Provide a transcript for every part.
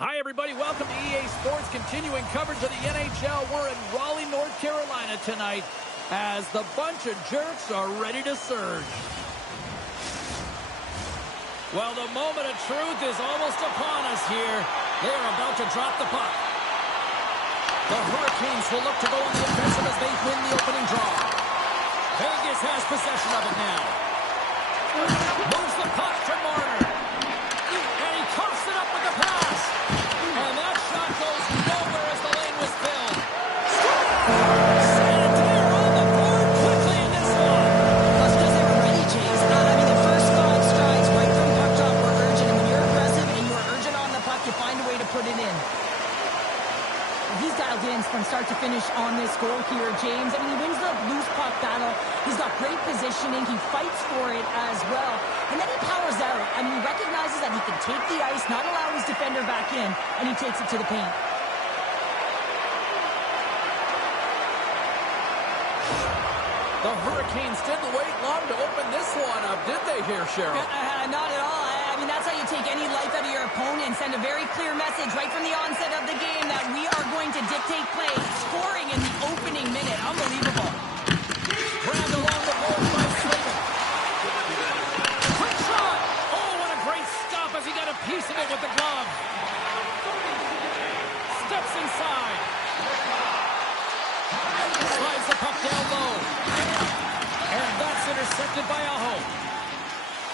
Hi, everybody. Welcome to EA Sports, continuing coverage of the NHL. We're in Raleigh, North Carolina tonight as the bunch of jerks are ready to surge. Well, the moment of truth is almost upon us here. They are about to drop the puck. The Hurricanes will look to go on the offensive as they win the opening draw. Vegas has possession of it now. Moves the puck to Marner. And he coughs it up with the pass. And that shot goes nowhere as the lane was filled. Sanitaire on the board quickly in this one. That's because they were ready, James. The first 5 strides right from puck drop were urgent. And when you're aggressive and you are urgent on the puck, you find a way to put it in. He's dialed in from start to finish on this goal here, James. He wins the loose puck battle. He's got great positioning. He fights for it as well. And then he powers out. He recognizes that he can take the ice, not allow his defender back in, and he takes it to the paint. The Hurricanes didn't wait long to open this one up, did they here, Cheryl? Not at all. That's how you take any life out of your opponent and send a very clear message right from the onset of the game that we are going to dictate play, scoring in the opening minute. Unbelievable. Grabbed along the board by Slater. Quick shot! Oh, what a great stop as he got a piece of it with the glove. Steps inside. Slides the puck down low. And that's intercepted by Aho.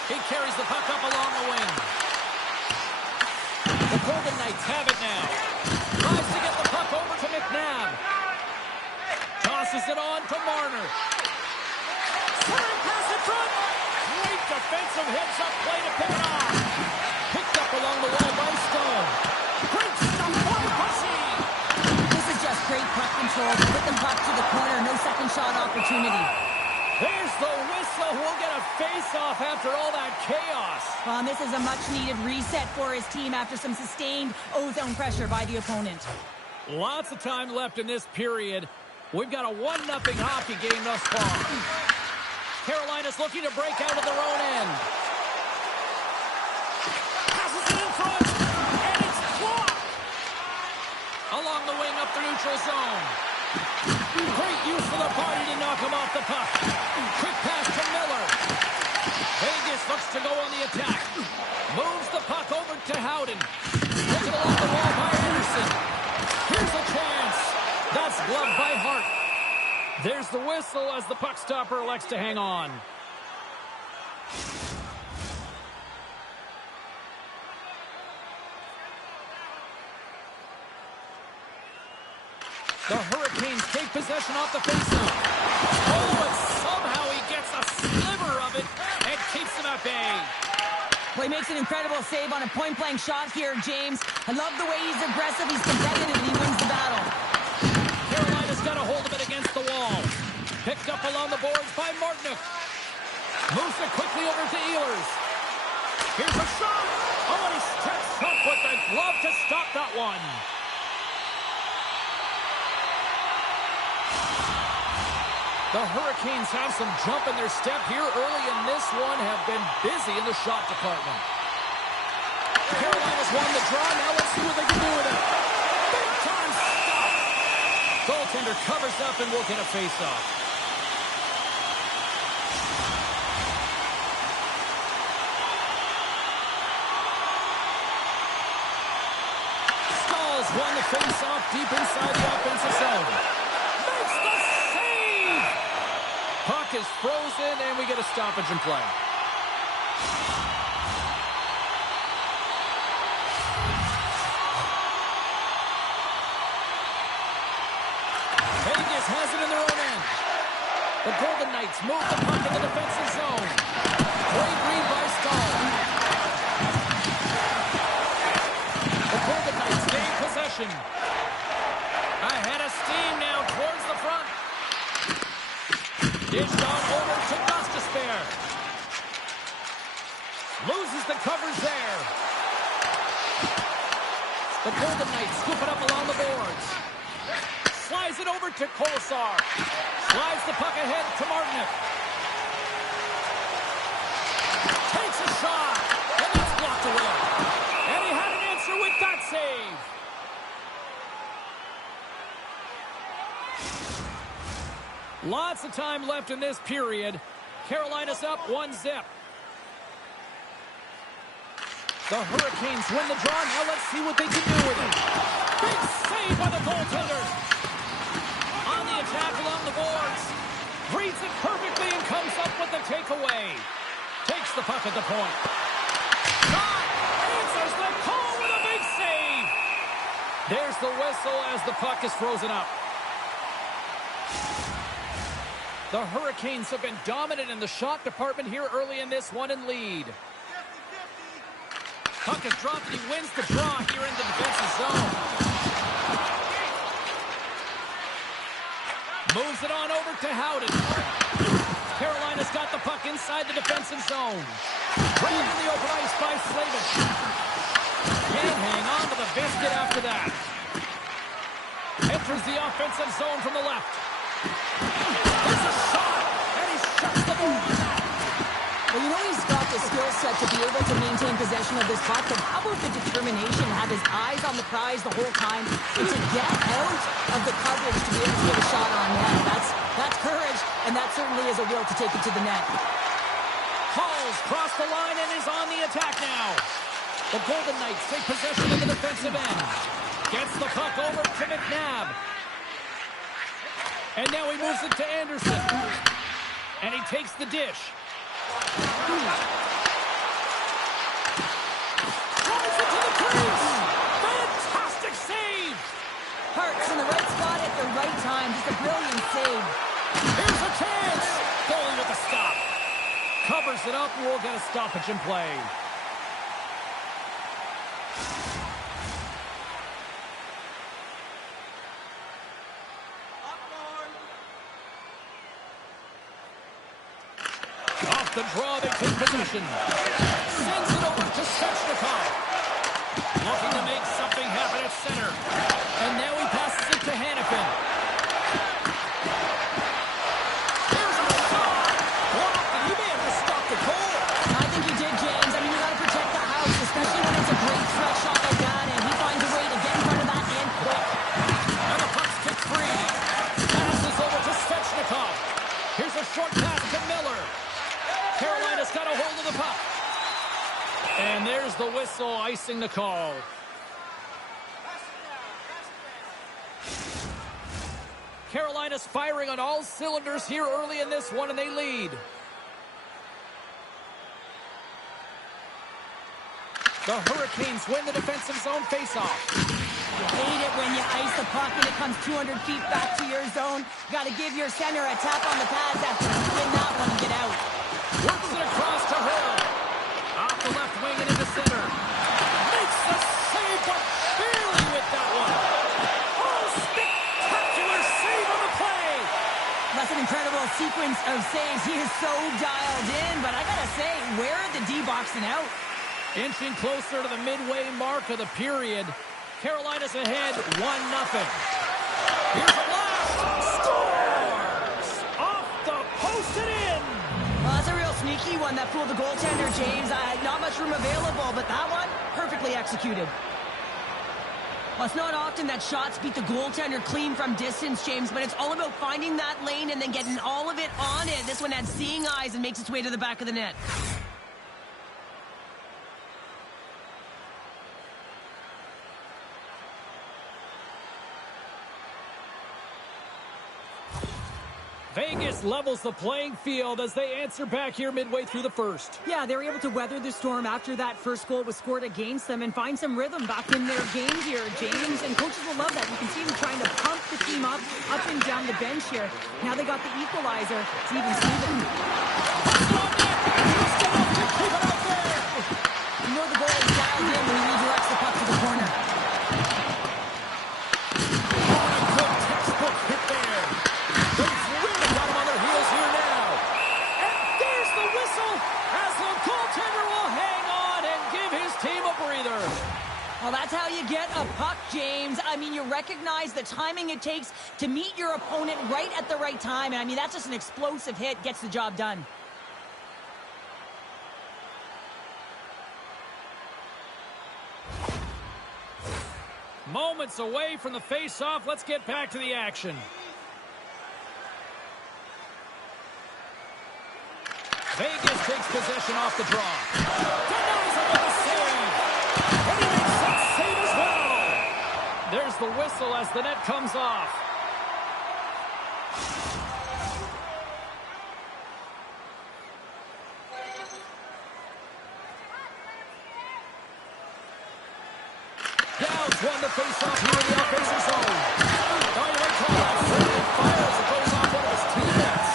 He carries the puck up along the wing. The Golden Knights have it now. Tries to get the puck over to McNabb. Tosses it on to Marner. Centering pass in front. Great defensive heads-up play to pick it off. Picked up along the wall by Stone. Great stop by Hussey. This is just great puck control. Put the puck to the corner. No second shot opportunity. There's the whistle. We'll get a face-off after all that chaos. Well, this is a much-needed reset for his team after some sustained ozone pressure by the opponent. Lots of time left in this period. We've got a 1-0 hockey game thus far. Carolina's looking to break out of their own end. Passes it in front, and it's blocked. Along the wing up the neutral zone. Great use of the body to knock him off the puck. Quick pass to Miller. Vegas looks to go on the attack. Moves the puck over to Howden. Gets it along the wall by Anderson. Here's a chance. That's gloved by Hart. There's the whistle as the puck stopper elects to hang on. The Hurricanes take possession off the faceoff. Oh, and somehow he gets a sliver of it and keeps him at bay. Well, he makes an incredible save on a point-blank shot here, James. I love the way he's aggressive, he's competitive, and he wins the battle. Carolina's got a hold of it against the wall. Picked up along the boards by Martinook. Moves it quickly over to Ehlers. Here's a shot. Oh, and he steps up with the glove to stop that one. The Hurricanes have some jump in their step here early in this one, have been busy in the shot department. Carolina's won the draw. Now let's see what they can do with it. Big time stop. Goaltender covers up and we'll get a face-off. Stalls won the face-off deep inside the offensive zone. Makes the save! Puck is frozen, and we get a stoppage in play. Vegas has it in their own end. The Golden Knights move the puck in the defensive zone. Great read by Stahl. The Golden Knights gain possession. Ahead of steam now towards the front. Dished on over to Gostisbehere. Loses the covers there. The Golden Knights scoop it up along the boards. Slides it over to Kolesar. Slides the puck ahead to Martinook. Takes a shot. And that's blocked away. And he had an answer with that save. Lots of time left in this period. Carolina's up 1-0. The Hurricanes win the draw. Now let's see what they can do with it. Big save by the goaltender. On the attack along the boards. Reads it perfectly and comes up with the takeaway. Takes the puck at the point. Shot. Answers the call with a big save. There's the whistle as the puck is frozen up. The Hurricanes have been dominant in the shot department here early in this one and lead. Puck is dropped and he wins the draw here in the defensive zone. Moves it on over to Howden. Carolina's got the puck inside the defensive zone. Right into the open ice by Slavin. Can't hang on to the biscuit after that. Enters the offensive zone from the left. There's a shot, and he shuts the door on that. Well, you know he's got the skill set to be able to maintain possession of this puck, but how about the determination to have his eyes on the prize the whole time and to get out of the coverage to be able to get a shot on net? That's courage, and that certainly is a will to take it to the net. Hall's crossed the line and is on the attack now. The Golden Knights take possession of the defensive end. Gets the puck over to McNabb. And now he moves it to Anderson. And he takes the dish. Drives it to the crease. Fantastic save. Hart's in the right spot at the right time. Just a brilliant save. Here's a chance. Goalie with a stop. Covers it up. We'll get a stoppage in play. The draw, they take possession. Sends it over to Svechnikov. Looking to make something happen at center. And now he passes it to Hannafin. Here's a shot. Blocked, and he may have just stopped the goal. I think he did, James. I mean, you got to protect the house, especially when it's a great threat shot like that, and he finds a way to get in front of that and quick. And the puck's kicked free. Passes over to Svechnikov. Here's a short pass to Miller. Carolina's got a hold of the puck. And there's the whistle, icing the call. Carolina's firing on all cylinders here early in this one, and they lead. The Hurricanes win the defensive zone faceoff. You hate it when you ice the puck and it comes 200 feet back to your zone. Got to give your center a tap on the pads after you win that one and get out. Works it across to Hurl. Off the left wing and into center. Makes the save, but barely with that one. Oh, spectacular save on the play. That's an incredible sequence of saves. He is so dialed in, but I got to say, where are the D-boxing out? Inching closer to the midway mark of the period. Carolina's ahead 1-0. Here's a blast. Scores! Off the post and in. Well, that's a real sneaky one that fooled the goaltender, James. Not much room available, but that one, perfectly executed. Well, it's not often that shots beat the goaltender clean from distance, James, but it's all about finding that lane and then getting all of it on it. This one had seeing eyes and makes its way to the back of the net. Vegas levels the playing field as they answer back here midway through the first. Yeah, they were able to weather the storm after that first goal was scored against them and find some rhythm back in their game here, James. And coaches will love that. You can see them trying to pump the team up and down the bench here. Now they got the equalizer. It's even Steven. You know the goalie's dialed in when he redirects the puck to the corner. Well, that's how you get a puck, James. I mean, you recognize the timing it takes to meet your opponent right at the right time. And I mean, that's just an explosive hit, gets the job done. Moments away from the face-off. Let's get back to the action. Vegas takes possession off the draw. Denies him with the save. And he makes that save as well. There's the whistle as the net comes off. Downs won the face-off here in the offensive zone. Oh, you might call that friendly fire as it goes off one of his teammates.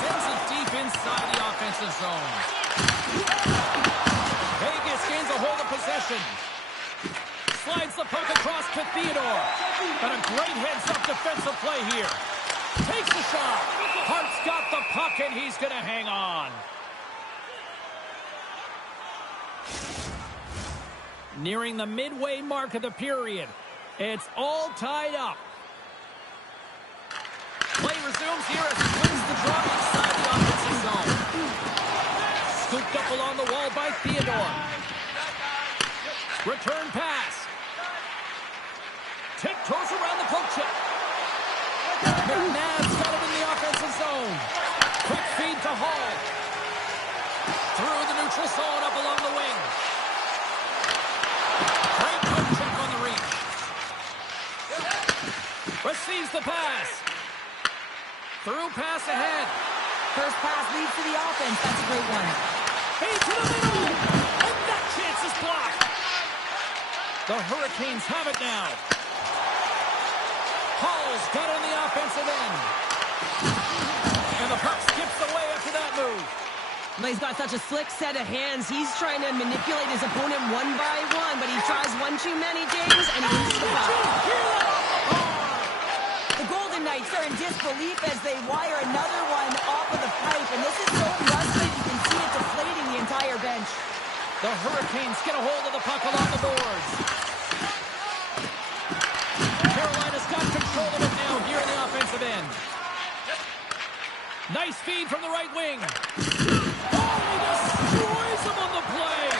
Sends it deep inside the offensive zone. Vegas gains a hold of possession. Slides the puck across to Theodore. And a great heads-up defensive play here. Takes the shot. Hart's got the puck, and he's going to hang on. Nearing the midway mark of the period. It's all tied up. Play resumes here as he wins the draw inside the offensive zone. Scooped up along the wall by Theodore. Return pass. Tiptoes around the poke check. McNabb's got it in the offensive zone. Quick feed to Hall. Through the neutral zone up along the wing. Great poke check on the reach. Receives the pass. Through pass ahead. First pass leads to the offense. That's a great one. Feed to the middle. And that chance is blocked. The Hurricanes have it now. Hall's got it on the offensive end. And the puck skips away after that move. Well, he's got such a slick set of hands. He's trying to manipulate his opponent one by one, but he tries one too many, James, and he loses the puck. The Golden Knights are in disbelief as they wire another one off of the pipe, and this is so rusted you can see it deflating the entire bench. The Hurricanes get a hold of the puck along the boards. Carolina's got control of it now here in the offensive end. Nice feed from the right wing. Oh, he destroys him on the play.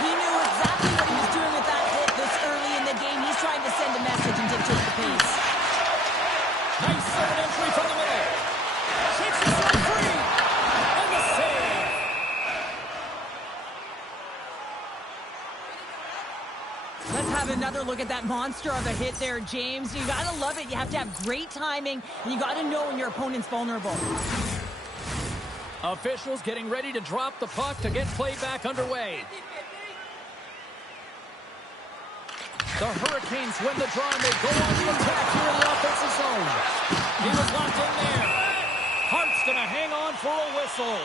He knew exactly what he was doing with that hit this early in the game. He's trying to send a message and dictate the pace. Nice third entry from the middle. Shakes himself free. And the save. Let's have another look at that monster of a hit there, James. You gotta love it. You have to have great timing, and you gotta know when your opponent's vulnerable. Officials getting ready to drop the puck to get play back underway. The Hurricanes win the draw and they go on the attack here in the offensive zone. He was locked in there. Hart's going to hang on for a whistle.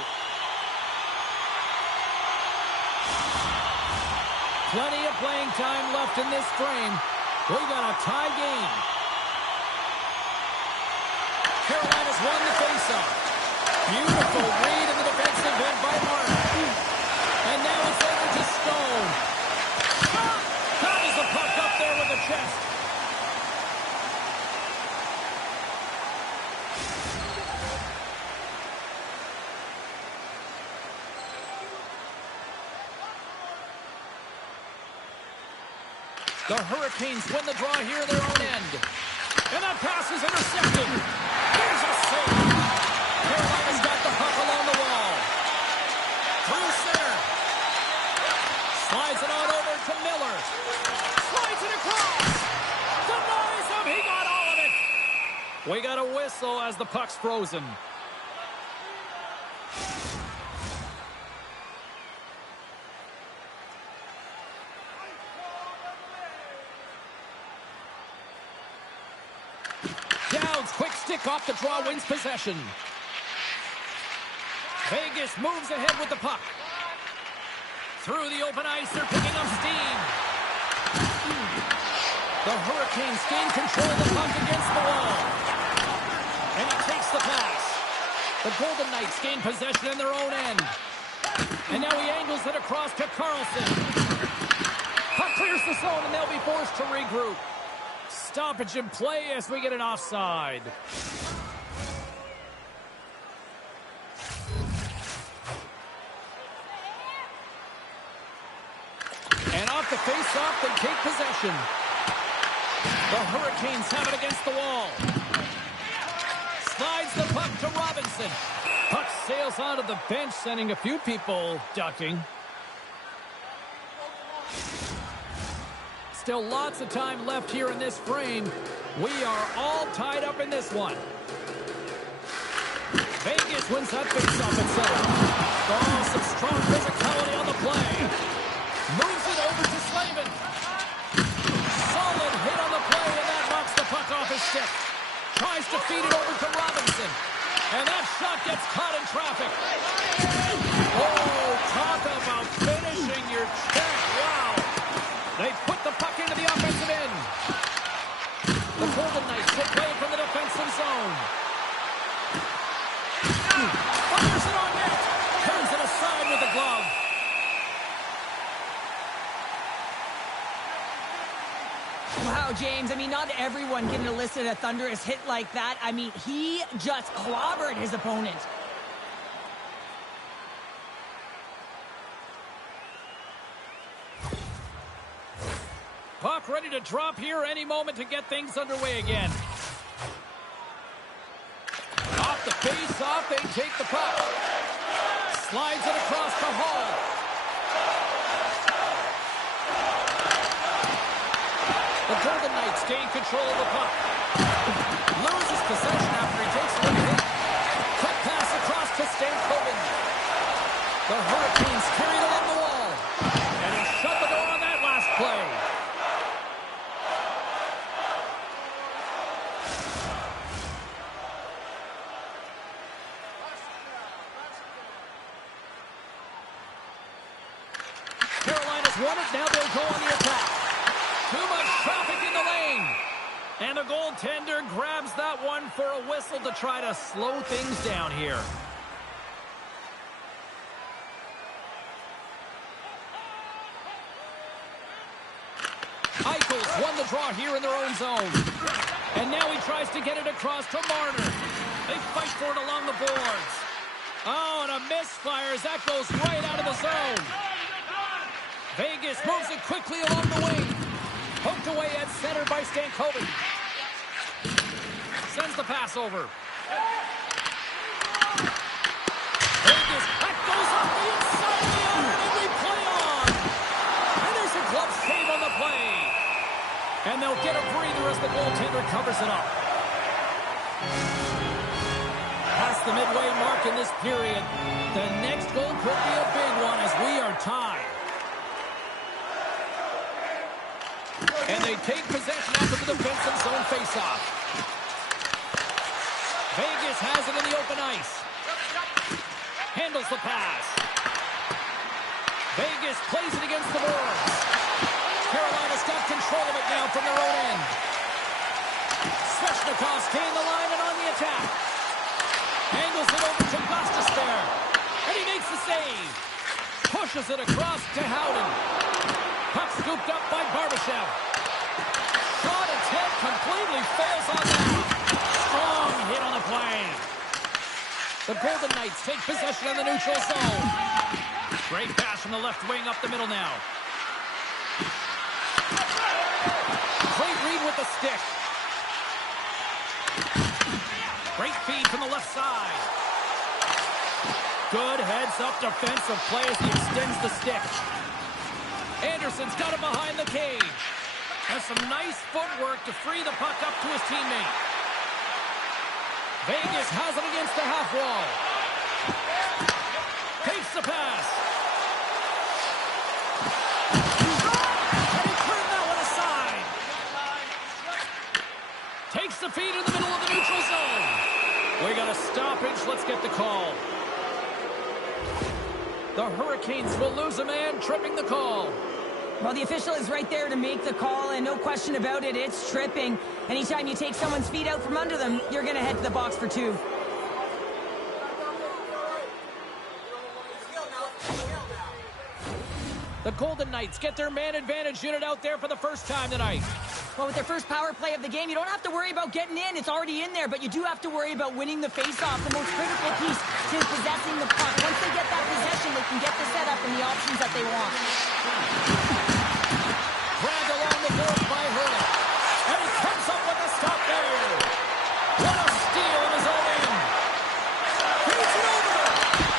Plenty of playing time left in this frame. We got a tie game. Carolina's won the faceoff. Beautiful read in the defensive end by Martin. And now it's over to Stone. Gobbles the puck up there with the chest. The Hurricanes win the draw here in their own end. And that pass is intercepted. Here's a save. Carolina's got the puck along the wall. Through center. Slides it on over to Miller. Slides it across. Denies him. He got all of it. We got a whistle as the puck's frozen. Downs, quick stick off the draw, wins possession. Vegas moves ahead with the puck. Through the open ice, they're picking up steam. The Hurricanes gain control of the puck against the wall. And he takes the pass. The Golden Knights gain possession in their own end. And now he angles it across to Carlson. Puck clears the zone, and they'll be forced to regroup. Stoppage in play as we get an offside. And off the face-off, they take possession. The Hurricanes have it against the wall. Slides the puck to Robinson. Puck saved. goes onto the bench, sending a few people ducking. Still lots of time left here in this frame. We are all tied up in this one. Vegas wins that face-off at center. Oh, some strong physicality on the play. Moves it over to Slavin. Solid hit on the play, and that knocks the puck off his stick. Tries to feed it over to Robinson. And that shot gets caught in traffic. Oh, talk about finishing your check. Wow. They put the puck into the offensive end. The Golden Knights take away from the defensive zone. Fires it on net. Turns it aside with a glove. Wow, James, I mean, not everyone can elicit a thunderous hit like that. I mean, he just clobbered his opponent. Puck ready to drop here any moment to get things underway again. Off the face-off, they take the puck. Slides it across to Hall. The Golden Knights gain control of the puck. Loses possession after he takes a hit. Quick pass across to Stanley. The Hurricanes carried along the wall. And he shut the door on that last play. Carolina's won it. Now they'll go on the attack. Too much traffic in the lane. And the goaltender grabs that one for a whistle to try to slow things down here. Eichel's won the draw here in their own zone. And now he tries to get it across to Marner. They fight for it along the boards. Oh, and a misfire as that goes right out of the zone. Vegas moves it quickly along the wing. Poked away at center by Stankoven. Sends the pass over. Vegas, that goes off the inside of the iron, and we play on. And there's a glove save on the play. And they'll get a breather as the goaltender covers it up. Past the midway mark in this period. The next goal could be a big one as we are tied. And they take possession after the defensive zone faceoff. Vegas has it in the open ice. Handles the pass. Vegas plays it against the boards. Carolina's got control of it now from their own end. Svechnikov staying the line and on the attack. Angles it over to Gostisbehere. And he makes the save. Pushes it across to Howden. Puck scooped up by Barbashev. Shot attempt completely fails on that. Strong hit on the play. The Golden Knights take possession of the neutral zone. Great pass from the left wing up the middle now. Great read with the stick. Great feed from the left side. Good heads-up defensive play as he extends the stick. Anderson's got it behind the cage. Has some nice footwork to free the puck up to his teammate. Vegas has it against the half wall. Takes the pass. And he turned that one aside. Takes the feed in the middle of the neutral zone. We got a stoppage. Let's get the call. The Hurricanes will lose a man, tripping the call. Well, the official is right there to make the call, and no question about it, it's tripping. Anytime you take someone's feet out from under them, you're going to head to the box for two. The Golden Knights get their man advantage unit out there for the first time tonight. Well, with their first power play of the game, you don't have to worry about getting in. It's already in there, but you do have to worry about winning the faceoff. The most critical piece to possessing the puck. Once they get that possession, they can get the setup and the options that they want. Grabbed along the board by Hurley. And he comes up with a stop there. What a steal in his own end. Feeds it over.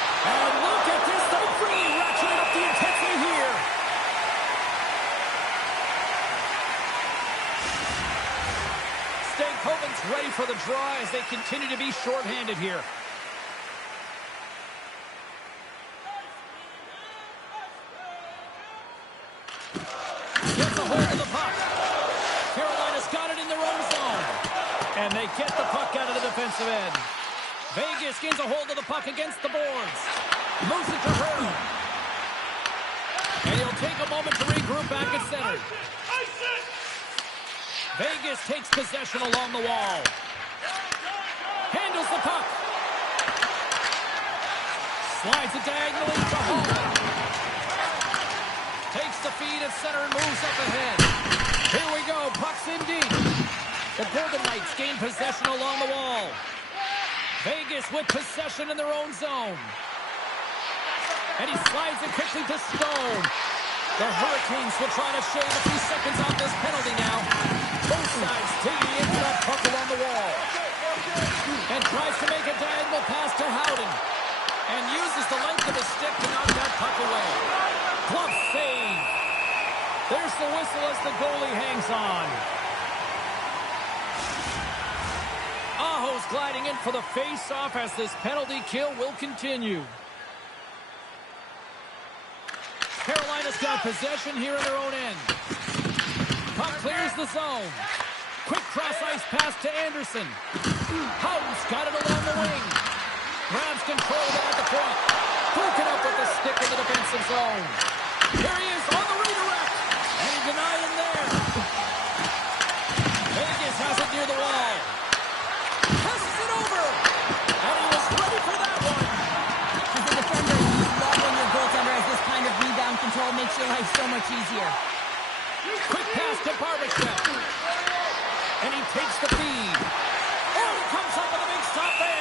for the draw as they continue to be shorthanded here. Gets a hold of the puck. Carolina's got it in their own zone. And they get the puck out of the defensive end. Vegas gains a hold of the puck against the boards. Moves it to Hurd. And he'll take a moment to regroup back at center. Vegas takes possession along the wall. Handles the puck. Slides it diagonally to Hall. Takes the feed at center and moves up ahead. Here we go. Puck's in deep. The Golden Knights gain possession along the wall. Vegas with possession in their own zone. And he slides it quickly to Stone. The Hurricanes will try to shave a few seconds off this penalty now. Both sides digging into that puck along the wall. And tries to make a diagonal pass to Howden. And uses the length of his stick to knock that puck away. Glove save. There's the whistle as the goalie hangs on. Aho's gliding in for the face-off as this penalty kill will continue. Carolina's got possession here in their own end. Puck clears the zone. Quick cross-ice pass to Anderson. Howden's got it along the wing. Grabs control of it at the point. Broken up with the stick in the defensive zone. Here he is on the redirect. And he denied him there. Vegas has it near the wall. Passes it over. And he was ready for that one. As a defender, you love when your goaltender has this kind of rebound control. Makes your life so much easier. Quick pass to Barbashev. And he takes the feed. Oh, he comes up with a big stop there.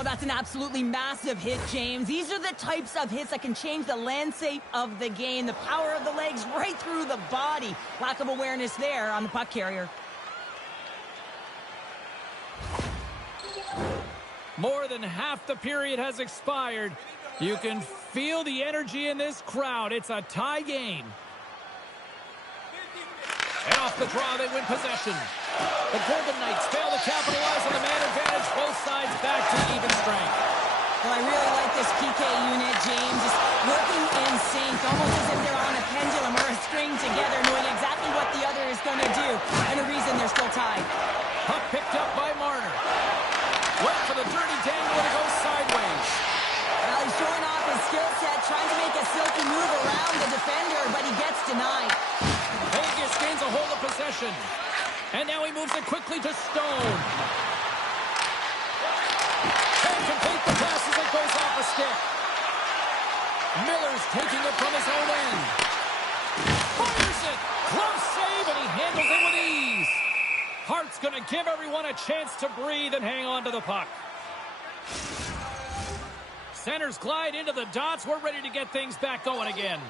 Oh, that's an absolutely massive hit, James. These are the types of hits that can change the landscape of the game. The power of the legs right through the body. Lack of awareness there on the puck carrier. More than half the period has expired. You can feel the energy in this crowd. It's a tie game. And off the draw, they win possession. The Golden Knights fail to capitalize on the man advantage. Both sides back to even strength. Well, I really like this PK unit, James. Just working in sync, almost as if they're on a pendulum or a string together, knowing exactly what the other is going to do. And a reason they're still tied. Puck picked up by Marner. Wait for the dirty dangle to go sideways. Well, he's showing off his skill set, trying to make a silky move around the defender, but he gets denied. Vegas gains a hold of possession. And now he moves it quickly to Stone. Can't complete the pass as it goes off a stick. Miller's taking it from his own end. Fires it. Close save, and he handles it with ease. Hart's going to give everyone a chance to breathe and hang on to the puck. Centers glide into the dots. We're ready to get things back going again.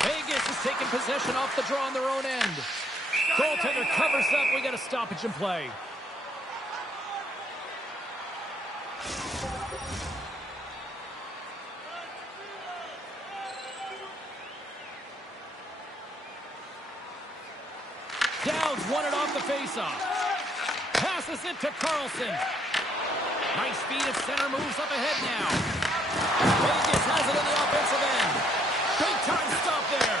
Vegas is taking possession off the draw on their own end. Goaltender covers up. We got a stoppage in play. Downs won it off the faceoff. Passes it to Carlson. Nice speed at center, moves up ahead now. Vegas has it in the offensive end. Big time stop there.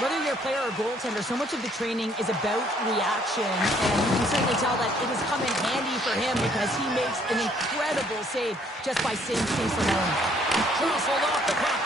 Whether you're a player or goaltender, so much of the training is about reaction, and you can certainly tell that it has come in handy for him because he makes an incredible save just by staying space alone. Jostled off the puck.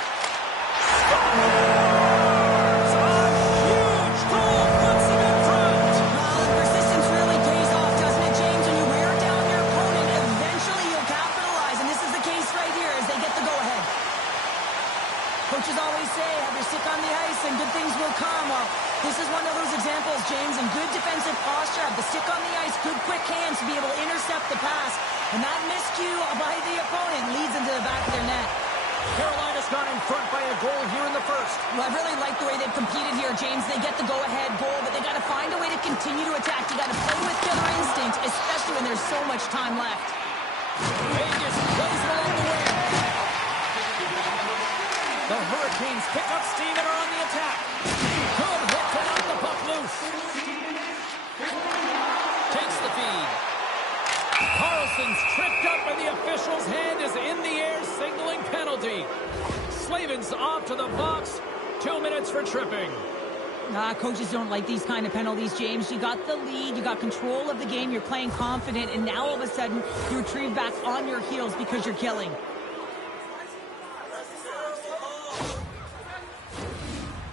Coaches always say, have your stick on the ice and good things will come. Well, this is one of those examples, James, and good defensive posture. Have the stick on the ice, good quick hands to be able to intercept the pass. And that miscue by the opponent leads into the back of their net. Carolina's gone in front by a goal here in the first. Well, I really like the way they've competed here, James. They get the go-ahead goal, but they got to find a way to continue to attack. You got to play with killer instinct, especially when there's so much time left. Vegas plays it along the wing. The Hurricanes pick up steam and are on the attack. Good hit to knock the puck loose. Takes the feed. Carlson's tripped up and the official's hand is in the air, signaling penalty. Slavin's off to the box. 2 minutes for tripping. Coaches don't like these kind of penalties, James. You got the lead, you got control of the game, you're playing confident, and now all of a sudden you retrieve back on your heels because you're killing.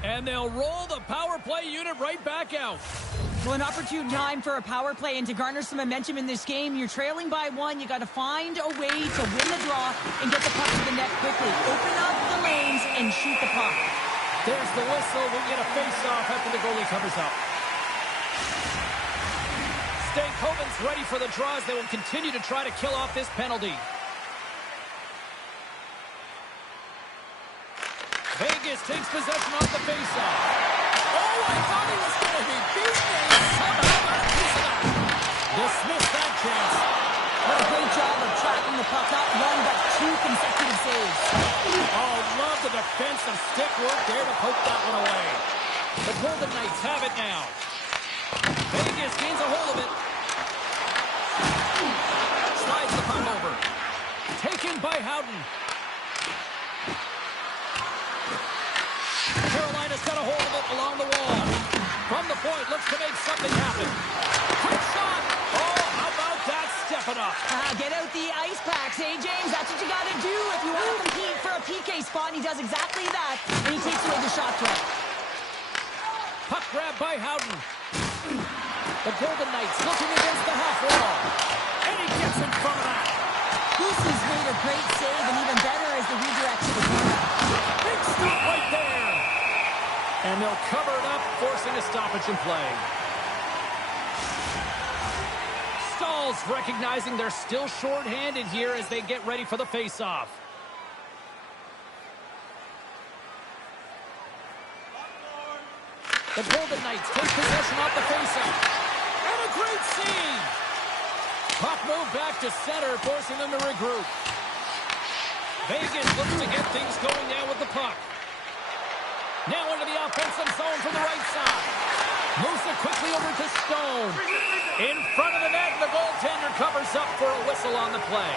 And they'll roll the power play unit right back out. Well, an opportune time for a power play and to garner some momentum in this game. You're trailing by one. You got to find a way to win the draw and get the puck to the net quickly. Open up the lanes and shoot the puck. There's the whistle. We'll get a face-off after the goalie covers up. Stankoven's ready for the draws. They will continue to try to kill off this penalty. Vegas takes possession off the faceoff. Oh, I thought he was going to be beaten. Somehow got a piece of that. Dismiss that chance. What a great job of tracking the puck. Not one, but two consecutive saves. Oh, love the defensive stick work there to poke that one away. The Golden Knights have it now. Vegas gains a hold of it. Slides the puck over. Taken by Howden. Carolina's got a hold of it along the wall. From the point, looks to make something happen. Quick shot. Oh, how about that? Step it up. Get out the ice packs, hey, James? That's what you got to do if you want to compete for a PK spot. And he does exactly that, and he takes away the shot threat. Puck grab by Howden. The Golden Knights looking against the half wall. And he gets in front of that. Goosey's made a great save, and even better is the redirect to the corner. Big stop right there. And they'll cover it up, forcing a stoppage in play. Capitals recognizing they're still short-handed here as they get ready for the face-off. The Golden Knights take possession off the face-off. And a great save! Puck moved back to center, forcing them to regroup. Vegas looks to get things going now with the puck. Now into the offensive zone from the right side. Moves it quickly over to Stone. In front of the net, the goaltender covers up for a whistle on the play.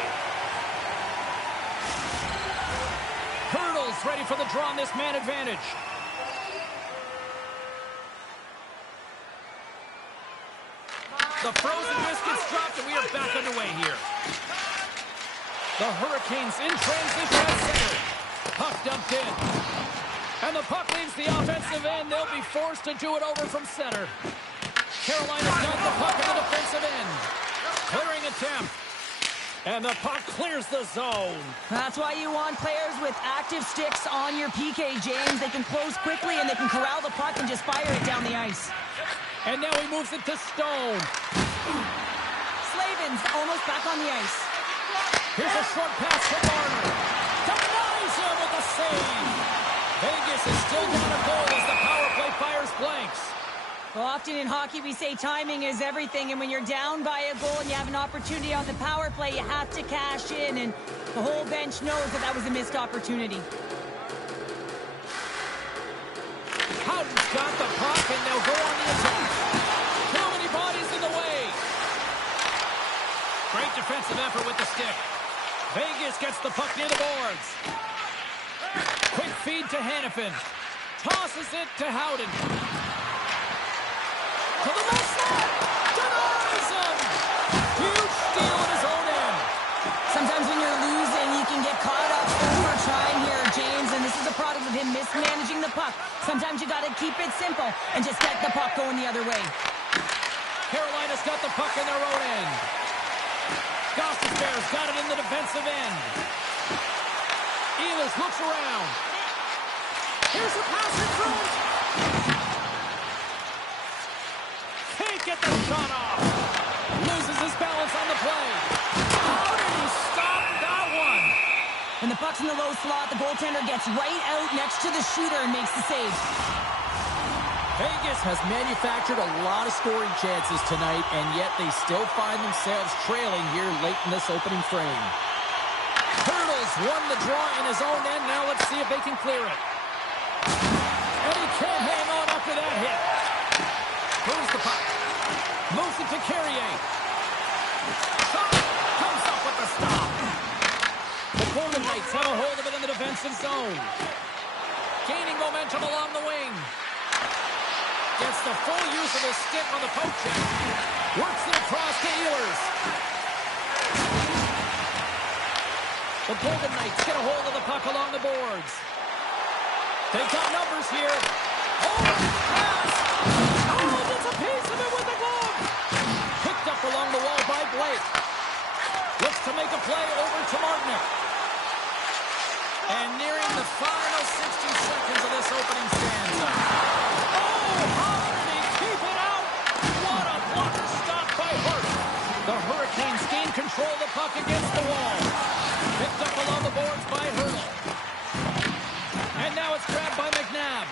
Hurdles ready for the draw on this man advantage. The frozen biscuits dropped, and we are back underway here. The Hurricanes in transition at center. Puck dumped in. And the puck leaves the offensive end. They'll be forced to do it over from center. Carolina's got the puck in the defensive end. Clearing attempt. And the puck clears the zone. That's why you want players with active sticks on your PK, James. They can close quickly and they can corral the puck and just fire it down the ice. And now he moves it to Stone. Slavin's almost back on the ice. Here's a short pass to Marner. Denies him with a save. Vegas is still down a goal as the power play fires blanks. Well, often in hockey we say timing is everything, and when you're down by a goal and you have an opportunity on the power play, you have to cash in, and the whole bench knows that that was a missed opportunity. Houghton's got the puck, and they'll go on the attack. Too many bodies in the way. Great defensive effort with the stick. Vegas gets the puck near the boards. Quick feed to Hannafin. Tosses it to Houghton. To the left side. Denies him. Huge steal at his own end. Sometimes when you're losing, you can get caught up over trying here, James, and this is a product of him mismanaging the puck. Sometimes you got to keep it simple and just get the puck going the other way. Carolina's got the puck in their own end. Gostisbehere's got it in the defensive end. Ehlers looks around. Here's a pass in front. Can't get the shot off. Loses his balance on the play. How did he stop that one? When the puck's in the low slot, the goaltender gets right out next to the shooter and makes the save. Vegas has manufactured a lot of scoring chances tonight, and yet they still find themselves trailing here late in this opening frame. Hurdles won the draw in his own end. Now let's see if they can clear it. And he can't hang on after that hit. Moves the puck. Moves it to Carrier. Shot comes up with the stop. The Golden Knights have a hold of it in the defensive zone. Gaining momentum along the wing. Gets the full use of his stick on the poke check. Works it across to Ehlers. The Golden Knights get a hold of the puck along the boards. They got numbers here. Oh, pass! Oh, gets a piece of it with the glove. Picked up along the wall by Blake. Looks to make a play over to Martinick. And nearing the final 60 seconds of this opening stanza. Oh, how did he keep it out? What a blocker stop by Hurt. The Hurricanes gain control of the puck against the wall. Picked up along the boards by Hurdle. And now it's grabbed by McNabb.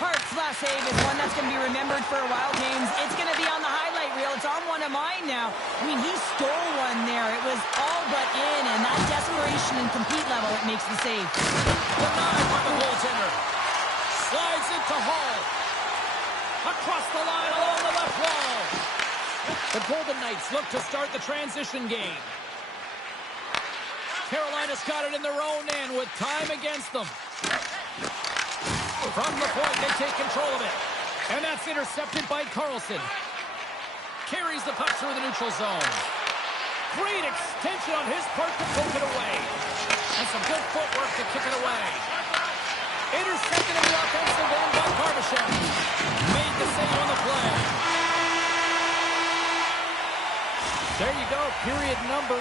Hart's last save is one that's going to be remembered for a while, James. It's going to be on the highlight reel. It's on one of mine now. I mean, he stole one there. It was all but in, and that desperation and compete level, it makes the save. Denied by the goaltender. Slides it to Hall. Across the line along the left wall. The Golden Knights look to start the transition game. Carolina's got it in their own end with time against them. From the point, they take control of it. And that's intercepted by Carlson. Carries the puck through the neutral zone. Great extension on his part to poke it away. And some good footwork to kick it away. Intercepted in the offensive end by Barbashev. Made the save on the play. There you go. Period number 1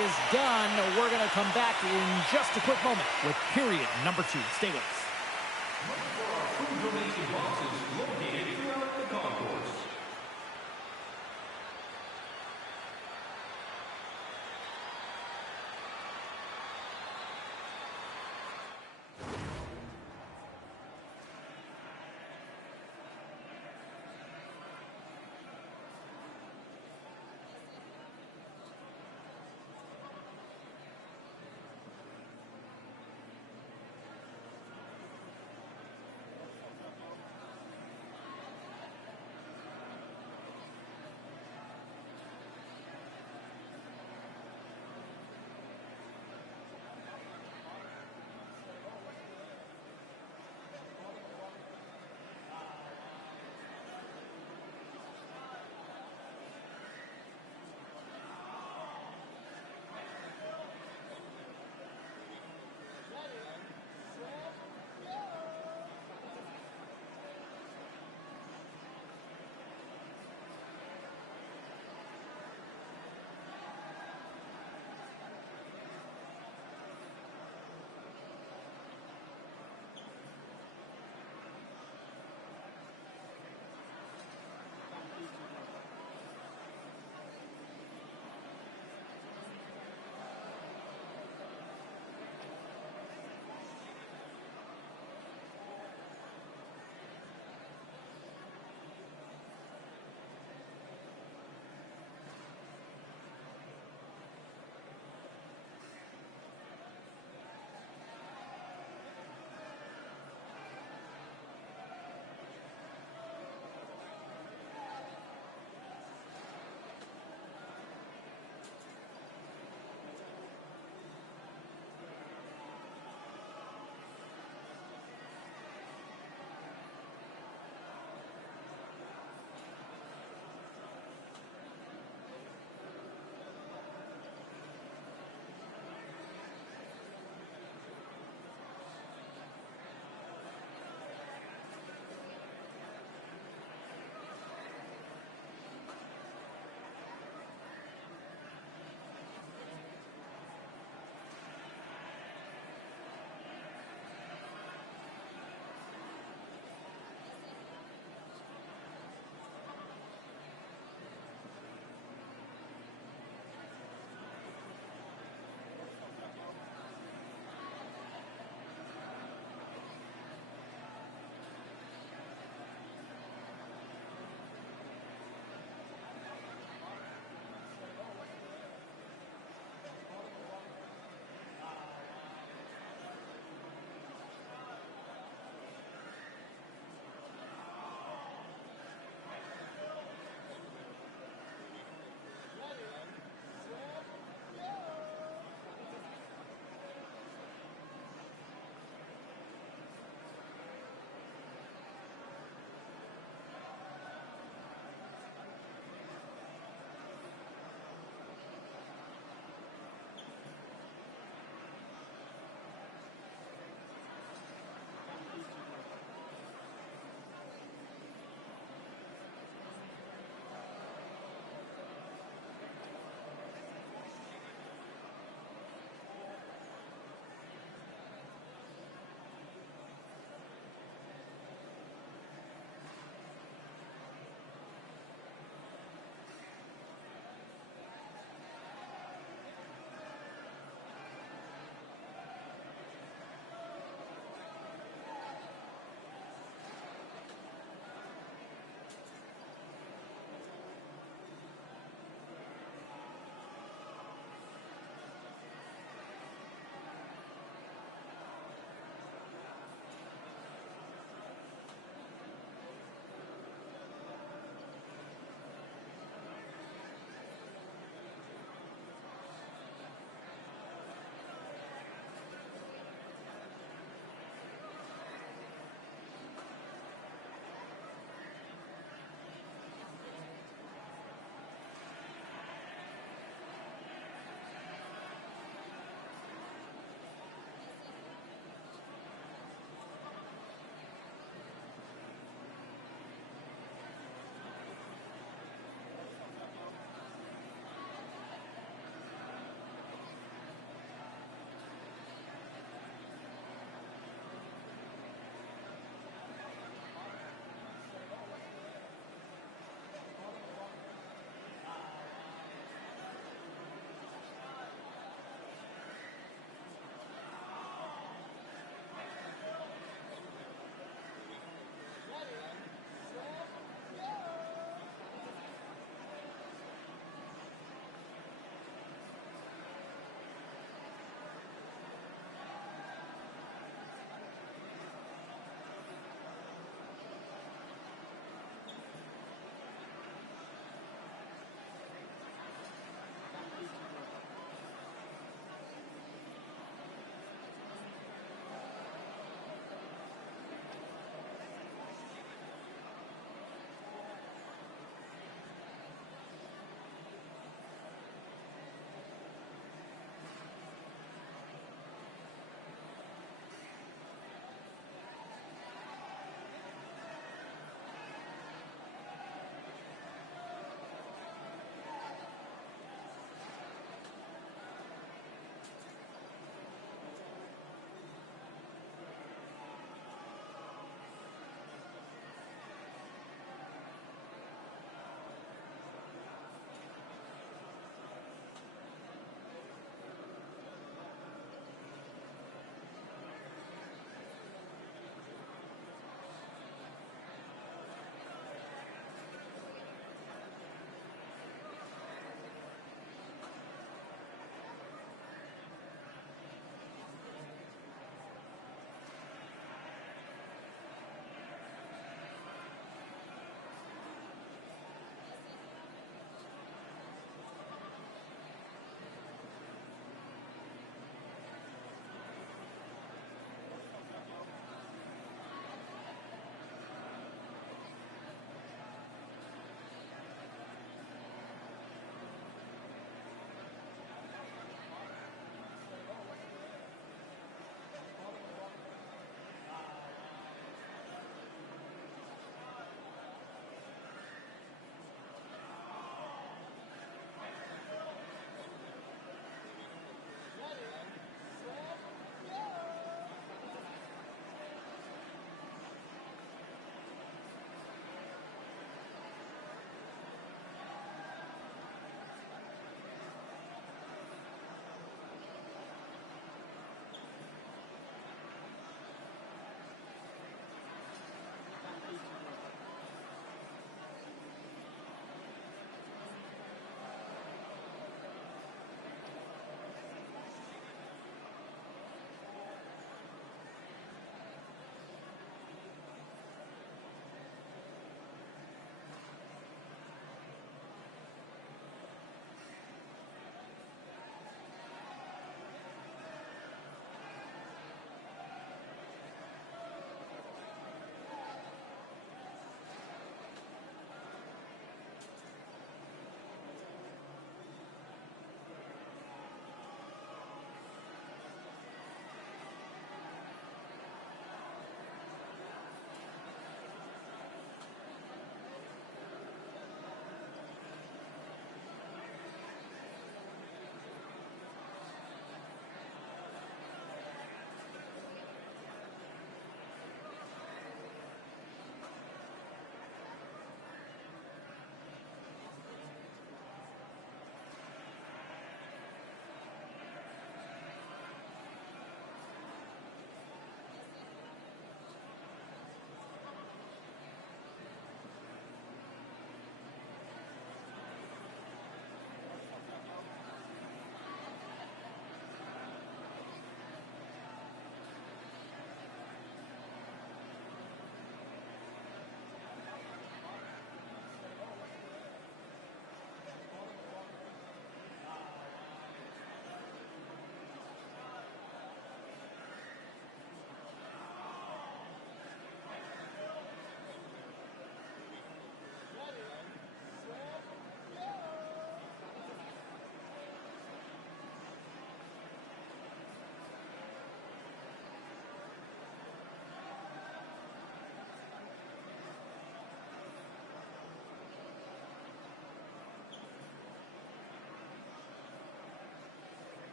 is done. We're going to come back in just a quick moment with period number 2. Stay with us.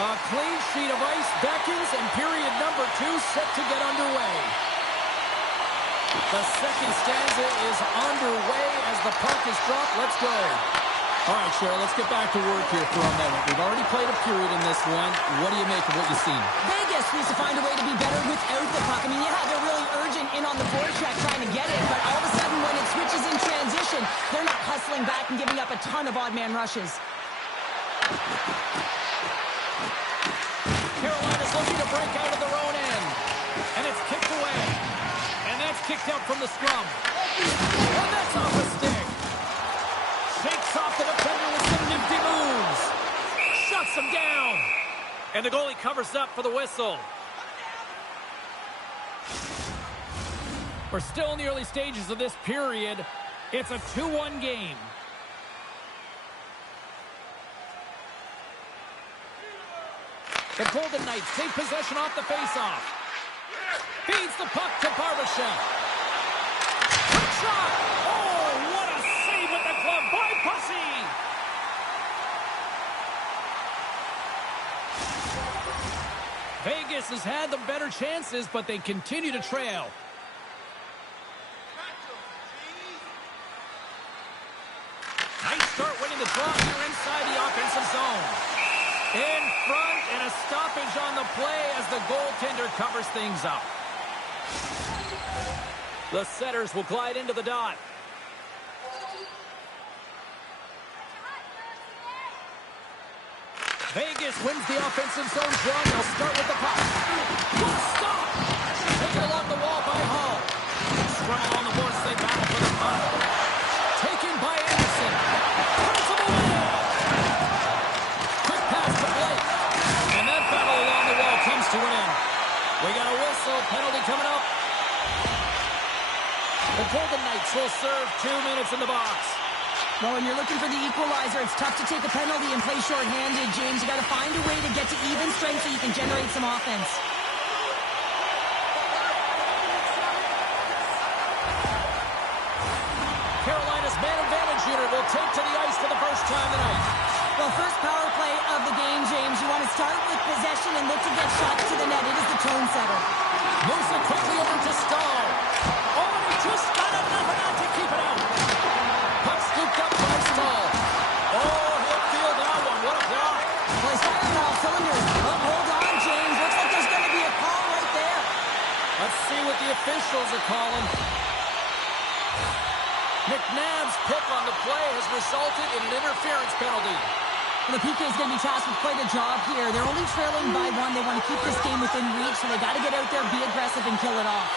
A clean sheet of ice beckons, and period number 2 set to get underway. The second stanza is underway as the puck is dropped. Let's go. All right, Cheryl, let's get back to work here for a moment. We've already played a period in this one. What do you make of what you've seen? Vegas needs to find a way to be better without the puck. I mean, yeah, they're really urgent in on the forecheck trying to get it, but all of a sudden when it switches in transition, they're not hustling back and giving up a ton of odd man rushes. Carolina's looking to break out of their own end. And it's kicked away. And that's kicked out from the scrum. And that's off a stick. Shakes off the defender with some nifty moves. Shuts him down. And the goalie covers up for the whistle. We're still in the early stages of this period. It's a 2-1 game. The Golden Knights take possession off the faceoff. Feeds the puck to Barbashev. Quick shot! Oh, what a save with the glove by Pussy! Vegas has had the better chances, but they continue to trail. Nice start winning the draw here inside the offensive zone. In front, and a stoppage on the play as the goaltender covers things up. The setters will glide into the dot. Vegas wins the offensive zone draw. They'll start with the puck. Good stop! Taken along the wall by Hall. Scrum along the boards, they battle for the puck. Taken by Anderson. Principal win! Quick pass to Blake. And that battle along the wall comes to an end. We got a whistle. Penalty coming up. The Golden Knights will serve 2 minutes in the box. Well, when you're looking for the equalizer, it's tough to take a penalty and play shorthanded, James. You got to find a way to get to even strength so you can generate some offense. Carolina's man advantage unit will take to the ice for the first time tonight. Well, first power play of the game, James. You want to start with possession and look to get shots to the net. It is the tone setter. Moves it quickly over to Stahl. Oh, and he just got enough of that to keep it out. Puck scooped up by Stahl. Oh, he'll feel that one. What a block. Well, he's firing on all cylinders. Oh, hold on, James. Looks like there's going to be a call right there. Let's see what the officials are calling. McNabb's pick on the play has resulted in an interference penalty. Well, the PK is going to be tasked with quite a job here. They're only trailing by 1. They want to keep this game within reach, so they got to get out there, be aggressive, and kill it off.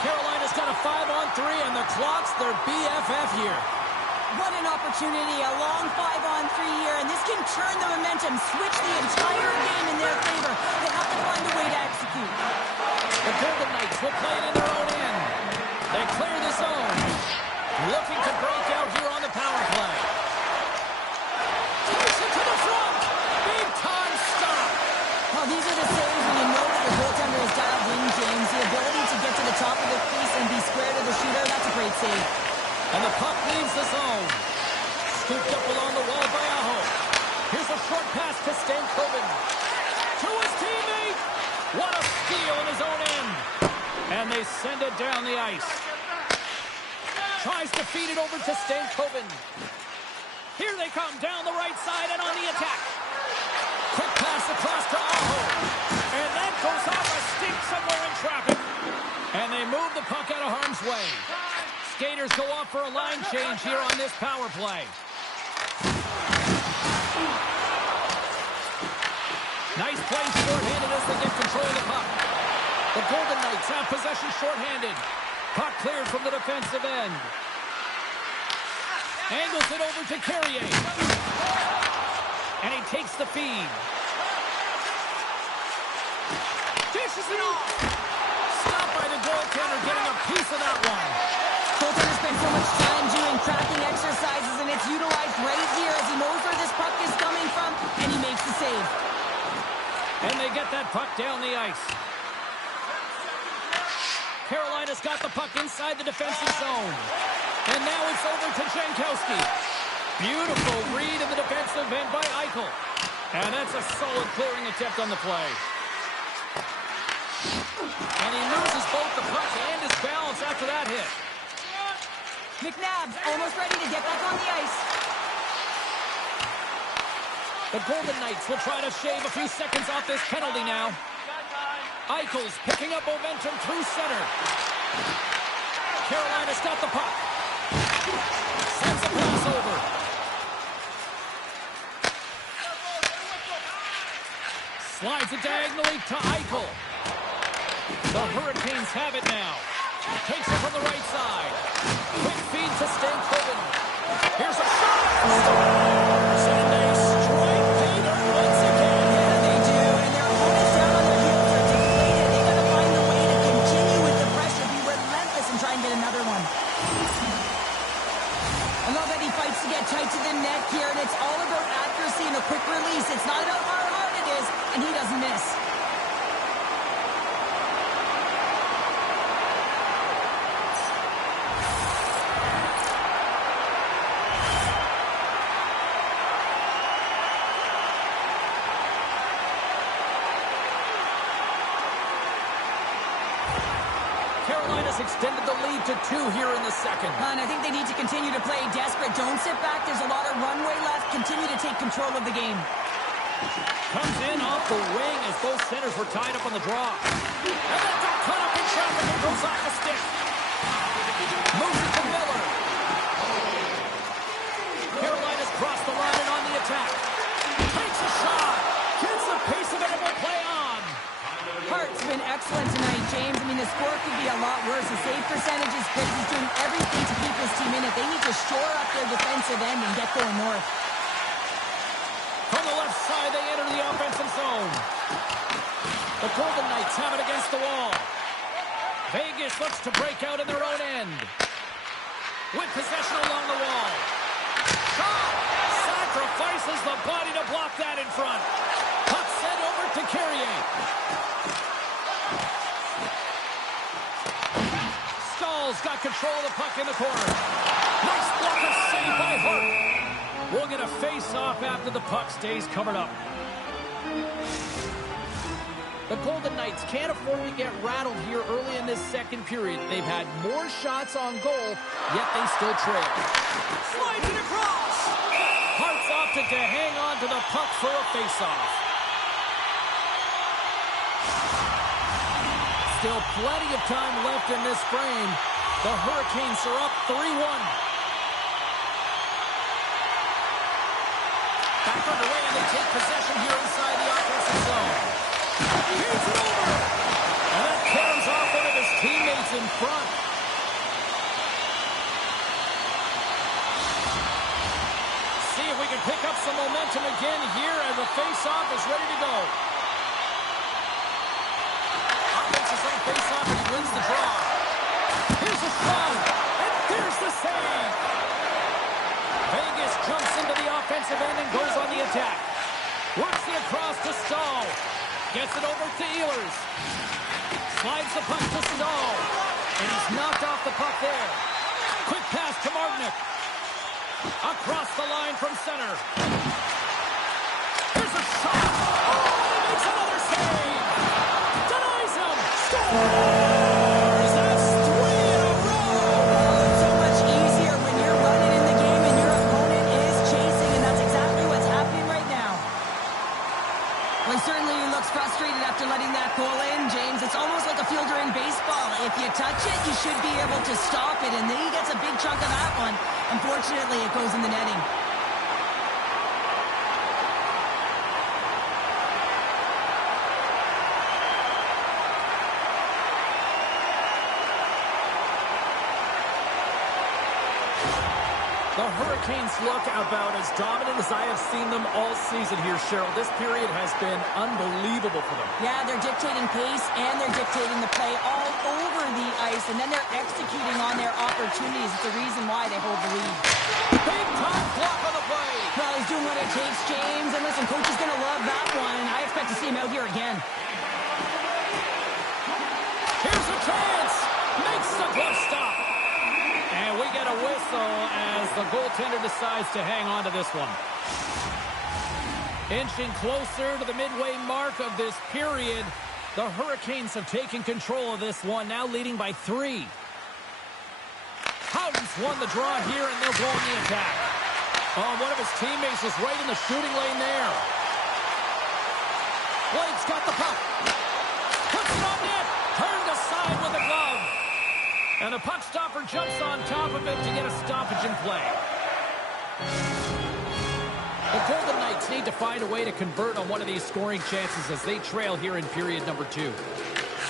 Carolina's got a 5-on-3, and the clock's their BFF here. What an opportunity, a long 5-on-3 here, and this can turn the momentum, switch the entire game in their favor. They have to find a way to execute. The Golden Knights will play it in their own end. They clear the zone. Looking to break out here on the power play. Takes it to the front. Big time stop. Well, these are the saves when you know that the goaltender is dialed in, James. The ability to get to the top of the crease and be square to the shooter, that's a great save. And the puck leaves the zone. Scooped up along the wall by Aho. Here's a short pass to Stankoven. To his teammate. What a steal in his own end. And they send it down the ice. Tries to feed it over to Stankoven. Here they come down the right side and on the attack. Quick pass across to Aho. And that goes off a stick somewhere in traffic. And they move the puck out of harm's way. Skaters go off for a line change here on this power play. Nice play shorthanded as they get control of the puck. The Golden Knights have possession shorthanded. Puck cleared from the defensive end. Angles it over to Carrier. And he takes the feed. Dishes it off. Stopped by the goaltender, getting a piece of that one. Goaltender spent so much time doing tracking exercises, and it's utilized right here as he knows where this puck is coming from, and he makes the save. And they get that puck down the ice. Carolina's got the puck inside the defensive zone. And now it's over to Jankowski. Beautiful read in the defensive end by Eichel. And that's a solid clearing attempt on the play. And he loses both the puck and his balance after that hit. McNabb's almost ready to get back on the ice. The Golden Knights will try to shave a few seconds off this penalty now. Eichel's picking up momentum through center. Carolina's got the puck. Sends a pass over. Slides it diagonally to Eichel. The Hurricanes have it now. Takes it from the right side. Quick feed to Stanley. Here's a shot. And they strike pay dirt once again. Yeah, they do. And their opponents down on their heels are deflated. They got to find a way to continue with the pressure, be relentless, and try and get another one. I love that he fights to get tight to the net here, and it's all about accuracy and a quick release. It's not about how hard it is, and he doesn't miss. Carolina's extended the lead to 2 here in the second. And I think they need to continue to play desperate. Don't sit back. There's a lot of runway left. Continue to take control of the game. Comes in off the wing as both centers were tied up on the draw. And that got caught up in traffic and goes off the stick. Moves it to Miller. Carolina's crossed the line and on the attack. Takes a shot. Gets the pace of it and will play on. Hart's been excellent tonight, James. I mean, the score could be a lot worse. The save percentage is good. He's doing everything to keep his team in it. They need to shore up their defensive end and get going north. From the left side, they enter the offensive zone. The Golden Knights have it against the wall. Vegas looks to break out in their own end. With possession along the wall. Shot! Sacrifices the body to block that in front. Puck sent over to Carrier. Stahl's got control of the puck in the corner. Nice block of save by Hart. We'll get a face-off after the puck stays covered up. The Golden Knights can't afford to get rattled here early in this second period. They've had more shots on goal, yet they still trail. Slides it across. Hart's opted to hang on to the puck for a face-off. Still plenty of time left in this frame. The Hurricanes are up 3-1. Back underway, and they take possession here inside the offensive zone. Here's it over! And that carries off one of his teammates in front. See if we can pick up some momentum again here as the face-off is ready to go. Offensive zone face-off, and he wins the draw. Here's a shot, and there's the save! Vegas jumps into the offensive end and goes on the attack. Works the across to Stahl. Gets it over to Ehlers. Slides the puck to Stahl. And he's knocked off the puck there. Quick pass to Martinick. Across the line from center. Here's a shot. Oh, he makes another save. Denies him. Scores. That's 3 in a row. So much easier when you're running in the game and your opponent is chasing, and that's exactly what's happening right now. Well, he certainly looks frustrated after letting that goal in, James. It's almost like a fielder in baseball. If you touch it, you should be able to stop it, and then he gets a big chunk of that one. Unfortunately, it goes in the netting. The Hurricanes look about as dominant as I have seen them all season here, Cheryl. This period has been unbelievable for them. Yeah, they're dictating pace and they're dictating the play all over the ice, and then they're executing on their opportunities. It's the reason why they hold the lead. Big time block on the play. Well, he's doing what it takes, James. And listen, coach is going to love that one. I expect to see him out here again. Here's a chance. Makes the glove stop. And we get a whistle as the goaltender decides to hang on to this one. Inching closer to the midway mark of this period. The Hurricanes have taken control of this one, now leading by 3. Houghton's won the draw here, and they'll go on the attack. Oh, one of his teammates is right in the shooting lane there. Blake's got the puck. Puts it on net. Turned aside with a glove. And the puck stopper jumps on top of it to get a stoppage in play. The Golden Knights need to find a way to convert on one of these scoring chances as they trail here in period number 2.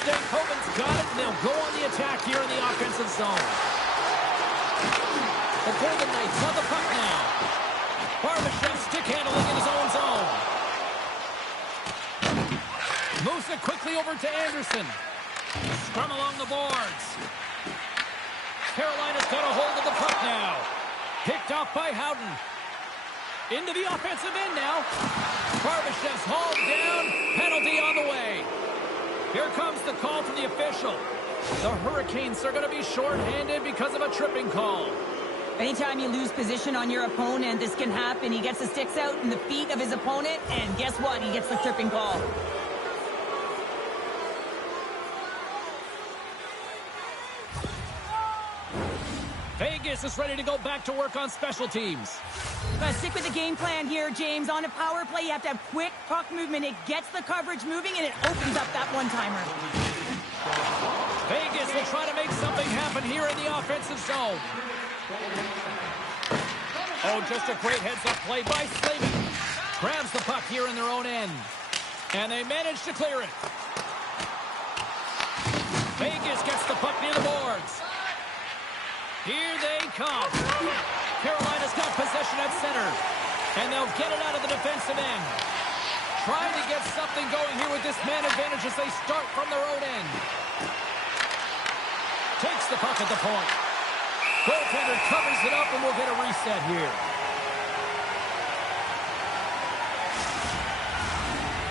Stanley's got it, and they'll go on the attack here in the offensive zone. The Golden Knights have the puck now. Barbashev stick handling in his own zone. Moves it quickly over to Anderson. Scrum along the boards. Carolina's got a hold of the puck now. Picked off by Houghton. Into the offensive end now. Barbashev's hauled down. Penalty on the way. Here comes the call from the official. The Hurricanes are going to be shorthanded because of a tripping call. Anytime you lose position on your opponent, this can happen. He gets the sticks out in the feet of his opponent, and guess what? He gets the tripping call. Vegas is ready to go back to work on special teams. Stick with the game plan here, James. On a power play, you have to have quick puck movement. It gets the coverage moving, and it opens up that one-timer. Vegas will try to make something happen here in the offensive zone. Oh, just a great heads-up play by Slavin. Grabs the puck here in their own end. And they manage to clear it. Vegas gets the puck near the boards. Here they come. Carolina's got possession at center. And they'll get it out of the defensive end. Trying to get something going here with this man advantage as they start from their own end. Takes the puck at the point. Goaltender covers it up, and we'll get a reset here.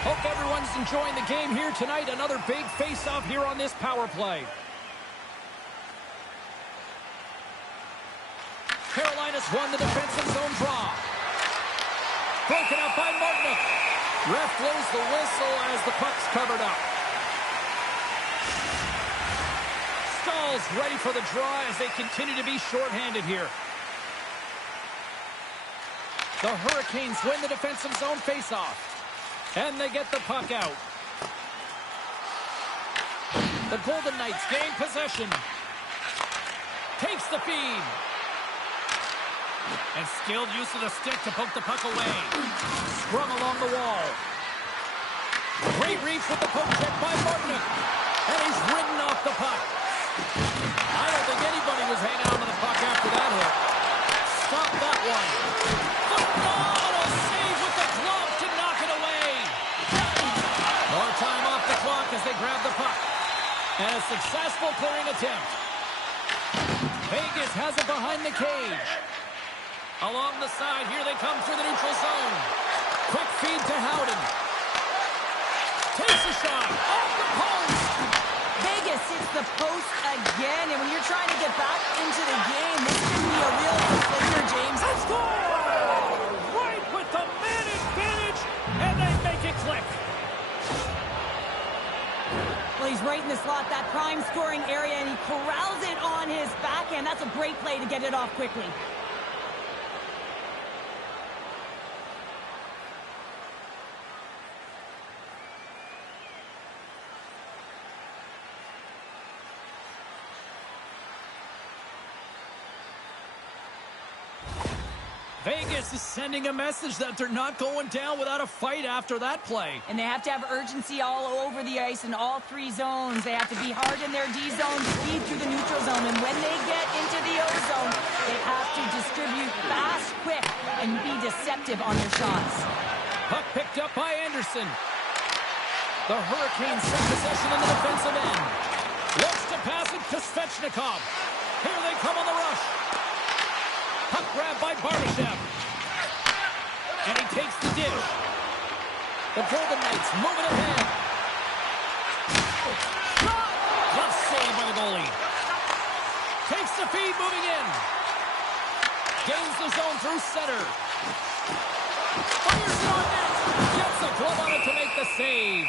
Hope everyone's enjoying the game here tonight. Another big face-off here on this power play. Carolina's won the defensive zone draw. Broken up by Martinook. Ref blows the whistle as the puck's covered up. Stahl's ready for the draw as they continue to be shorthanded here. The Hurricanes win the defensive zone faceoff. And they get the puck out. The Golden Knights gain possession. Takes the feed. And skilled use of the stick to poke the puck away. Scrum along the wall. Great reach with the poke check by Martinook. And he's ridden off the puck. I don't think anybody was hanging on to the puck after that hit. Stop that one. Phenomenal save with the glove to knock it away. More time off the clock as they grab the puck. And a successful clearing attempt. Vegas has it behind the cage. Along the side, here they come through the neutral zone. Quick feed to Houghton. Takes a shot off the post. Vegas hits the post again, and when you're trying to get back into the game, this can be a real defender, James. Let's go! Right with the man advantage, and they make it click. Well, he's right in the slot, that prime scoring area, and he corrals it on his backhand. That's a great play to get it off quickly. Vegas is sending a message that they're not going down without a fight after that play. And they have to have urgency all over the ice in all three zones. They have to be hard in their D zone, speed through the neutral zone. And when they get into the O zone, they have to distribute fast, quick, and be deceptive on their shots. Puck picked up by Anderson. The Hurricanes set possession in the defensive end. Looks to pass it to Svechnikov. Here they come on the rush. Puck grab by Barbashev. And he takes the dish. The Golden Knights moving ahead. Glove save by the goalie. Takes the feed moving in. Gains the zone through center. Fires it on net. Gets a glove on it to make the save.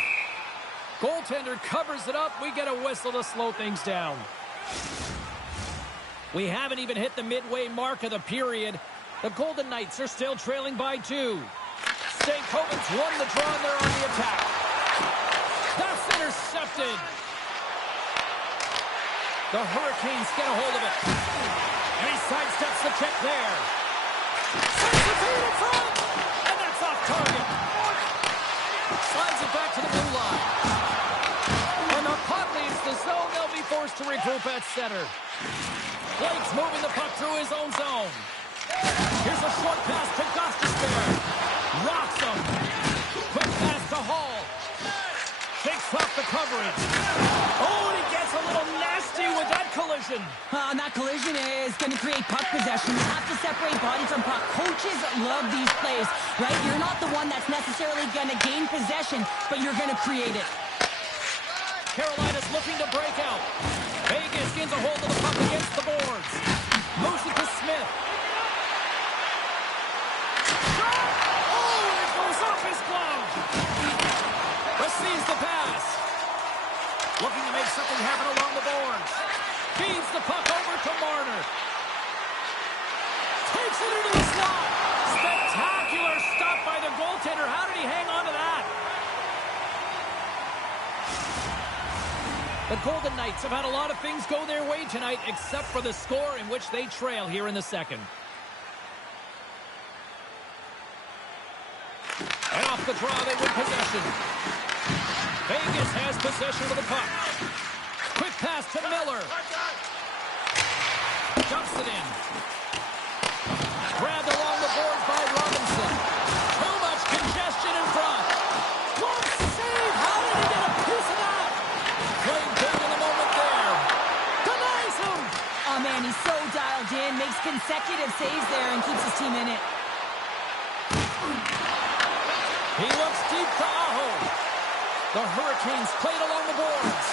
Goaltender covers it up. We get a whistle to slow things down. We haven't even hit the midway mark of the period. The Golden Knights are still trailing by 2. St. Coven's won the draw and they're on the attack. That's intercepted. The Hurricanes get a hold of it. And he sidesteps the check there. Sends the feed in front. And that's off target. Slides it back to the blue line. When the puck leaves the zone, they'll be forced to regroup at center. Blake's moving the puck through his own zone. Here's a short pass to Gostisbehere. Rocks him. Quick pass to Hall. Takes off the coverage. Oh, and he gets a little nasty with that collision. And that collision is going to create puck possession. You have to separate body from puck. Coaches love these plays, right? You're not the one that's necessarily going to gain possession, but you're going to create it. Carolina's looking to break out. Vegas gains a hold of the puck against the boards. Moves it to Smith. Shot! Oh, it goes off his glove. Receives the pass. Looking to make something happen along the boards. Feeds the puck over to Marner. Takes it into the slot. Spectacular stop by the goaltender. How did he hang on to that? The Golden Knights have had a lot of things go their way tonight, except for the score in which they trail here in the second. And off the draw, they win possession. Vegas has possession of the puck. Quick pass to Miller. Dumps it in. Grabbed along the boards by Robinson. Too much congestion in front. Glove save. How did he get a piece of that? Playing big in the moment there. Denies him. Oh, man, he's so dialed in. Makes consecutive saves there and keeps his team in it. He looks deep to Aho. The Hurricanes played along the boards.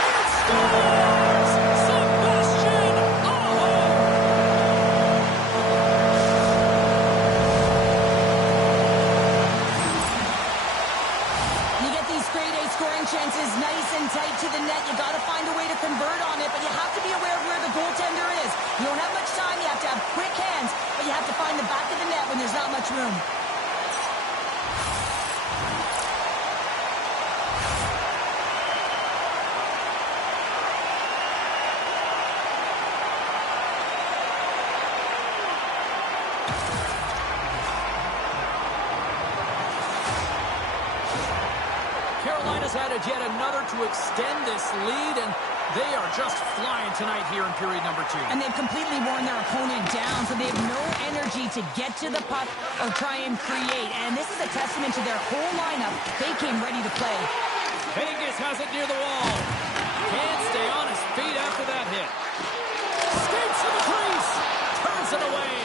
And scores! Sebastian Aho! You get these grade A scoring chances nice and tight to the net. You got to find a way to convert on it, but you have to be aware of where the goaltender is. You don't have much time. You have to have quick hands, but you have to find the back of the net when there's not much room. Carolina's added yet another to extend this lead, and they are just flying tonight here in period number 2. And they've completely worn their opponent down, so they have no energy to get to the puck or try and create. And this is a testament to their whole lineup. They came ready to play. Vegas has it near the wall. Can't stay on his feet after that hit. Skates to the crease. Turns it away.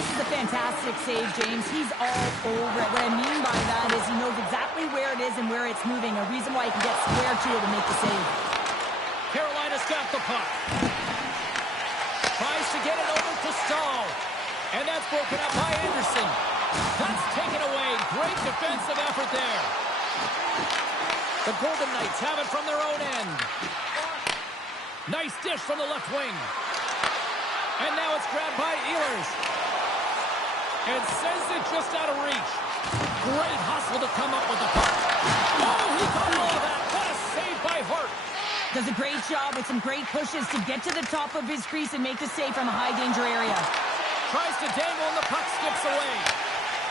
This is a fantastic save, James. He's all over it. What I mean by that is he knows exactly where it is and where it's moving. A reason why he can get square to it and make the save. Carolina's got the puck. Tries to get it over to Stahl. And that's broken up by Anderson. That's taken away. Great defensive effort there. The Golden Knights have it from their own end. Nice dish from the left wing. And now it's grabbed by Ehlers. And sends it just out of reach. Great hustle to come up with the puck. Oh, he got all of that. What a save by Hart. Does a great job with some great pushes to get to the top of his crease and make the save from a high-danger area. Tries to dangle and the puck skips away.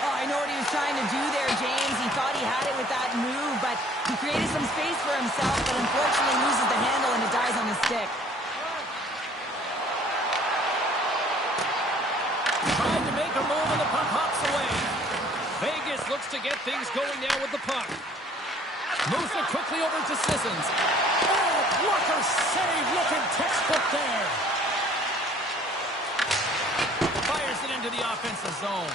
Oh, I know what he was trying to do there, James. He thought he had it with that move, but he created some space for himself, but unfortunately loses the handle and it dies on his stick. Tried to make a move and the puck hops away. Vegas looks to get things going now with the puck. Moves it quickly over to Sissons. Oh, what a save, looking textbook there. Fires it into the offensive zone.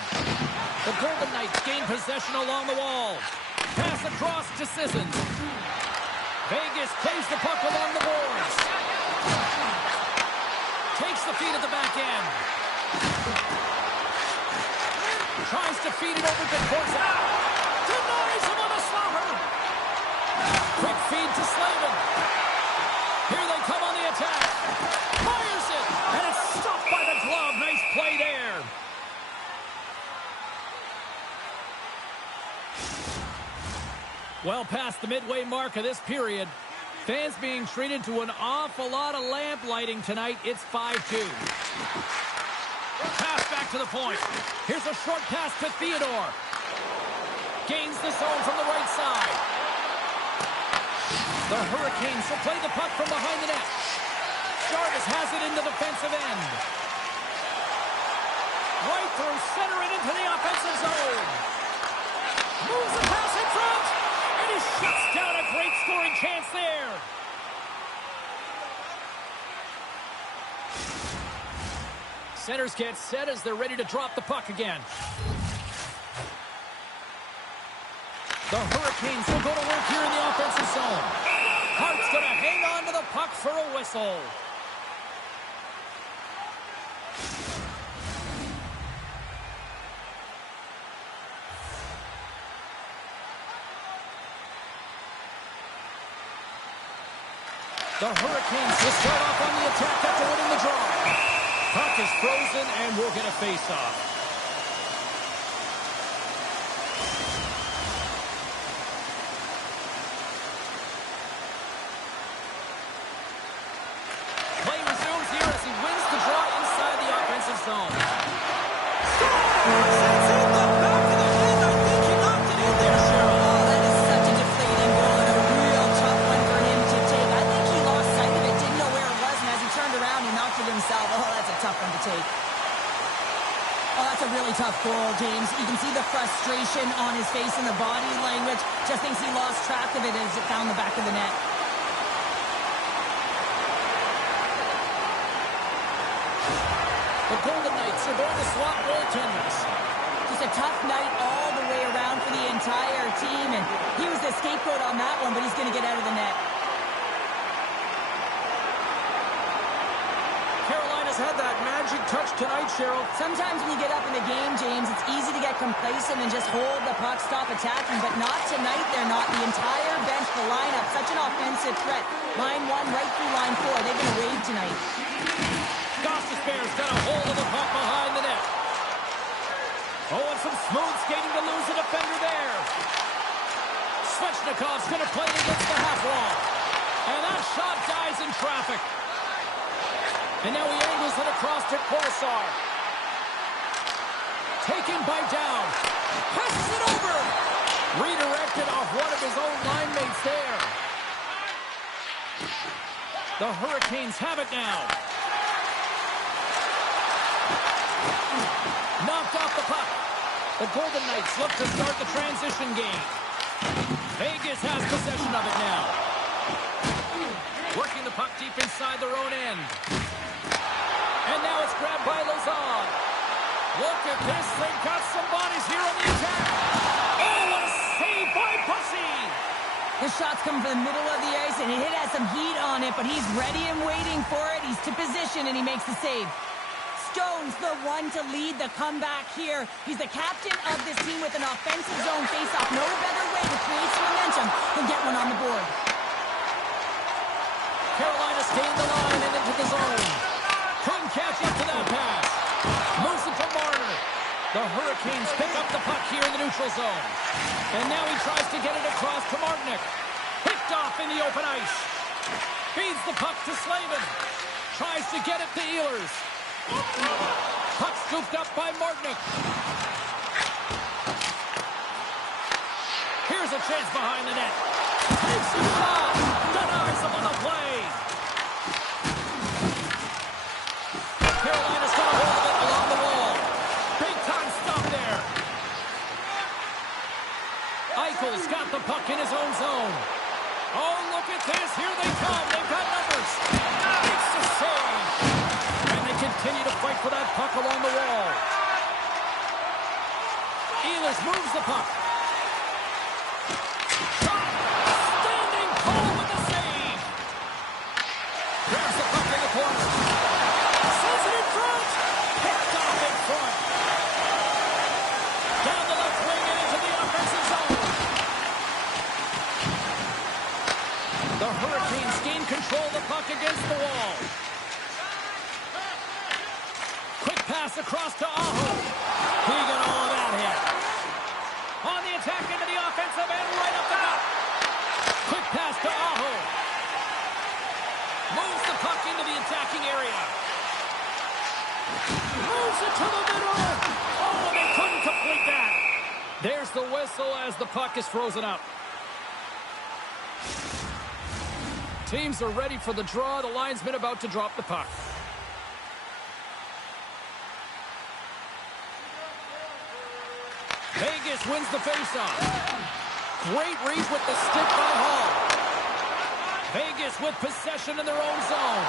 The Golden Knights gain possession along the wall. Pass across to Sissons. Vegas plays the puck along the boards. Takes the feed at the back end. Tries to feed it over to Corsa. Denies him on the slobber. Quick feed to Slavin. Here they come on the attack. Fires it. And it's stopped by the glove. Nice play there. Well past the midway mark of this period. Fans being treated to an awful lot of lamp lighting tonight. It's 5-2. Pass back to the point. Here's a short pass to Theodore. Gains the zone from the right side. The Hurricanes will play the puck from behind the net. Jarvis has it in the defensive end. Right through center and into the offensive zone. Moves the pass in front. And he shuts down a great scoring chance there. Centers get set as they're ready to drop the puck again. The Hurricanes will go to work here in the offensive zone. Hart's going to hang on to the puck for a whistle. The Hurricanes will start off on the attack after winning the draw. Puck is frozen and we'll get a face-off. Play resumes here as he wins the draw inside the offensive zone. Sends in the back of the net. I think he knocked it in there, Cheryl. Oh, that is such a deflating goal and a real tough one for him to take. I think he lost sight of it, didn't know where it was, and as he turned around, he knocked it himself. Oh, that's a tough one to take. Oh, that's a really tough goal, James. You can see the frustration on his face and the body language. Just thinks he lost track of it as it found the back of the net. The Golden Knights are going to swap goaltenders. Just a tough night all the way around for the entire team, and he was the scapegoat on that one, but he's going to get out of the net. Carolina's had that magic touch tonight, Cheryl. Sometimes when you get up in the game, James, it's easy to get complacent and just hold the puck, stop attacking, but not tonight. They're not. The entire bench, the lineup, such an offensive threat. Line 1 right through line 4. They're going to rave tonight. Gostisbehere's got a hold of the puck behind the net. Oh, and some smooth skating to lose a defender there. Svechnikov's going to play against the half wall. And that shot dies in traffic. And now he angles it across to Corsar. Taken by Down. Passes it over. Redirected off one of his own line mates there. The Hurricanes have it now. Knocked off the puck. The Golden Knights look to start the transition game. Vegas has possession of it now. Working the puck deep inside their own end. And now it's grabbed by Lazard. Look at this. They've got some bodies here on the attack. Oh, what a save by Bussy. The shot's coming from the middle of the ice, and it has some heat on it, but he's ready and waiting for it. He's to position, and he makes the save. Stone's the one to lead the comeback here. He's the captain of this team with an offensive zone face-off. No better way to create some momentum than get one on the board. Carolina staying the line and into the zone. Couldn't catch up to that pass. Moves it to Marner. The Hurricanes pick up the puck here in the neutral zone. And now he tries to get it across to Martinick. Picked off in the open ice. Feeds the puck to Slavin. Tries to get it to Ehlers. Puck scooped up by Martinick. Here's a chance behind the net. Takes a shot. Denies him on the play. Carolina's got a hold of it along the wall. Big time stop there. Eichel's got the puck in his own zone. Oh, look at this. Here they come. They've got numbers. It's a save. And they continue to fight for that puck along the wall. Ehlers moves the puck. Shot. Standing tall with the save. Grabs the puck in the corner. Sends it in front. Picked off in front. puck against the wall. Quick pass across to Aho. He got all of that hit. On the attack into the offensive end, right up the gut. Quick pass to Aho. Moves the puck into the attacking area. Moves it to the middle. Oh, they couldn't complete that. There's the whistle as the puck is frozen up. Teams are ready for the draw. The linesman about to drop the puck. Vegas wins the faceoff. Great read with the stick by Hall. Vegas with possession in their own zone.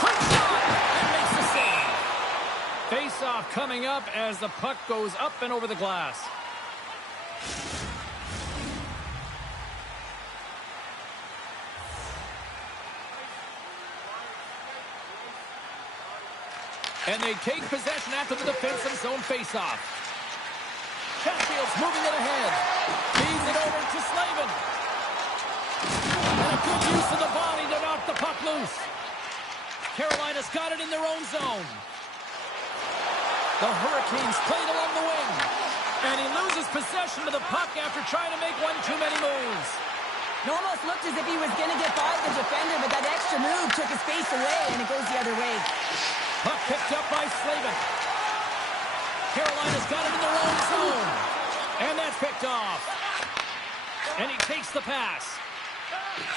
Quick shot and makes the save. Faceoff coming up as the puck goes up and over the glass. And they take possession after the defensive zone faceoff. Chatfield's moving it ahead. Feeds it over to Slavin. And a good use of the body to knock the puck loose. Carolina's got it in their own zone. The Hurricanes played along the wing. And he loses possession of the puck after trying to make one too many moves. It almost looked as if he was going to get by the defender, but that extra move took his face away, and it goes the other way. Puck picked up by Slavin. Carolina's got it in their own zone. And that's picked off. And he takes the pass.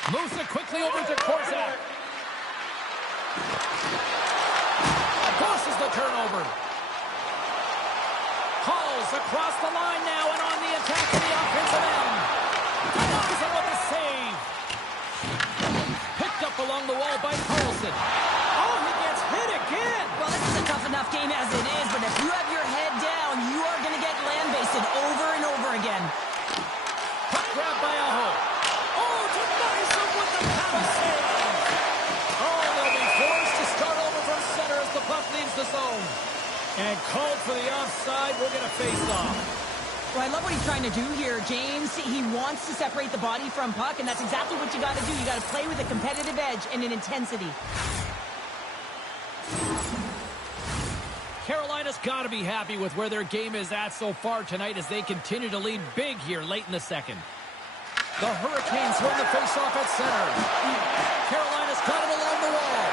Moves it quickly over to Korzak. Forces the turnover. Hall's across the line now and on the attack of the offensive end. Denies him with a save. Picked up along the wall by Carlson. Oh, he gets hit again. Well, this is a tough enough game as it is, but if you have your head down, you are going to get land-basted over and over again. Puck grab by Aho. Oh, denies him with the power save. Oh, they'll be forced to start over from center as the puck leaves the zone. And called for the offside. We're going to face off. Well, I love what he's trying to do here, James. He wants to separate the body from puck, and that's exactly what you got to do. You got to play with a competitive edge and an intensity. Carolina's got to be happy with where their game is at so far tonight as they continue to lead big here late in the second. The Hurricanes win the faceoff at center. Carolina's got it along the wall.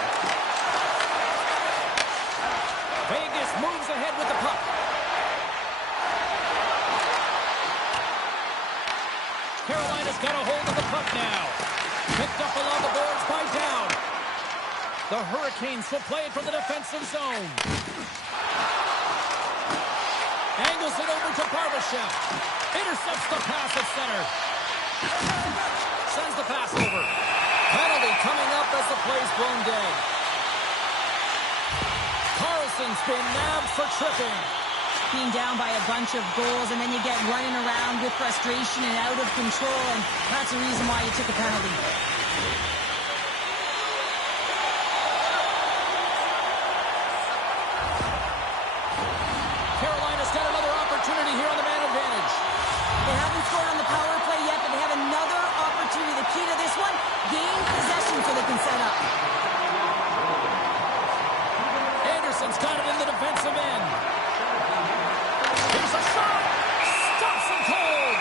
Vegas moves ahead with the puck. Carolina's got a hold of the puck now. Picked up along the boards by Down. The Hurricanes will play it from the defensive zone. Angles it over to Barbashev. Intercepts the pass at center. Sends the pass over. Penalty coming up as the play's blown dead. Carlson's been nabbed for tripping. Being down by a bunch of goals, and then you get running around with frustration and out of control, and that's the reason why you took a penalty. Carolina's got another opportunity here on the man advantage. They haven't scored on the power play yet, but they have another opportunity. The key to this one, gain possession so they can set up. Anderson's got it in the defensive end. Here's a shot. Stops him cold.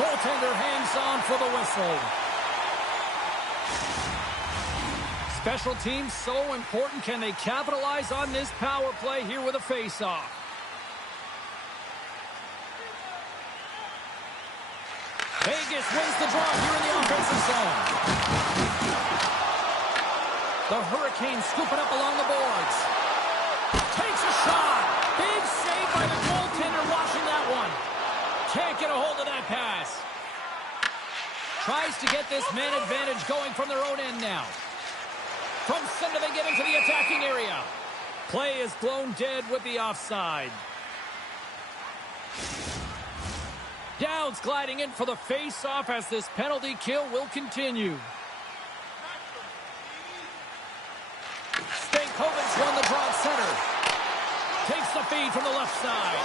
Goaltender hangs on for the whistle. Special teams so important. Can they capitalize on this power play here with a face-off? Vegas wins the draw here in the offensive zone. The Hurricanes scooping up along the boards. Takes a shot. Big save by the goaltender washing that one. Can't get a hold of that pass. Tries to get this man advantage going from their own end now. From center they get into the attacking area. Play is blown dead with the offside. Dowd's gliding in for the face-off as this penalty kill will continue. Stankoven's won the draw at center. Takes the feed from the left side.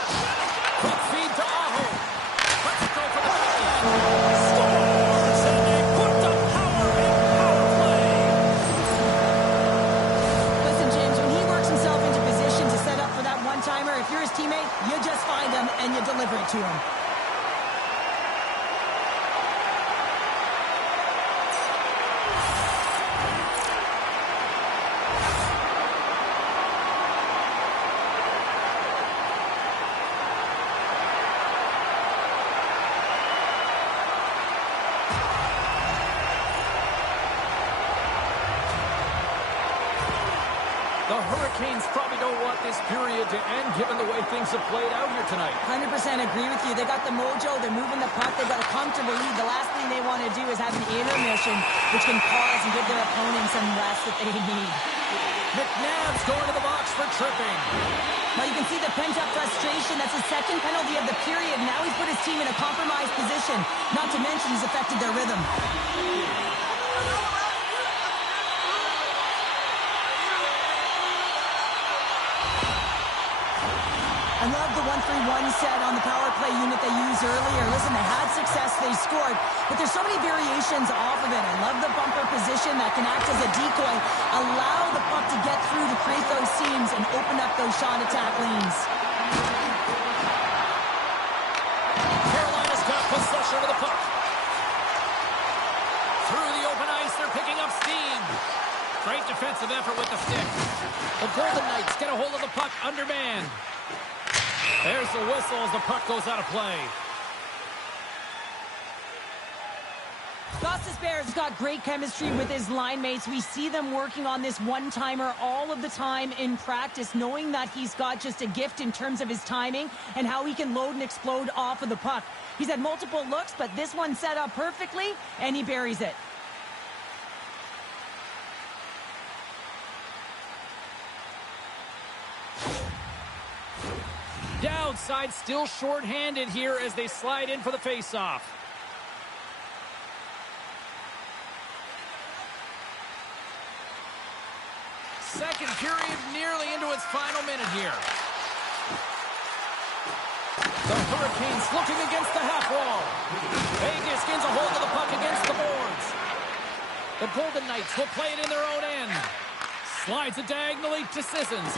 Quick feed to Aho. Let's go for the backhand. Scores! And they put the power in You just find them and you deliver it to them. The Hurricanes probably don't want this period to end given the way things have played out here tonight. 100% agree with you. They got the mojo. They're moving the puck. They've got a comfortable lead. The last thing they want to do is have an intermission, which can pause and give their opponent some rest that they need. McNabb's going to the box for tripping. Now you can see the pent-up frustration. That's his second penalty of the period. Now he's put his team in a compromised position. Not to mention he's affected their rhythm. I love the 1-3-1 set on the power play unit they used earlier. Listen, they had success, they scored, but there's so many variations off of it. I love the bumper position that can act as a decoy, allow the puck to get through to create those seams and open up those shot attack lanes. Carolina's got possession of the puck. Through the open ice, they're picking up steam. Great defensive effort with the stick. The Golden Knights get a hold of the puck undermanned. There's the whistle as the puck goes out of play. Gostis Bear's got great chemistry with his line mates. We see them working on this one-timer all of the time in practice, knowing that he's got just a gift in terms of his timing and how he can load and explode off of the puck. He's had multiple looks, but this one set up perfectly, and he buries it. Downside still short-handed here as they slide in for the face-off. Second period nearly into its final minute here. The Hurricanes looking against the half wall. Vegas gets a hold of the puck against the boards. The Golden Knights will play it in their own end. Slides it diagonally to Sissons.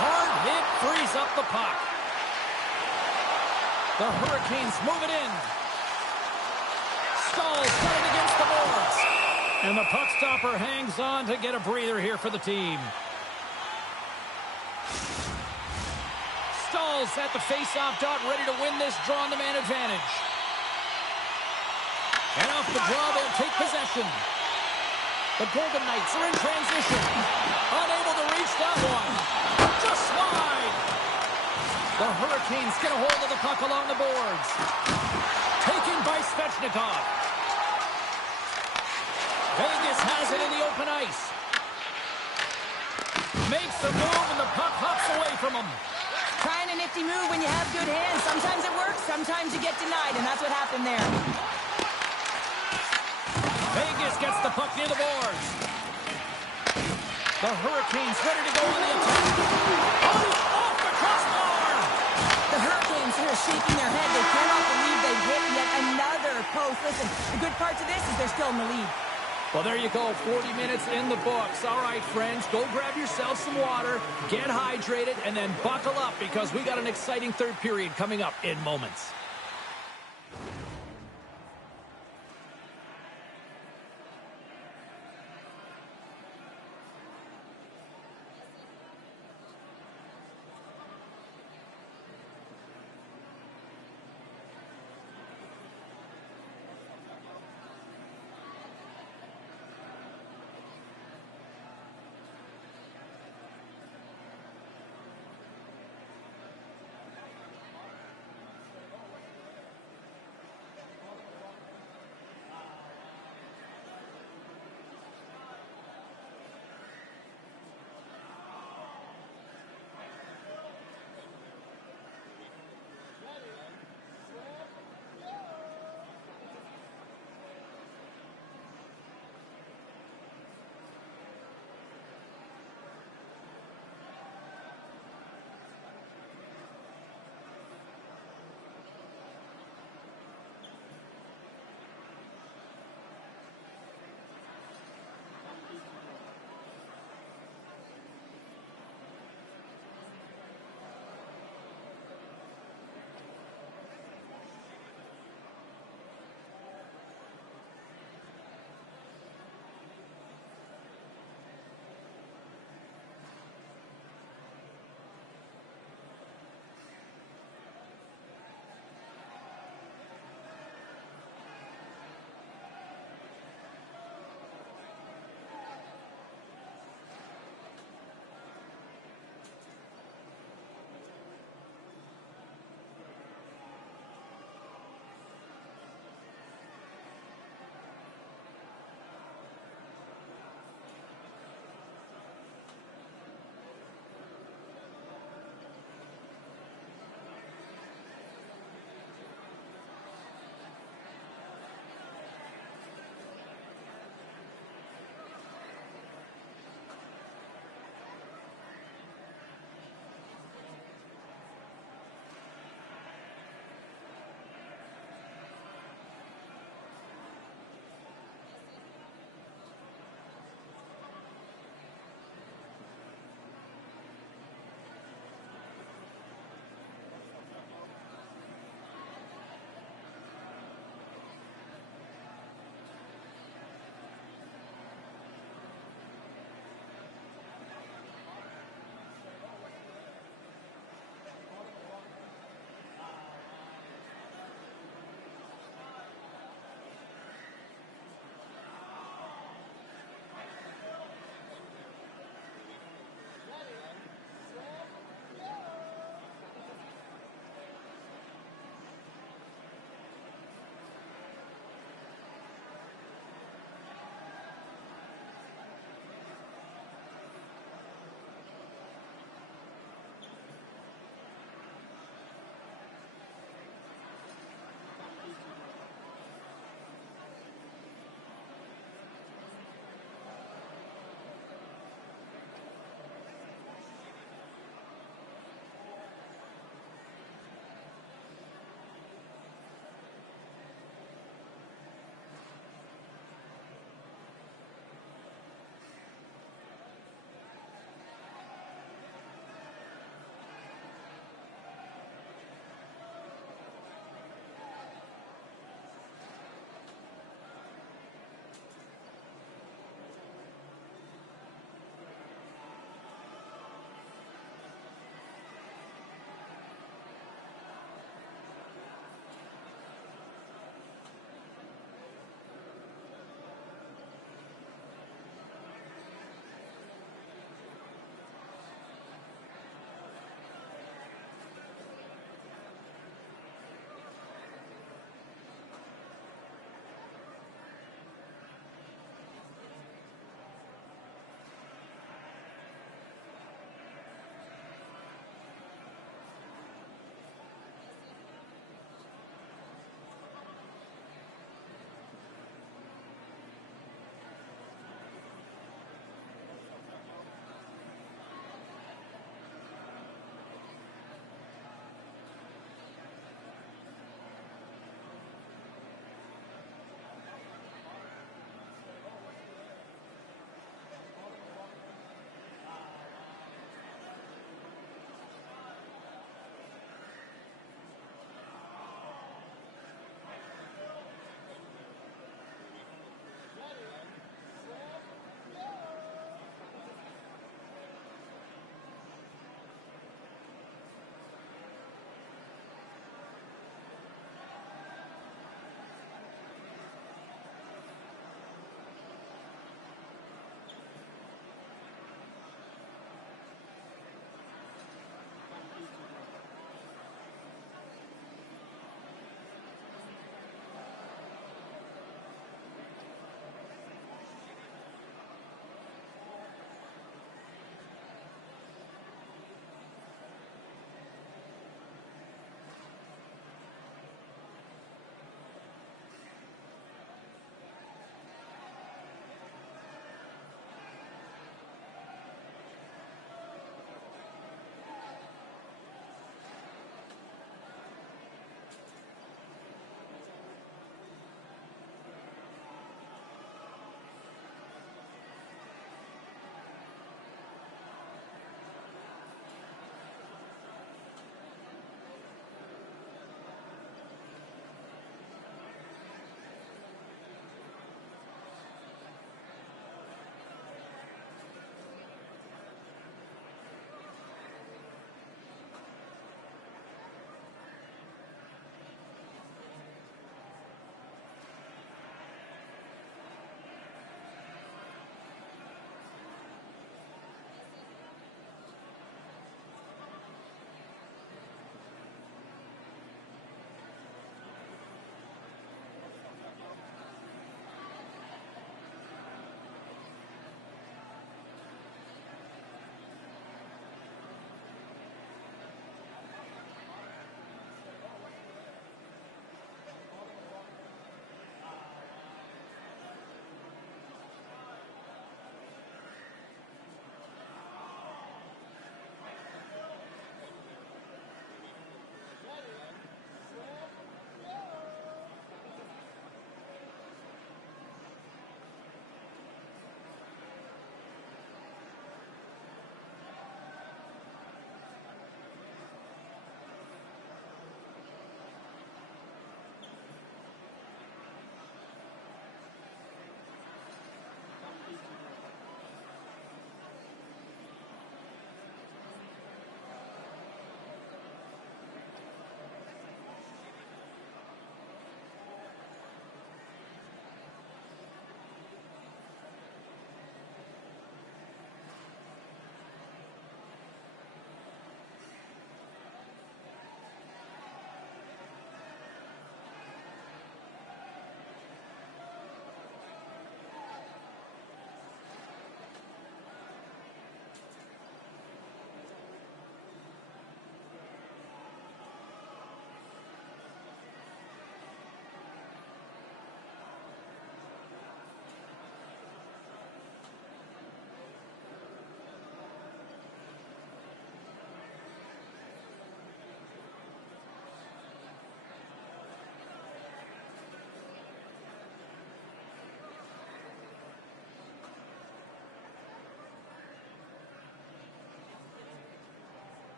Hard hit frees up the puck. The Hurricanes move it in. Stahl's got it against the boards. And the puck stopper hangs on to get a breather here for the team. Stahl's at the face-off dot, ready to win this draw on the man advantage. And off the draw, they'll take possession. The Golden Knights are in transition. Unable to reach that one. Just wide. The Hurricanes get a hold of the puck along the boards. Taken by Svechnikov. Vegas has it in the open ice. Makes the move and the puck hops away from him. Trying a nifty move when you have good hands. Sometimes it works, sometimes you get denied, and that's what happened there. Vegas gets the puck near the boards. The Hurricanes ready to go on the attack. Oh, off the crossbar! The Hurricanes are shaking their head. They cannot believe they've hit yet another post. Listen, the good part to this is they're still in the lead. Well, there you go. 40 minutes in the books. All right, friends, go grab yourself some water, get hydrated, and then buckle up because we got an exciting third period coming up in moments.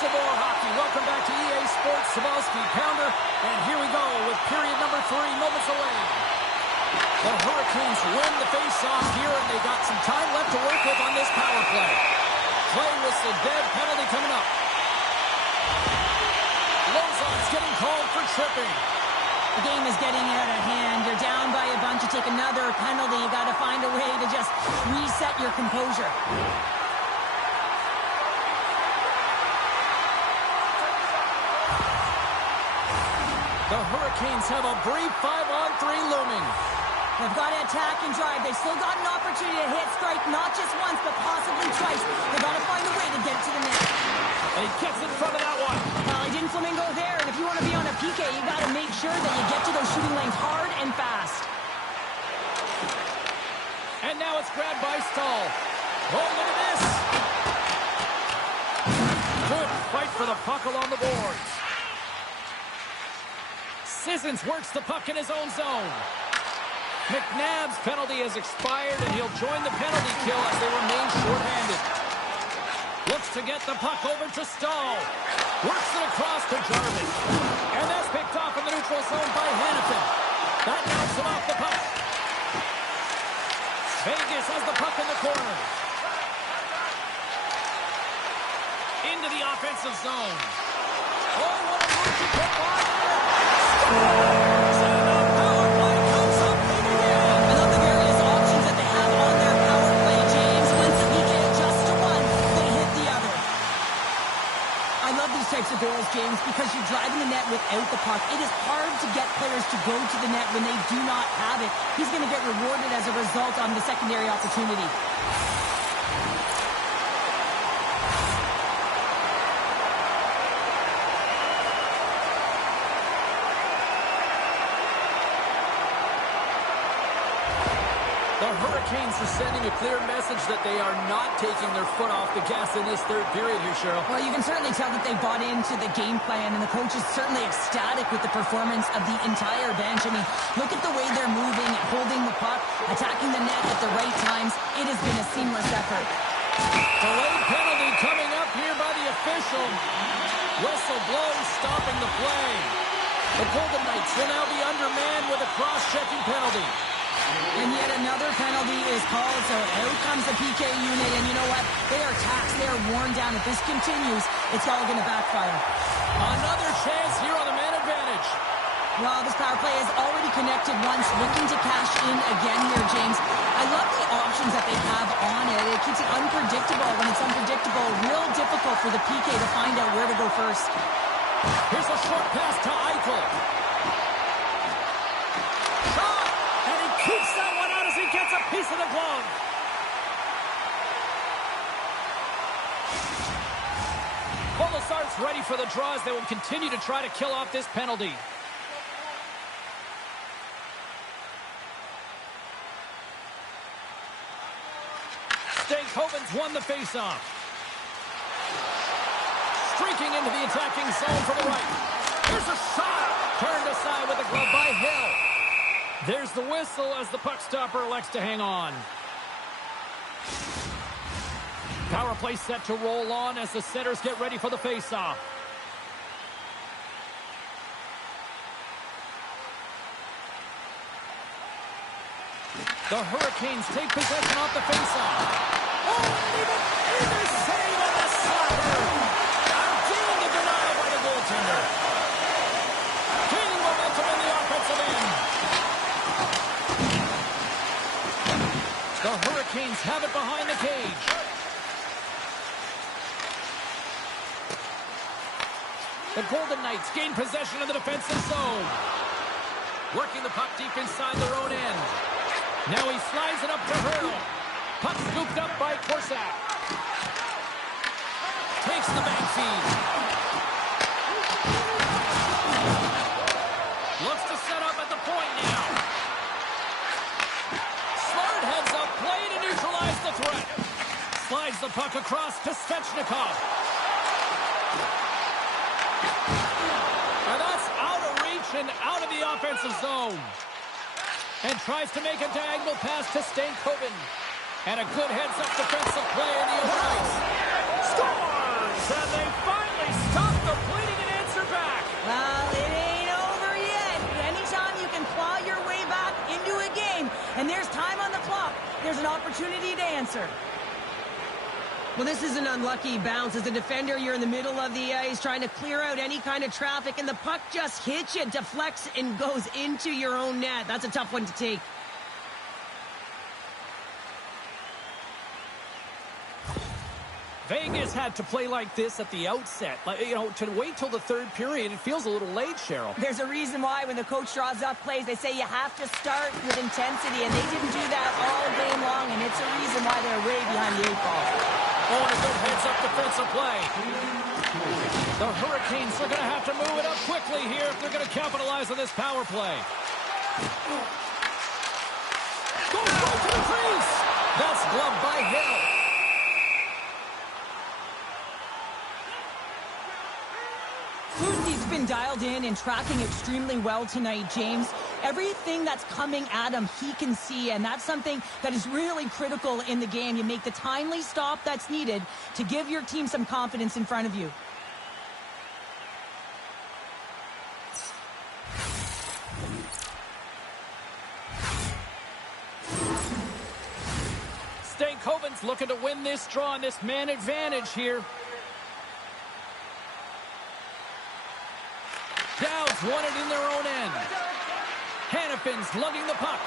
some more hockey. Welcome back to EA Sports Savalski Pounder. And here we go with period number 3, moments away. The Hurricanes win the face-off here, and they got some time left to work with on this power play. Play whistle dead, penalty coming up. Lozon's getting called for tripping. The game is getting out of hand. You're down by a bunch. You take another penalty. You got to find a way to just reset your composure. The Hurricanes have a brief 5-on-3 looming. They've got to attack and drive. They've still got an opportunity to hit strike not just once, but possibly twice. They've got to find a way to get it to the net. And he gets in front of that one. Well, he didn't flamingo there, and if you want to be on a PK, you got to make sure that you get to those shooting lanes hard and fast. And now it's grabbed by Stahl. Oh, look at this. Good fight for the puck along the boards. Sissons works the puck in his own zone. McNabb's penalty has expired, and he'll join the penalty kill as they remain shorthanded. Looks to get the puck over to Stahl. Works it across to Jarvis. And that's picked off in the neutral zone by Hannafin. That knocks him off the puck. Vegas has the puck in the corner. Into the offensive zone. Oh, what a move to put on there. Scores! And the power play comes up big again. I love the various options that they have on their power play, James. Once the PK adjusts to one, they hit the other. I love these types of goals, James, because you're driving the net without the puck. It is hard to get players to go to the net when they do not have it. He's going to get rewarded as a result on the secondary opportunity. The Hurricanes are sending a clear message that they are not taking their foot off the gas in this third period here, Cheryl. Well, you can certainly tell that they bought into the game plan, and the coach is certainly ecstatic with the performance of the entire bench. I mean, look at the way they're moving, holding the puck, attacking the net at the right times. It has been a seamless effort. Delayed penalty coming up here by the official. Whistle blows, stopping the play. The Golden Knights will now be undermanned with a cross-checking penalty. And yet another penalty is called, so out comes the PK unit, and you know what? They are taxed, they are worn down. If this continues, it's all going to backfire. Another chance here on the man advantage. Well, this power play is already connected once, looking to cash in again here, James. I love the options that they have on it. It keeps it unpredictable. When it's unpredictable, real difficult for the PK to find out where to go first. Here's a short pass to Eichel. Shot! And he keeps that one out as he gets a piece of the glove. Colasar's ready for the draws. They will continue to try to kill off this penalty. Stankoven's won the faceoff. Streaking into the attacking zone from the right. Here's a shot. Turned aside with a glove by Hill. There's the whistle as the puck stopper elects to hang on. Power play set to roll on as the setters get ready for the faceoff. The Hurricanes take possession off the faceoff. Oh, and even save on the slapper. Dealing the denial by the goaltender. Gaining momentum in the offensive end. The Hurricanes have it behind the cage. The Golden Knights gain possession of the defensive zone. Working the puck deep inside their own end. Now he slides it up to Hurdle. Puck scooped up by Korsak. Takes the bank feed. Looks to set up at the point now. Smart heads up play to neutralize the threat. Slides the puck across to Svechnikov. Now that's out of reach and out of the offensive zone. And tries to make a diagonal pass to Stankoven. And a good heads-up defensive play in the open ice. Scores! And they finally stop the bleeding and answer back. Well, it ain't over yet. Anytime you can claw your way back into a game, and there's time on the clock, there's an opportunity to answer. Well, this is an unlucky bounce. As a defender, you're in the middle of the ice trying to clear out any kind of traffic, and the puck just hits you, deflects, and goes into your own net. That's a tough one to take. Vegas had to play like this at the outset. To wait till the third period, it feels a little late, Cheryl. There's a reason why when the coach draws up plays, they say you have to start with intensity, and they didn't do that all game long, and it's a reason why they're way behind the 8 ball. Oh, and a good heads-up defensive play. The Hurricanes are going to have to move it up quickly here if they're going to capitalize on this power play. Goes right to the crease. That's gloved by Hill. He's been dialed in and tracking extremely well tonight, James. Everything that's coming at him, he can see, and that's something that is really critical in the game. You make the timely stop that's needed to give your team some confidence in front of you. Stankoven's looking to win this draw on this man advantage here. Dowds won it in their own end. Hannafin's lugging the puck.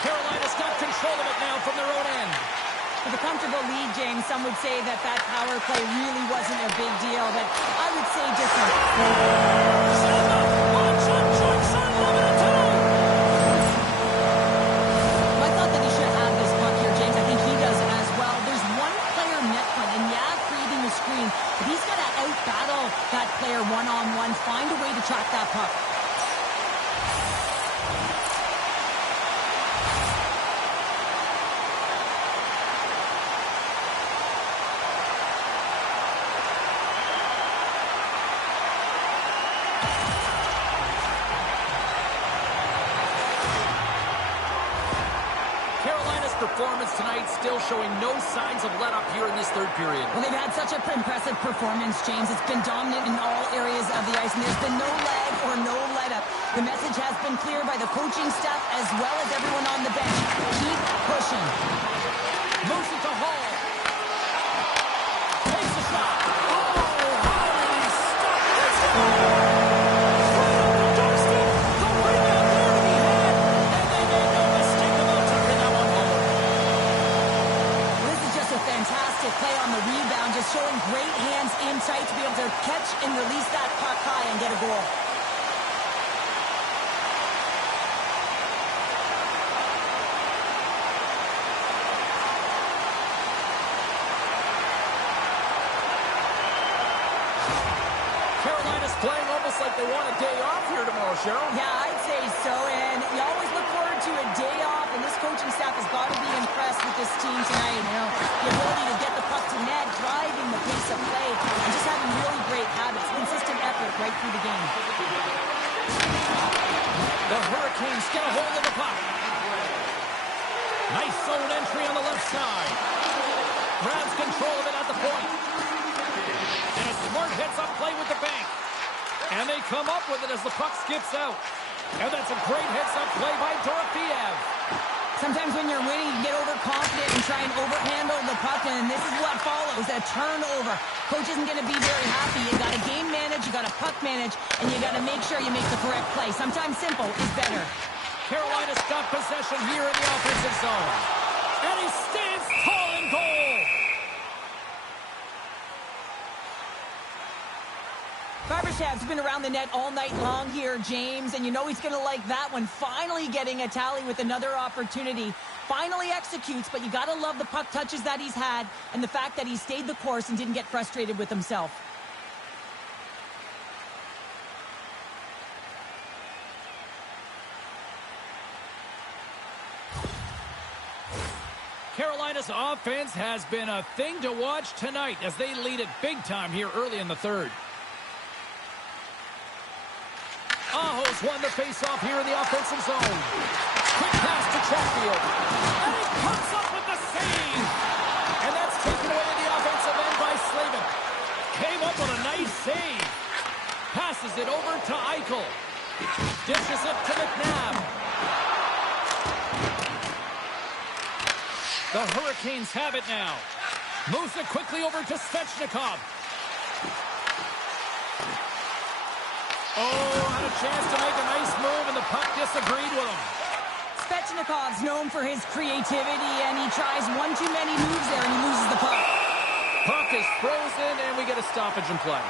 Carolina's got control of it now from their own end. With a comfortable lead, James, some would say that power play really wasn't a big deal, but I would say different. I thought that he should have this puck here, James. I think he does as well. There's one player net front, and creating the screen, but he's got to out-battle that player one-on-one, find a way to track that puck. Performance tonight still showing no signs of let up here in this third period. Well, they've had such an impressive performance, James. It's been dominant in all areas of the ice, and there's been no lag or no let up. The message has been clear by the coaching staff as well as everyone on the bench. Keep pushing. Moves it to Hall. Takes the shot. Oh, how did he stop this? Play on the rebound, just showing great hands in tight to be able to catch and release that puck high and get a goal. Carolina's playing almost like they want a day off here tomorrow, Cheryl. Yeah, I'd say so, and you always look forward to a day off, and this coaching staff has got to be impressed with this team tonight. The ability to get the puck to net, driving the pace of play, and just having really great habits, consistent effort right through the game. The Hurricanes get a hold of the puck. Nice zone entry on the left side. Grabs control of it at the point. And a smart heads-up play with the bank. And they come up with it as the puck skips out. And that's a great heads-up play by Dorofeev. Sometimes when you're winning, you get overconfident and try and overhandle the puck, and this is what follows, a turnover. Coach isn't going to be very happy. You got to game manage, you got to puck manage, and you got to make sure you make the correct play. Sometimes simple is better. Carolina's got possession here in the offensive zone. And he stands tall in goal. Barbashev's been around the net all night long here, James, and you know he's going to like that one. Finally getting a tally with another opportunity. Finally executes, but you got to love the puck touches that he's had and the fact that he stayed the course and didn't get frustrated with himself. Carolina's offense has been a thing to watch tonight as they lead it big time here early in the third. Aho's won the face-off here in the offensive zone. Quick pass to Chatfield. And he comes up with the save. And that's taken away in the offensive end by Eichel. Dishes it to McNabb. The Hurricanes have it now. Moves it quickly over to Svechnikov. Oh, had a chance to make a nice move, and the puck disagreed with him. Svechnikov's known for his creativity, and he tries one too many moves there, and he loses the puck. Puck is frozen, and we get a stoppage in play.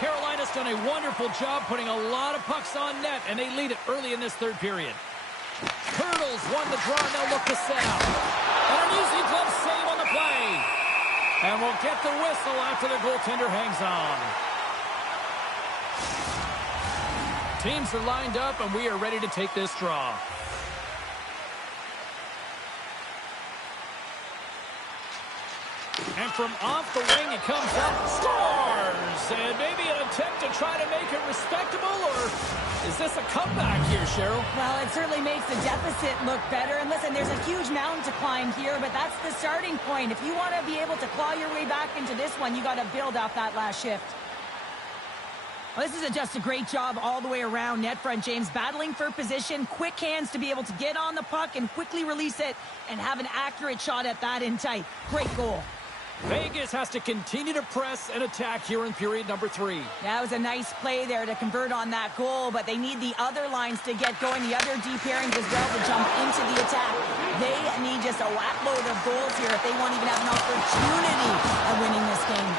Carolina's done a wonderful job putting a lot of pucks on net, and they lead it early in this third period. Turtles won the draw, and they'll look to set out. And an easy glove save on the play. And we'll get the whistle after the goaltender hangs on. Teams are lined up, and we are ready to take this draw. And from off the wing, it comes up, scores! And maybe an attempt to try to make it respectable, or is this a comeback here, Cheryl? Well, it certainly makes the deficit look better. And listen, there's a huge mountain to climb here, but that's the starting point. If you want to be able to claw your way back into this one, you got to build off that last shift. Well, this is just a great job all the way around net front, James. Battling for position, quick hands to be able to get on the puck and quickly release it and have an accurate shot at that in tight. Great goal. Vegas has to continue to press and attack here in period number 3. That was a nice play there to convert on that goal, but they need the other lines to get going, the other deep pairings as well to jump into the attack. They need just a whack load of goals here if they want to even have an opportunity of winning this game.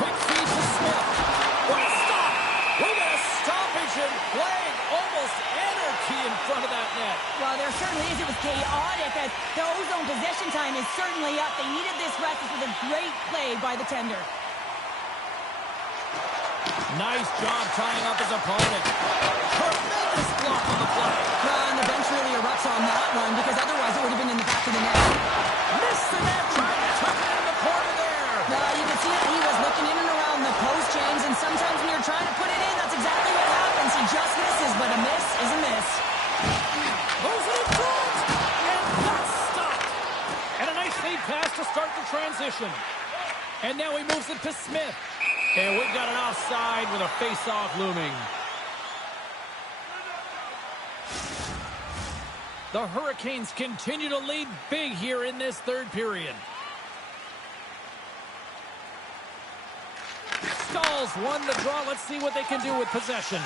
Quick feed to Smith. What a stop! We got a stoppage in play. Almost anarchy in front of that net. Well, there certainly is. It was chaotic. The ozone possession time is certainly up. They needed this rest. This was a great play by the tender. Nice job tying up his opponent. Tremendous block on the play. And the bench really erupts on that one because otherwise it would have been in the back of the net. Missed the net. Trying to tuck it in the corner there. You can see that he was looking in and around the post, James, and sometimes when you're trying to put it in, that's exactly what happens. He just misses, but a miss is a miss. Moves it in front, and that's stopped. And a nice lead pass to start the transition. And now he moves it to Smith. And we've got an offside with a face-off looming. The Hurricanes continue to lead big here in this third period. Stalls won the draw. Let's see what they can do with possession.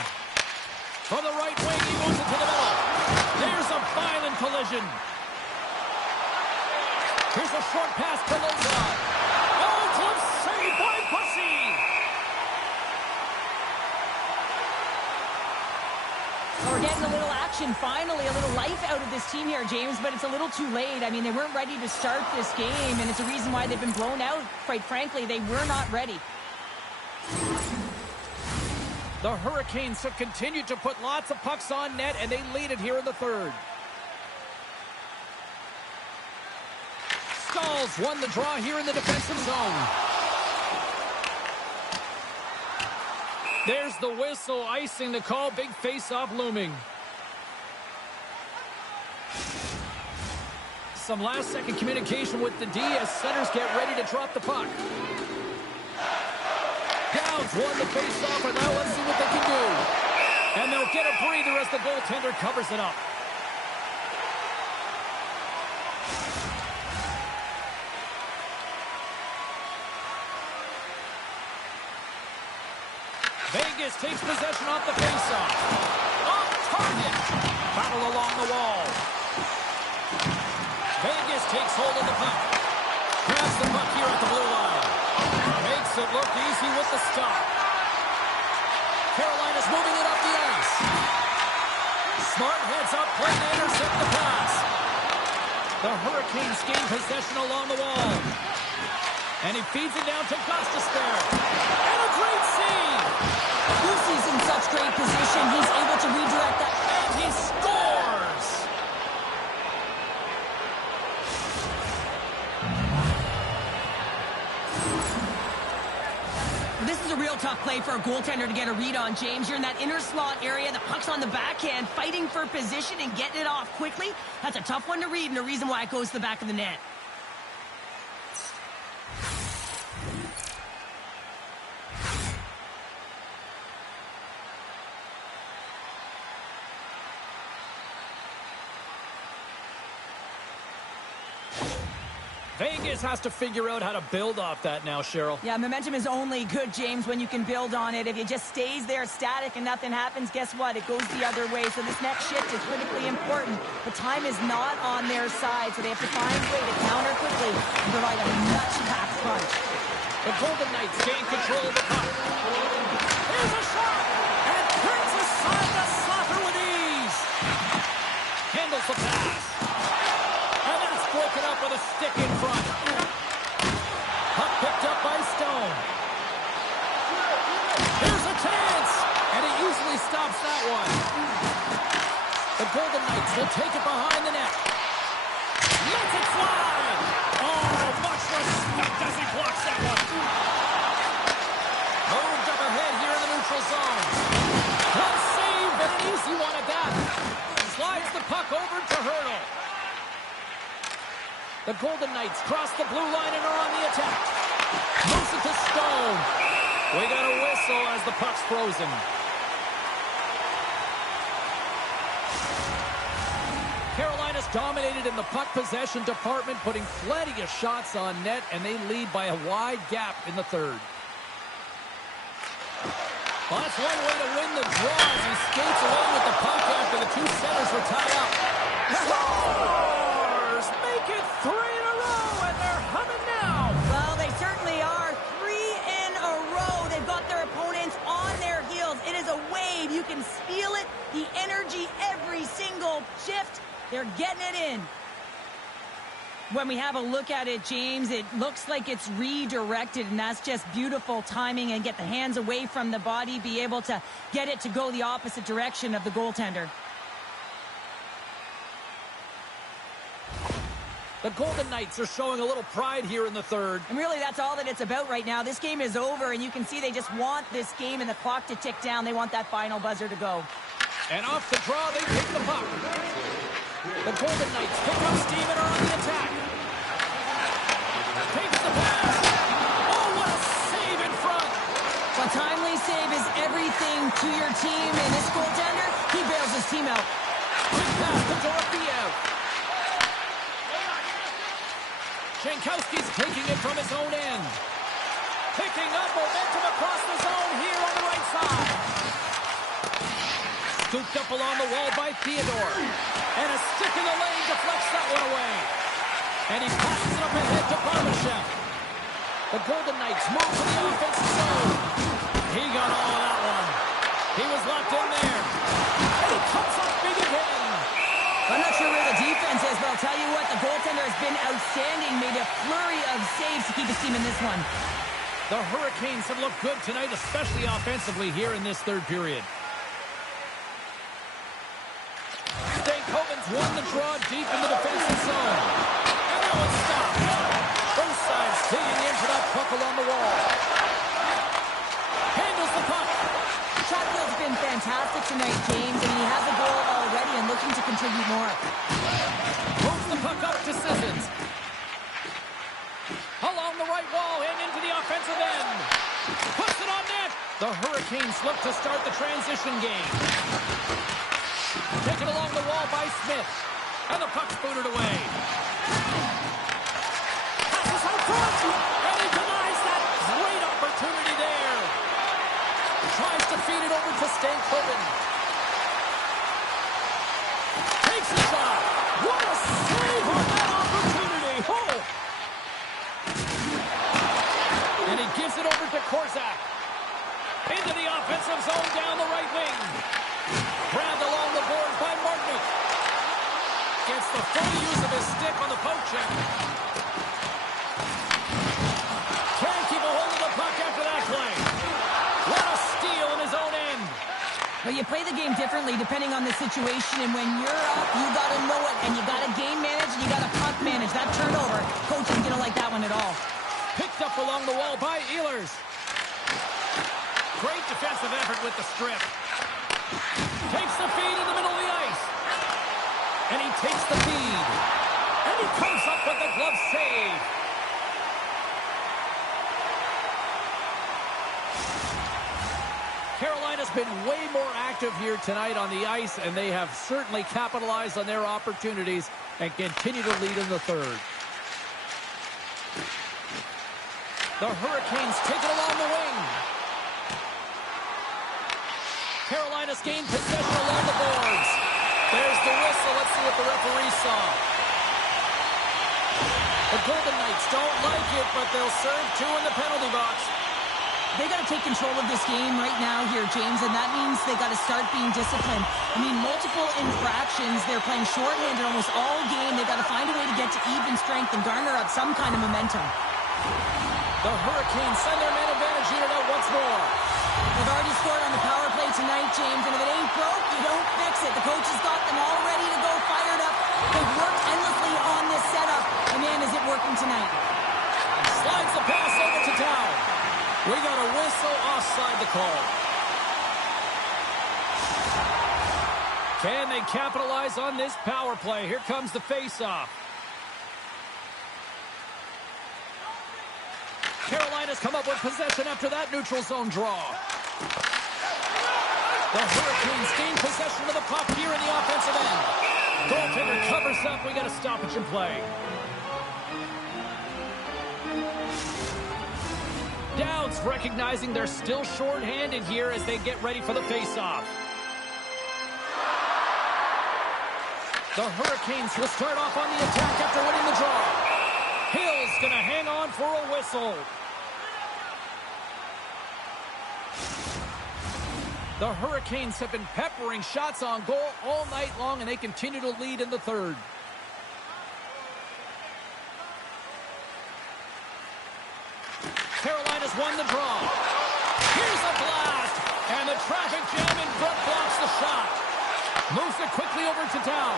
From the right wing, he moves it to the middle. There's a violent collision. Here's a short pass to Lozon. Oh, close save by Bussy. We're getting a little action, finally, a little life out of this team here, James, but it's a little too late. I mean, they weren't ready to start this game, and it's a reason why they've been blown out. Quite frankly, they were not ready. The Hurricanes have continued to put lots of pucks on net, and they lead it here in the third. Stalls won the draw here in the defensive zone. There's the whistle, icing the call. Big face-off looming. Some last-second communication with the D as centers get ready to drop the puck. Downs won the face-off, and now let's see what they can do. And they'll get a breather as the goaltender covers it up. Vegas takes possession off the face-off. On target. Battle along the wall. Vegas takes hold of the puck. Grabs the puck here at the blue line. Makes it look easy with the stop. Carolina's moving it up the ice. Smart heads up, play to intercept the pass. The Hurricanes gain possession along the wall. And he feeds it down to Gostisbehere. And a great save! Lucy's in such great position. He's able to redirect that. And he scores! This is a real tough play for a goaltender to get a read on, James. You're in that inner slot area. The puck's on the backhand, fighting for position and getting it off quickly. That's a tough one to read, and the reason why it goes to the back of the net. Vegas has to figure out how to build off that now, Cheryl. Yeah, momentum is only good, James, when you can build on it. If it just stays there static and nothing happens, guess what? It goes the other way. So this next shift is critically important. But time is not on their side, so they have to find a way to counter quickly and provide a much-packed punch. The Golden Knights gain control of the puck. Here's a shot! And turns aside the soccer with ease. Handles the pass. And that's broken up with a stick in front. Puck picked up by Stone. Here's a chance! And he easily stops that one. The Golden Knights will take it behind the net. Lets it fly! Oh, much respect as he blocks that one. Moved up ahead here in the neutral zone. Well saved, and an easy one at that. Slides the puck over to Hurdle. The Golden Knights cross the blue line and are on the attack. Moves it to Stone. We got a whistle as the puck's frozen. Carolina's dominated in the puck possession department, putting plenty of shots on net, and they lead by a wide gap in the third. Well, that's one way to win the draw as he skates away with the puck after the two centers were tied up. Scores! Make it 3 in a row, and they're humming now. Well, they certainly are. 3 in a row. They've got their opponents on their heels. It is a wave. You can feel it. The energy every single shift. They're getting it in. When we have a look at it, James, it looks like it's redirected, and that's just beautiful timing and get the hands away from the body, be able to get it to go the opposite direction of the goaltender. The Golden Knights are showing a little pride here in the third. And really, that's all that it's about right now. This game is over, and you can see they just want this game and the clock to tick down. They want that final buzzer to go. And off the draw, they pick the puck. The Golden Knights pick up steam and are on the attack. Takes the pass. Oh, what a save in front. A timely save is everything to your team, and this goaltender, he bails his team out. Quick pass to Dorothea. Jankowski's taking it from his own end. Picking up momentum across the zone here on the right side. Scooped up along the wall by Theodore. And a stick in the lane deflects that one away. And he passes it up ahead to Barbashev. The Golden Knights move to the offensive zone. He got all of that one. He was locked in there. And he comes up big again. I'm not sure where the defense is, but I'll tell you what, the goaltender has been outstanding. Made a flurry of saves to keep his team in this one. The Hurricanes have looked good tonight, especially offensively here in this third period. Stankoven's won the draw deep in the defensive zone. And that one's stopped. Both sides digging in for that puck along the wall. Handles the puck. Chatfield's been fantastic tonight, James. I mean, he has a goal already and looking to contribute more. Moves the puck up to Sissons. Along the right wall and into the offensive end. Puts it on net. The Hurricanes look to start the transition game. Taken along the wall by Smith. And the puck's booted away. Passes out front. And he denies that great opportunity there. Tries to feed it over to Stankoven. Takes a shot. What a save on that opportunity. Oh. And he gives it over to Korzak. Into the offensive zone down the right wing. Grabbed along the boards by Martinic. Gets the full use of his stick on the poke check. Can't keep a hold of the puck after that play. What a steal in his own end. But you play the game differently depending on the situation, and when you're up, you got to know it, and you got to game manage, and you got to puck manage. That turnover, coach isn't going to like that one at all. Picked up along the wall by Ehlers. Great defensive effort with the strip. Takes the feed in the middle of the ice. And he takes the feed. And he comes up with the glove save. Carolina's been way more active here tonight on the ice, and they have certainly capitalized on their opportunities and continue to lead in the third. The Hurricanes take it along the wing. Carolina's gained possession along the boards. There's the whistle. Let's see what the referee saw. The Golden Knights don't like it, but they'll serve two in the penalty box. They got to take control of this game right now here, James, and that means they got to start being disciplined. I mean, multiple infractions. They're playing shorthanded almost all game. They got to find a way to get to even strength and garner up some kind of momentum. The Hurricanes send their man advantage unit out once more. They've already scored on the power play tonight, James, and if it ain't broke, you don't fix it. The coach has got them all ready to go, fired up. They've worked endlessly on this setup, and man, is it working tonight. Slides the pass over to Dow. We got a whistle offside the call. Can they capitalize on this power play? Here comes the face-off. Carolina's come up with possession after that neutral zone draw. The Hurricanes gain possession of the puck here in the offensive end. Goaltender covers up. We got a stoppage in play. Dowds recognizing they're still short-handed here as they get ready for the face-off. The Hurricanes will start off on the attack after winning the draw. Hill's going to hang on for a whistle. The Hurricanes have been peppering shots on goal all night long, and they continue to lead in the third. Carolina's won the draw. Here's a blast, and the traffic jam in front blocks the shot. Moves it quickly over to Dow.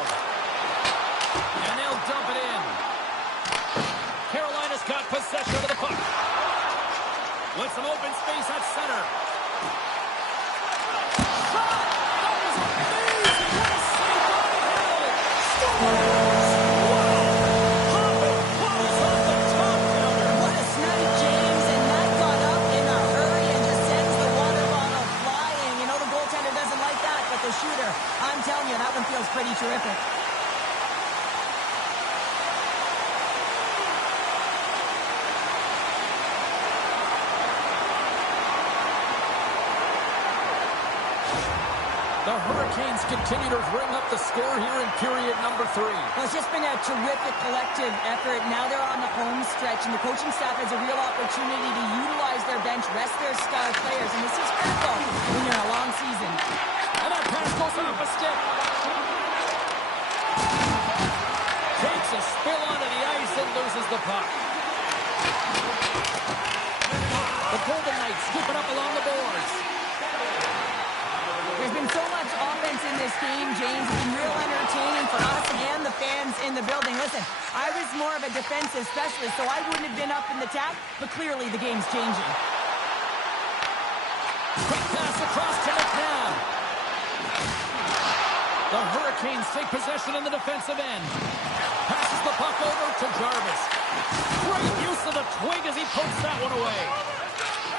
And they'll dump it in. Carolina's got possession of the puck. With some open space at center. Shot! That was amazing! What a save by Hill! Scores! Wow! Hopping pucks on the top counter. What a snipe, James, and that got up in a hurry and just sends the water bottle flying. You know the goaltender doesn't like that, but the shooter, I'm telling you, that one feels pretty terrific. The Hurricanes continue to ring up the score here in period number 3. Well, it's just been a terrific collective effort. Now they're on the home stretch, and the coaching staff has a real opportunity to utilize their bench, rest their star players, and this is critical when you're in a long season. And that pass goes off a stick. Takes a spill onto the ice and loses the puck. The Golden Knights scoop it up along the boards. There's been so much offense in this game, James. It's been real entertaining for us and the fans in the building. Listen, I was more of a defensive specialist, so I wouldn't have been up in the tap, but clearly the game's changing. Quick pass across to McNabb. The Hurricanes take possession in the defensive end. Passes the puck over to Jarvis. Great use of the twig as he pokes that one away.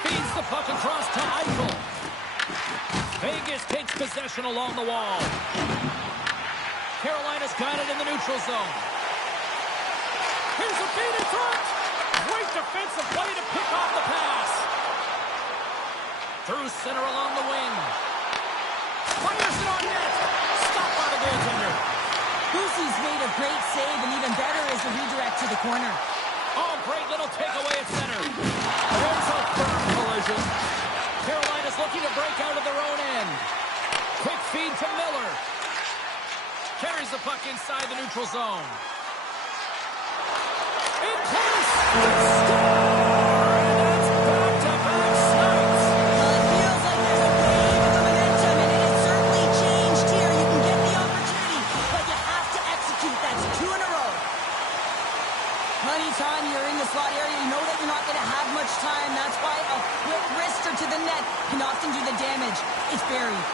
Feeds the puck across to Eichel. Vegas takes possession along the wall. Carolina's got it in the neutral zone. Here's a feed in front. Great defensive play to pick off the pass. Through center along the wing. Fires it on net. Stopped by the goaltender. Boosie's made a great save, and even better is the redirect to the corner. Oh, great little takeaway at center. There's a firm collision. Carolina's looking to break out of their own end. Quick feed to Miller. Carries the puck inside the neutral zone. In place! Score! And that's back-to-back snipes. Well, it feels like there's a wave of momentum, and it has certainly changed here. You can get the opportunity, but you have to execute. That's 2 in a row. Anytime you're in the slot area, you know that you're not going to have much time. That's why a quick wrister to the net can often do the damage. It's buried.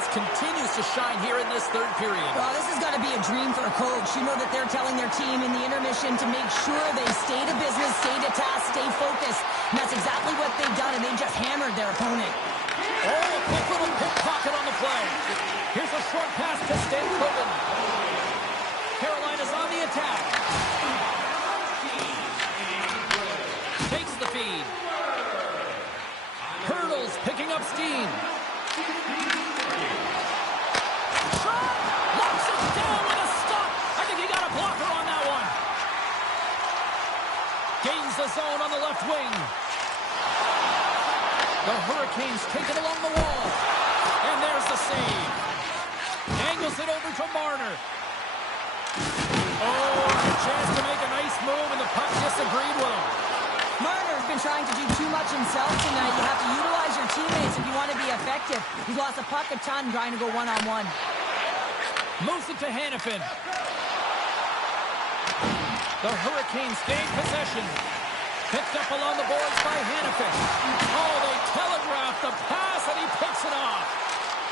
offense continues to shine here in this third period. Well, this has got to be a dream for a coach. You know that they're telling their team in the intermission to make sure they stay to business, stay to task, stay focused. And that's exactly what they've done, and they've just hammered their opponent. Oh, a quick little pickpocket on the play. Here's a short pass to Stanley. Carolina's on the attack. Takes the feed. Hurdles, picking up steam. Shot! Locks it down with a stop. I think he got a blocker on that one. Gains the zone on the left wing. The Hurricanes take it along the wall. And there's the save. Angles it over to Marner. Oh, a chance to make a nice move, and the puck disagreed with him. Marner's been trying to do too much himself tonight. You have to utilize your teammates if you want to be effective. He's lost a puck a ton trying to go one-on-one. Moves it to Hannafin. The Hurricanes gain possession. Picked up along the boards by Hannafin. Oh, they telegraphed the pass, and he picks it off.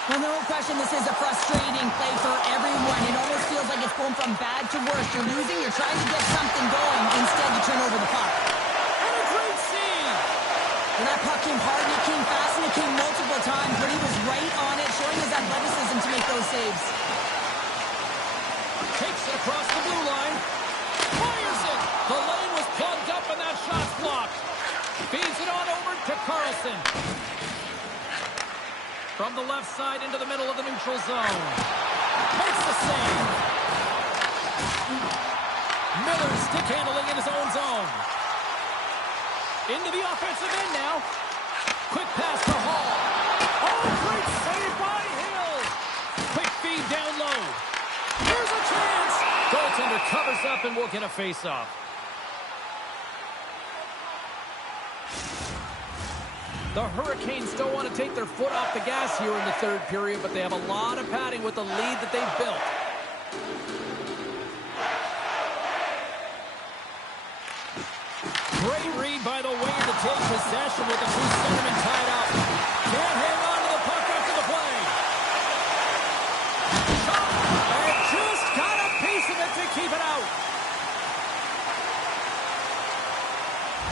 Well, no question, this is a frustrating play for everyone. It almost feels like it's going from bad to worse. You're losing, you're trying to get something going. Instead, you turn over the puck. And a great save. And that puck came hard, and it came fast, and it came multiple times, but he was right on it, showing his athleticism to make those saves. Takes it across the blue line. Fires it. The lane was plugged up, and that shot's blocked. Feeds it on over to Carlson. From the left side into the middle of the neutral zone. Makes the save. Miller stick handling in his own zone. Into the offensive end now. Quick pass to Hall. Oh, great save by Hill. Quick feed down low. Here's a chance. Goaltender covers up and will get a face-off. The Hurricanes don't want to take their foot off the gas here in the third period, but they have a lot of padding with the lead that they've built. Great read by the winger to take possession with the two centermen tied up. Can't hang on to the puck after the play. Shot! And just got a piece of it to keep it out.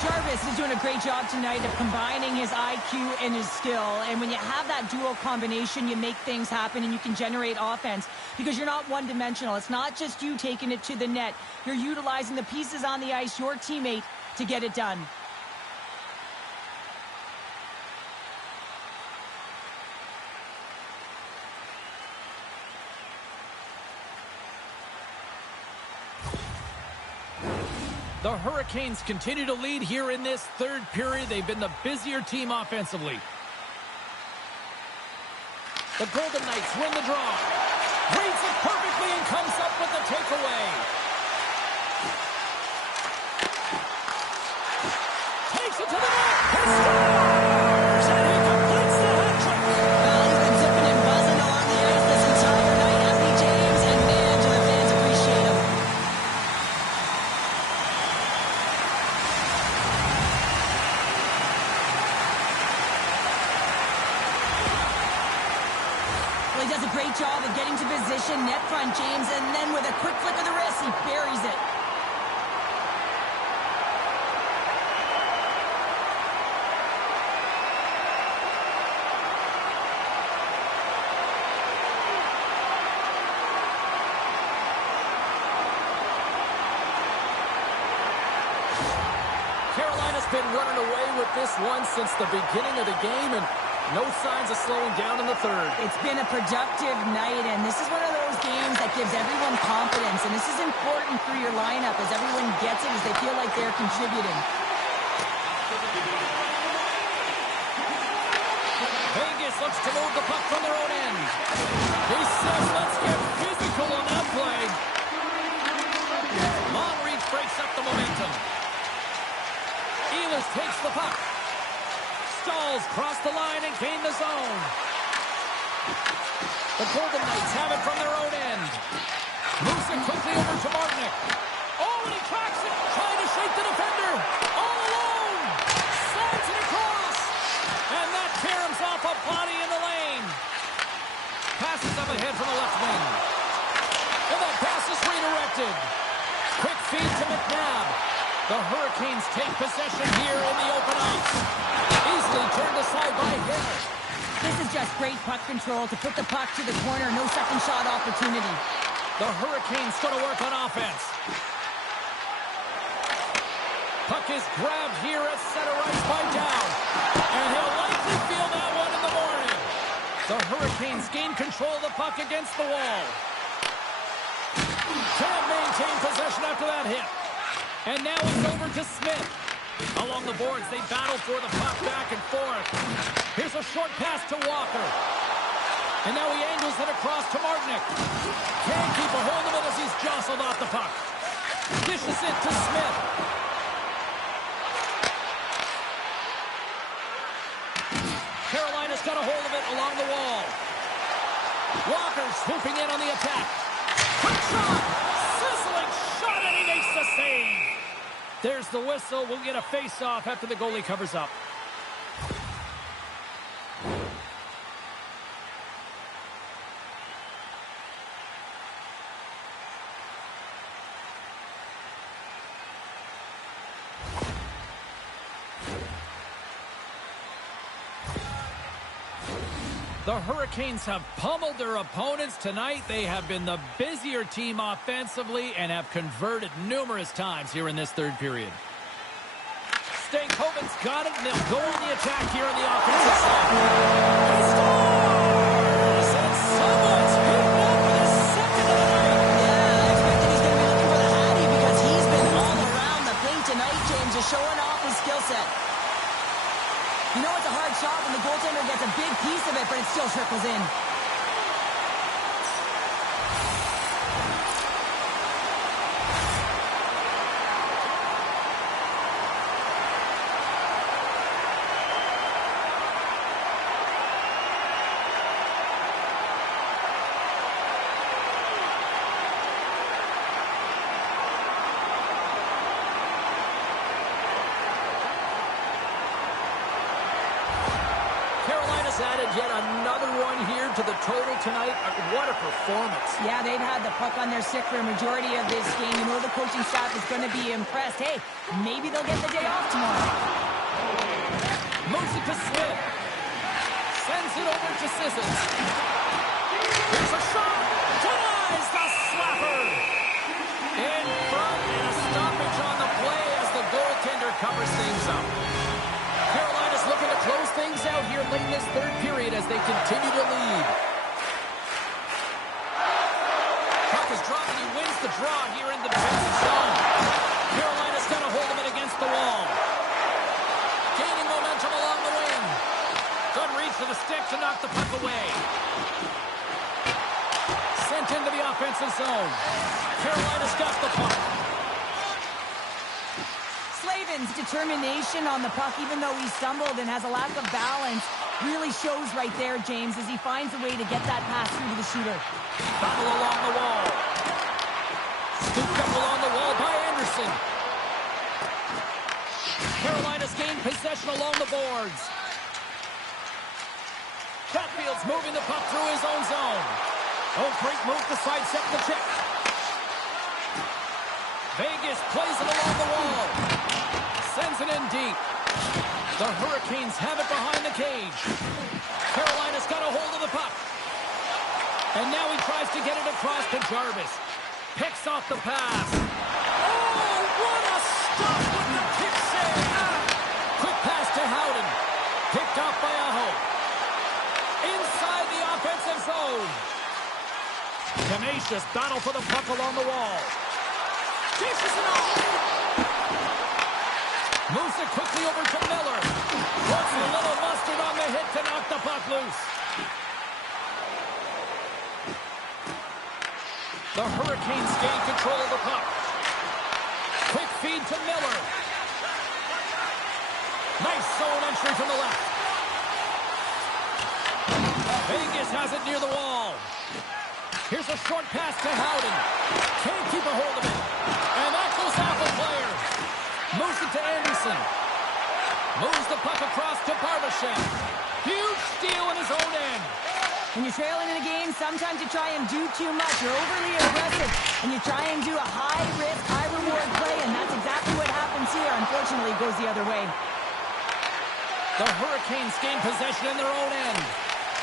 Jarvis is doing a great job tonight of combining his IQ and his skill. And when you have that dual combination, you make things happen and you can generate offense because you're not one-dimensional. It's not just you taking it to the net. You're utilizing the pieces on the ice, your teammate, to get it done. The Hurricanes continue to lead here in this third period. They've been the busier team offensively. The Golden Knights win the draw. Reads it perfectly and comes up with the takeaway. Takes it to the net. He scores! And he completes the hat trick. Well, he's been zipping and buzzing along the ice this entire night, hasn't he, James? And man, do the fans appreciate him. Well, he does a great job of getting to position, net front, James, and then with a quick flick of the wrist, he buries it. Carolina's been running away with this one since the beginning of the game, and no signs of slowing down in the third. It's been a productive night, and this is one of those games that gives everyone confidence, and this is important for your lineup as everyone gets it, as they feel like they're contributing. Vegas looks to move the puck from their own end. He says, let's get physical on that play. Monreach breaks up the momentum. Ehlers takes the puck. Stalls cross the line and gain the zone. The Golden Knights have it from their own end. Moves it quickly over to Martinick. Oh, and he cracks it, trying to shake the defender. All alone. Slides it across. And that caroms off a body in the lane. feed to McNabb. The Hurricanes take possession here in the open ice. Easily turned aside by Hill. This is just great puck control to put the puck to the corner. No second shot opportunity. The Hurricanes going to work on offense. Puck is grabbed here at center ice by Down. And he'll likely feel that one in the morning. The Hurricanes gain control of the puck against the wall. Can't maintain possession after that hit. And now it's over to Smith. Along the boards, they battle for the puck back and forth. Here's a short pass to Walker. And now he angles it across to Martinick. Can't keep a hold of it as he's jostled off the puck. Dishes it to Smith. Carolina's got a hold of it along the wall. Walker swooping in on the attack. Quick shot! Sizzling shot, and he makes the save. There's the whistle. We'll get a face-off after the goalie covers up. The Hurricanes have pummeled their opponents tonight. They have been the busier team offensively and have converted numerous times here in this third period. Stankoven's got it, and they'll go on the attack here on the offensive side. He scores! And someone's beaten up with his second of the night. Yeah, I expected he's going to be looking for the Hattie because he's been all around the paint tonight, James, just showing off his skill set. You know it's a hard shot when the goaltender gets a big piece of it, but it still trickles in. Added yet another one here to the total tonight. What a performance. Yeah, they've had the puck on their stick for a majority of this game. You know the coaching staff is going to be impressed. Hey, maybe they'll get the day off tomorrow. Moves it to Smith. Sends it over to Sissons. Here's a shot. Denies the slapper. In front, and a stoppage on the play as the goaltender covers things up. Carolina's looking to close things out here late in this third period as they continue to lead. Puck is dropped and he wins the draw here in the defensive zone. Carolina's got a hold of it against the wall. Gaining momentum along the wing. Good reach for the stick to knock the puck away. Sent into the offensive zone. Carolina's got the puck. Slavin's determination on the puck, even though he stumbled and has a lack of balance, really shows right there, James, as he finds a way to get that pass through to the shooter. Battle along the wall. Scooped up along the wall by Anderson. Carolina's gained possession along the boards. Chatfield's moving the puck through his own zone. Oh, great move to sidestep the check. Vegas plays it along the wall. Sends it in deep. The Hurricanes have it behind the cage. Carolina's got a hold of the puck. And now he tries to get it across to Jarvis. Picks off the pass. Oh, what a stop with the kick save. Quick pass to Howden. Picked off by Aho. Inside the offensive zone. Tenacious battle for the puck along the wall. Dishes it off. Moves it quickly over to Miller. Puts a little mustard on the hit to knock the puck loose. The Hurricanes gain control of the puck. Quick feed to Miller. Nice zone entry from the left. Vegas has it near the wall. Here's a short pass to Howden. Can't keep a hold of it. And that goes off a player. Moves it to Anderson. Moves the puck across to Barbashev. Huge steal in his own end. When you're trailing in a game, sometimes you try and do too much. You're overly aggressive, and you try and do a high-risk, high-reward goes the other way. The Hurricanes gain possession in their own end.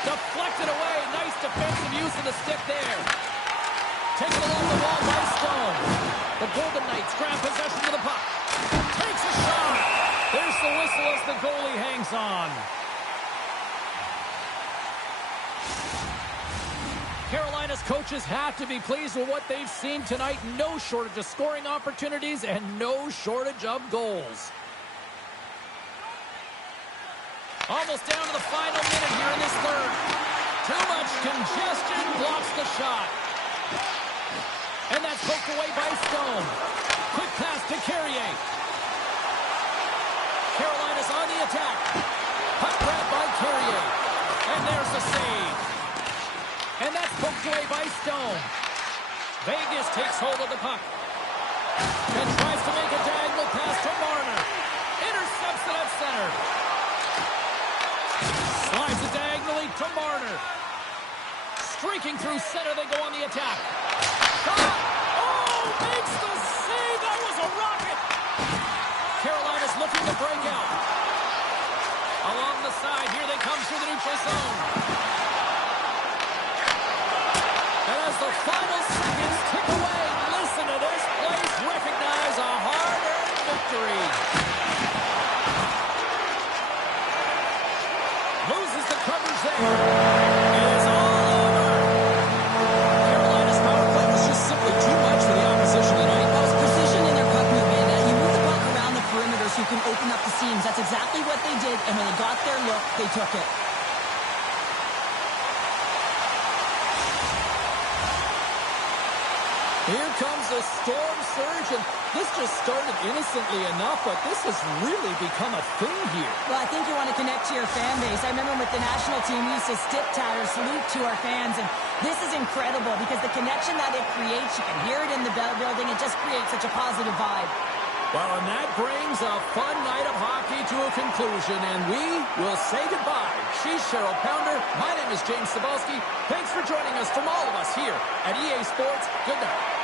Deflected away. Nice defensive use of the stick there. Taken along the wall by Stone. The Golden Knights grab possession of the puck. Takes a shot. There's the whistle as the goalie hangs on. Carolina's coaches have to be pleased with what they've seen tonight. No shortage of scoring opportunities and no shortage of goals. Almost down to the final minute here in this third. Too much congestion blocks the shot. And that's poked away by Stone. Quick pass to Carrier. Carolina's on the attack. Puck grab by Carrier. And there's the save. And that's poked away by Stone. Vegas takes hold of the puck. And tries to make a diagonal pass to Marner. Intercepts it at center. Slides it diagonally to Marner. Streaking through center, they go on the attack. Shot! Oh, makes the save! That was a rocket! Carolina's looking to break out. Along the side, here they come through the neutral zone. And as the final seconds tick away, listen to this place recognize a hard-earned victory. Loses the coverage there. It is all over. Carolina's power play was just simply too much for the opposition tonight. That was precision in their puck movement. You move the puck around the perimeter so you can open up the seams. That's exactly what they did, and when they got their look, they took it. Here comes a storm surge, and this just started innocently enough, but this has really become a thing here. Well, I think you want to connect to your fan base. I remember with the national team, we used to stick tat or salute to our fans, and this is incredible because the connection that it creates, you can hear it in the building, it just creates such a positive vibe. Well, and that brings a fun night of hockey to a conclusion, and we will say goodbye. She's Cheryl Pounder. My name is James Cebulski. Thanks for joining us from all of us here at EA Sports. Good night.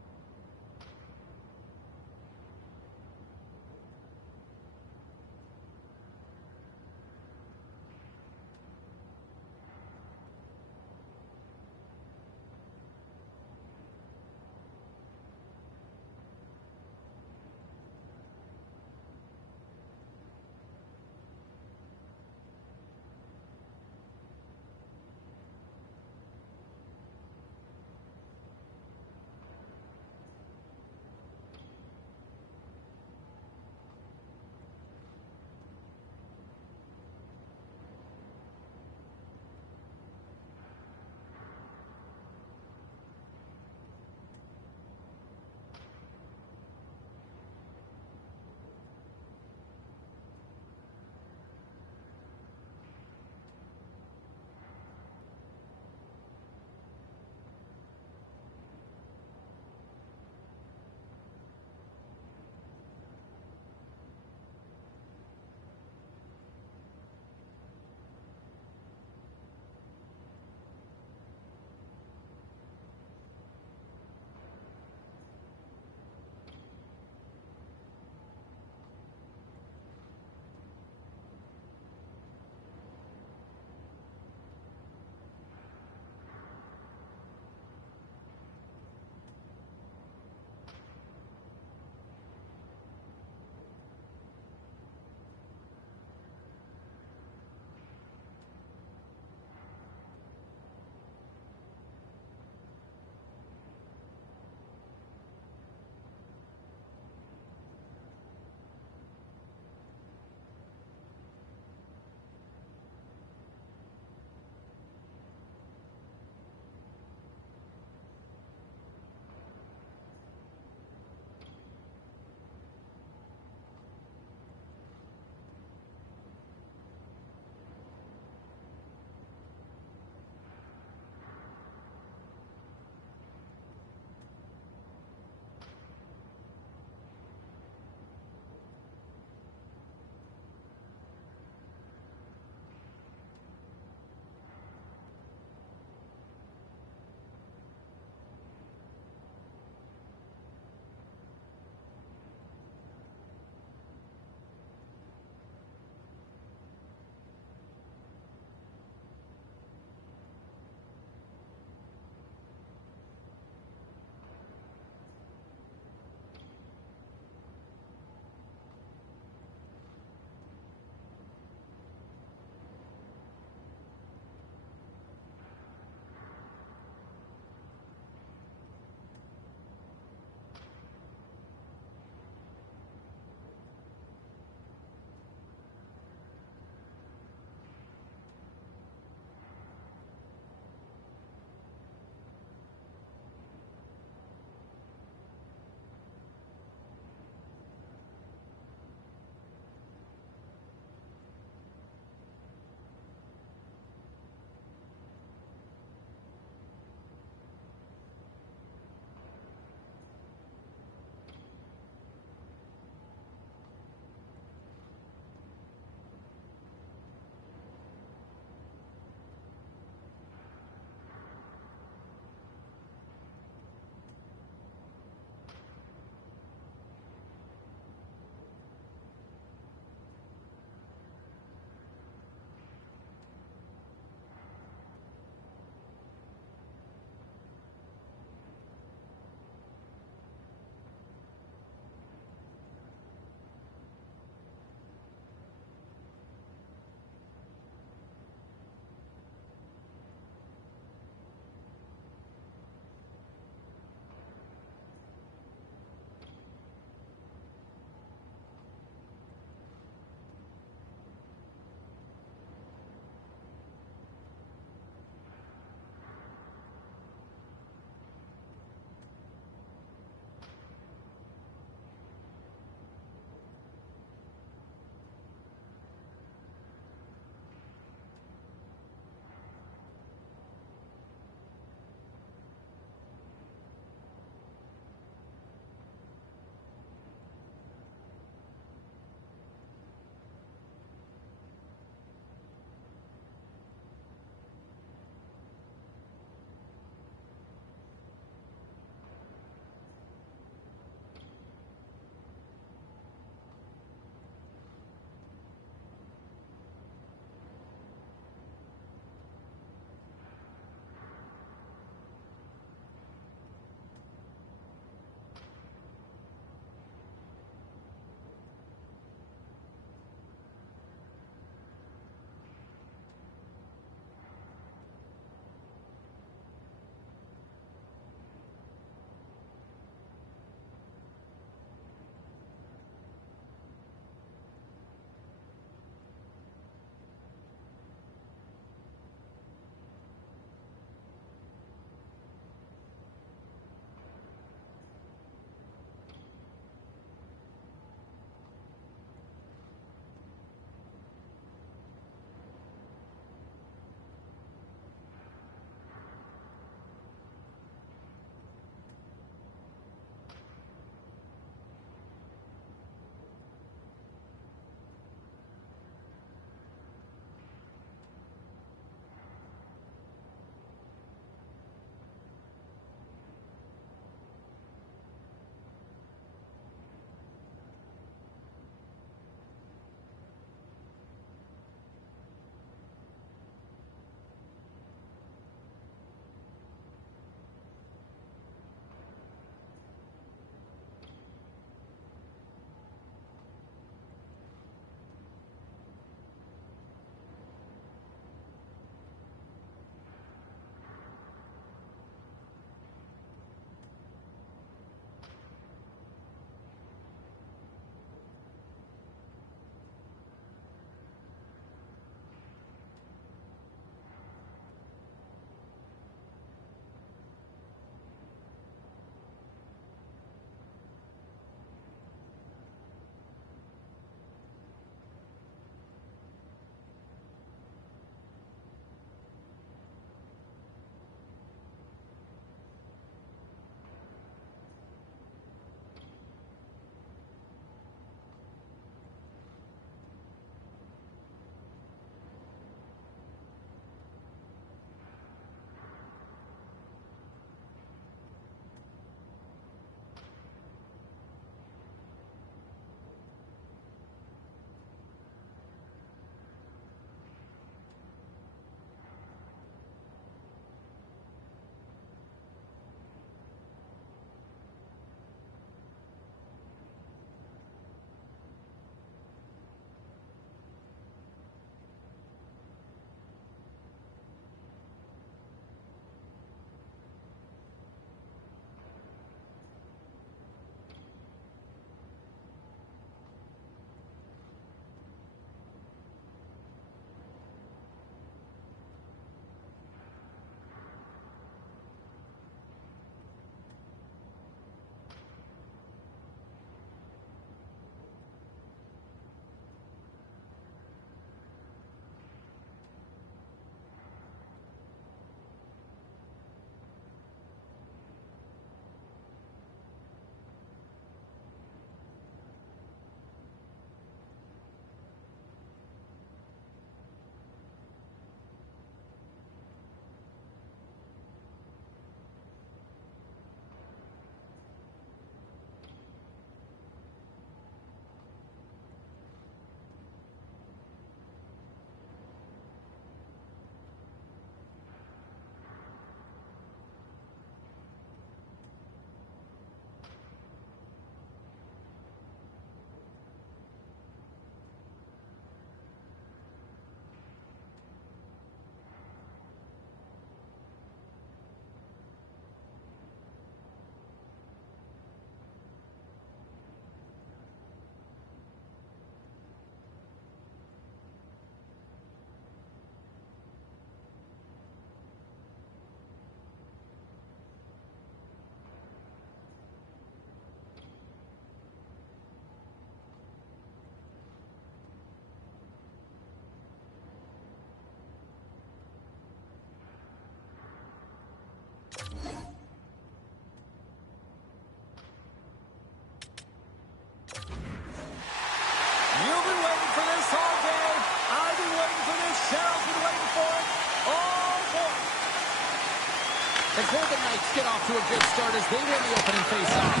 The Golden Knights get off to a good start as they win the opening faceoff.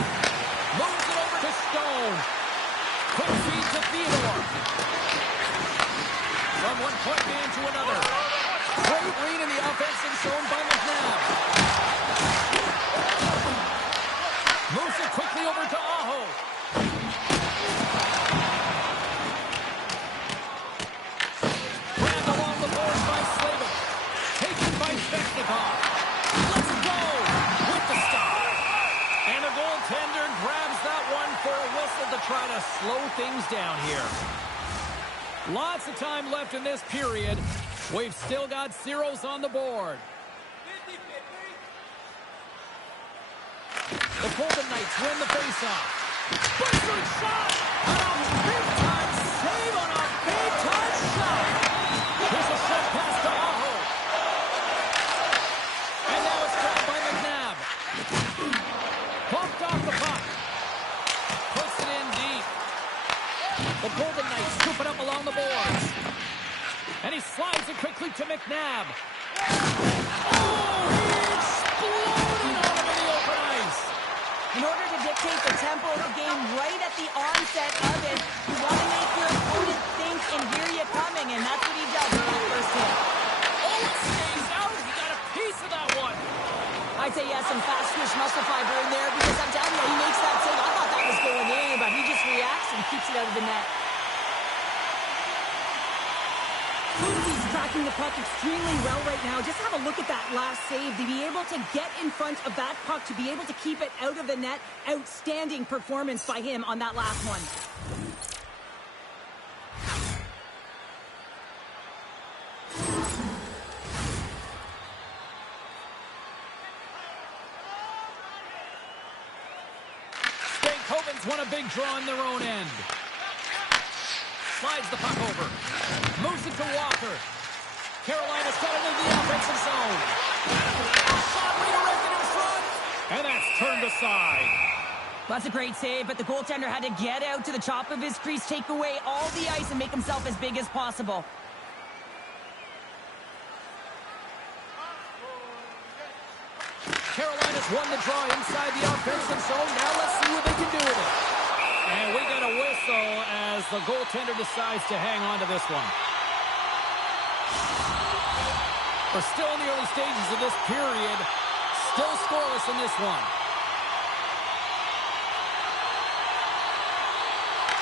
Moves it over to Stone. Quick feed to Theodore. From one point man to another. Great read in the offensive zone by McNabb. Moves it quickly over to Aho. Grabbed along the boards by Slavin. Taken by Svechnikov. Let's go with the stop. And the goaltender grabs that one for a whistle to try to slow things down here. Lots of time left in this period. We've still got zeros on the board. The Golden Knights win the faceoff. Bustard shot! On a big-time save on a big-time shot! Here's a shot pass to Aho. And now it's grabbed by McNabb. Bumped off the puck. Puts it in deep. The Golden Knights scoop it up along the boards. And he slides it quickly to McNabb. Oh, he exploded on him in the open ice. In order to dictate the tempo of the game right at the onset of it, you want to make your opponent think and hear you coming, and that's what he does with that first hit. Oh, it stays out. He got a piece of that one. I'd say he has some fast twitch muscle fiber in there because I'm telling you, he makes that save. I thought that was going in, but he just reacts and keeps it out of the net. He's tracking the puck extremely well right now. Just have a look at that last save. To be able to get in front of that puck, to be able to keep it out of the net, outstanding performance by him on that last one. Stankoven's won a big draw in their own end. Slides the puck over. Moves it to Walker. Carolina's got it into the offensive zone. Shot redirected in front. And that's turned aside. That's a great save, but the goaltender had to get out to the top of his crease, take away all the ice, and make himself as big as possible. Carolina's won the draw inside the offensive zone. Now let's see what they can do with it. And we get a whistle as the goaltender decides to hang on to this one. We're still in the early stages of this period. Still scoreless in this one.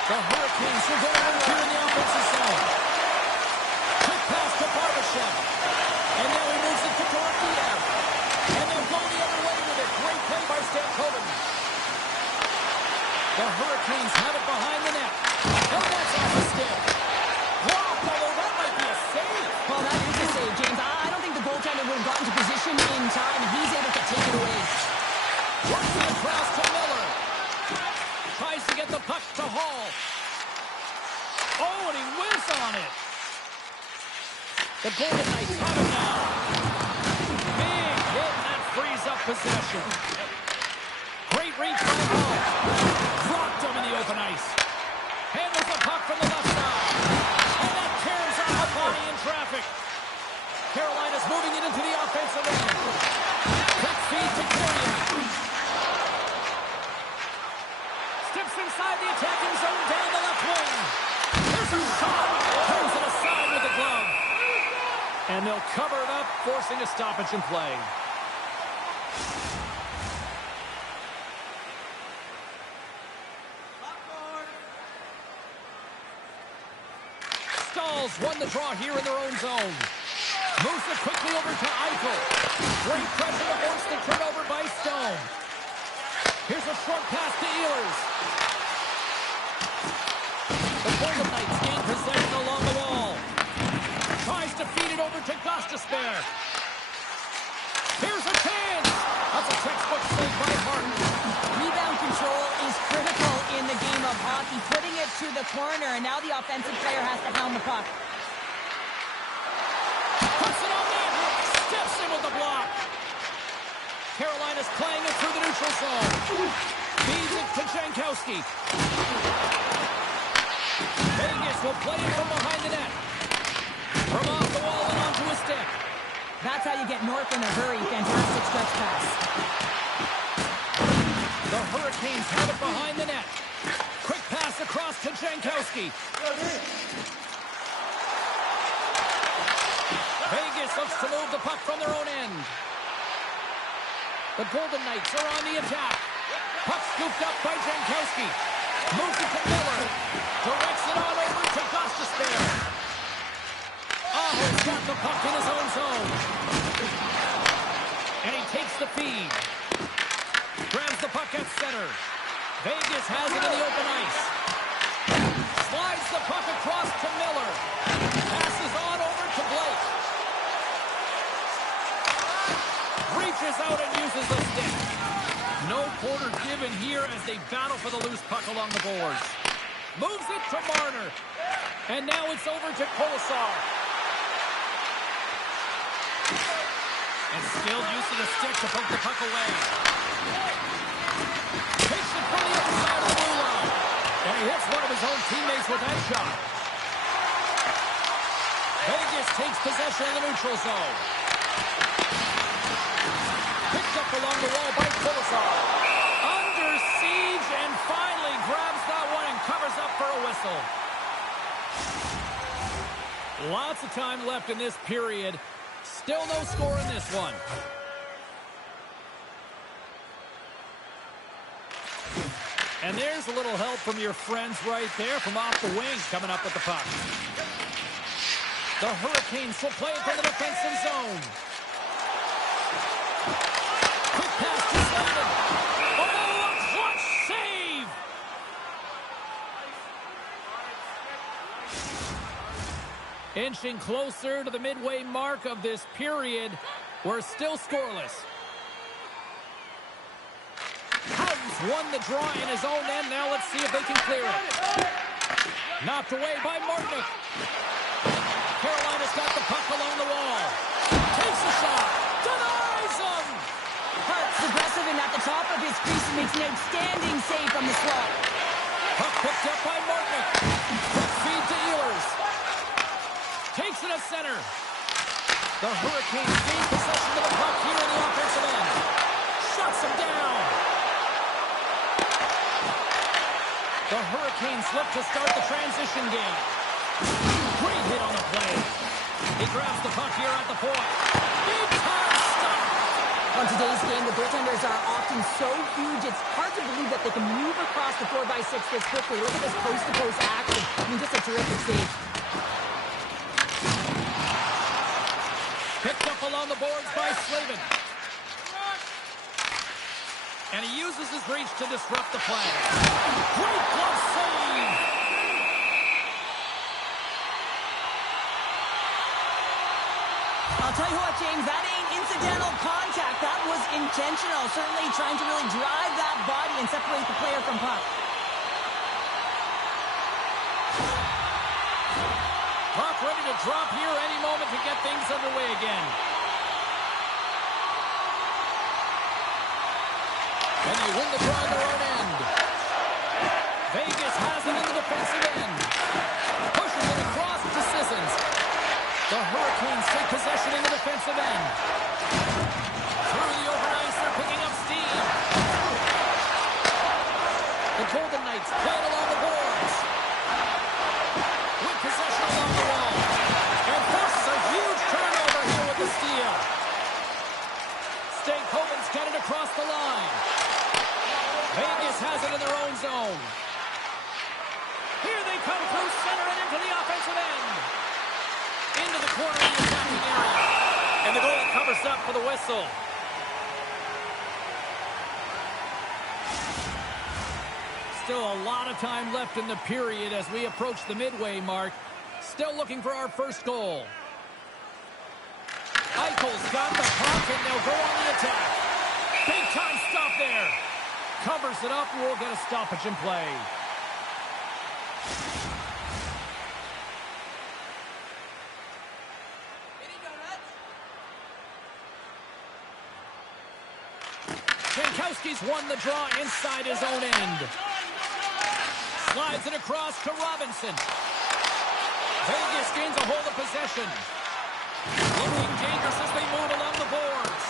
The Hurricanes will go over here in the offensive zone. Quick pass to Barbashev. And now he moves it to Dorofeev. And they'll go the other way with it. Great play by Stankoven. The Hurricanes have it behind the net. Oh, that's off the stick. Wow, Paulo, that might be a save. Well, that is a save, James. I don't think the goaltender would have gotten to position in time, and he's able to take it away. Working across to Miller. Tries to get the puck to Hall. Oh, and he whiffs on it. The Golden Knights have it now. Big hit, and that frees up possession. Great reach by Hall. Dropped him in the open ice. Handles the puck from the left side. And that tears off the body in traffic. Carolina's moving it into the offensive end. Quick feed to Corey. Steps inside the attacking zone down the left wing. Here's a shot. Turns it aside with the glove. And they'll cover it up, forcing a stoppage in play. Stahls won the draw here in their own zone. Moves it quickly over to Eichel. Great pressure to force the turnover by Stone. Here's a short pass to Ehlers. The Golden Knights gain possession along the wall. Tries to feed it over to Gostisbehere. Here's a chance. That's a textbook save by Martin. Rebound control is critical in the game of hockey. Putting it to the corner, and now the offensive player has to hound the puck. Puts it on net. Steps in with the block. Carolina's playing it through the neutral zone. Feeds it to Jankowski. Vegas will play it from behind the net. From off the wall and onto his stick. That's how you get north in a hurry. Fantastic stretch pass. The Hurricanes have it behind the net. Quick pass across to Jankowski. Vegas looks to move the puck from their own end. The Golden Knights are on the attack. Puck scooped up by Jankowski. Moves it to Miller. Directs it on over to Gostisbehere. Aho's got the puck in his own zone. And he takes the feed. Grabs the puck at center. Vegas has it in the open ice. Slides the puck across to Miller. Passes on over to Blake. Reaches out and uses the stick. No quarter given here as they battle for the loose puck along the boards. Moves it to Marner. And now it's over to Kolesar. And skilled use of the stick to poke the puck away. Takes it from the other side of the blue line. And he hits one of his own teammates with that shot. Vegas takes possession in the neutral zone. Picked up along the wall by Kolesar. Under siege and finally grabs that one and covers up for a whistle. Lots of time left in this period. Still no score in this one. And there's a little help from your friends right there from off the wing coming up with the puck. The Hurricanes will play it from the defensive zone. Quick pass to Stanley. Oh, a clutch save! Inching closer to the midway mark of this period. We're still scoreless. Houghton's won the draw in his own end. Now let's see if they can clear it. Knocked away by Martinic. Carolina's got the puck along the wall. Takes a shot. Denies him. Hart's aggressive and at the top of his crease and makes an outstanding save from the slot. Puck picked up by Martinic. Quick feed to Ehlers. Takes it to center. The Hurricanes gain possession of the puck here in the offensive end. Shuts him down. The Hurricanes look to start the transition game. Great hit on the play. He grabs the puck here at the point. Big time stop. On today's game, the goaltenders are often so huge, it's hard to believe that they can move across the 4x6 this quickly. Look at this post-to-post action. I mean, just a terrific save. Picked up along the boards by Slavin. And he uses his reach to disrupt the play. Great glove save! I'll tell you what, James, that ain't incidental contact. That was intentional. Certainly trying to really drive that body and separate the player from puck. Puck ready to drop here any moment to get things underway again. And they win the draw on their own end. Vegas has it in the defensive end. Pushes it across to Sissons. The Hurricanes take possession in the defensive end. Through the open ice, they're picking up steam. The Golden Knights play it along the boards. With possession along the wall. And forces a huge turnover here with the steal. Stankoven's got it across the line. Vegas has it in their own zone. Here they come through center and into the offensive end. Into the corner of the attacking area. And the goalie covers up for the whistle. Still a lot of time left in the period as we approach the midway mark. Still looking for our first goal. Eichel's got the puck and they'll go on the attack. Big time stop there. Covers it up and we'll get a stoppage in play. Jankowski's won the draw inside his own end. Slides it across to Robinson. Vegas gains a hold of possession. Looking dangerous as they move along the boards.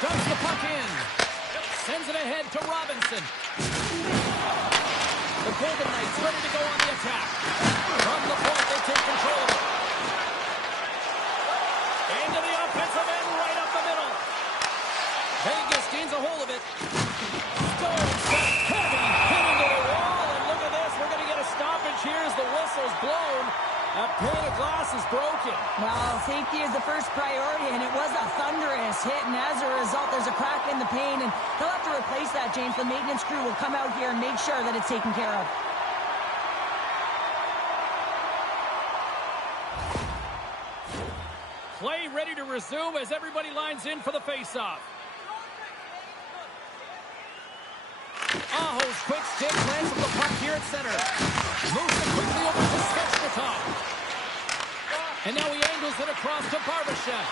Dumps the puck in. Sends it ahead to Robinson. The Golden Knights ready to go on the attack. From the point, they take control of it. Into the offensive end, right up the middle. Vegas gains a hold of it. Stone sets heavy, hit into the wall, and look at this. We're going to get a stoppage here as the whistle's blown. A pane of glass is broken. Well, safety is the first priority, and it was a thunderous hit, and as a result, there's a crack in the pane, and they'll have to replace that, James. The maintenance crew will come out here and make sure that it's taken care of. Play ready to resume as everybody lines in for the faceoff. Aho's quick stick lands from the puck here at center. Moves it quickly over to Svechnikov. And now he angles it across to Barbashev.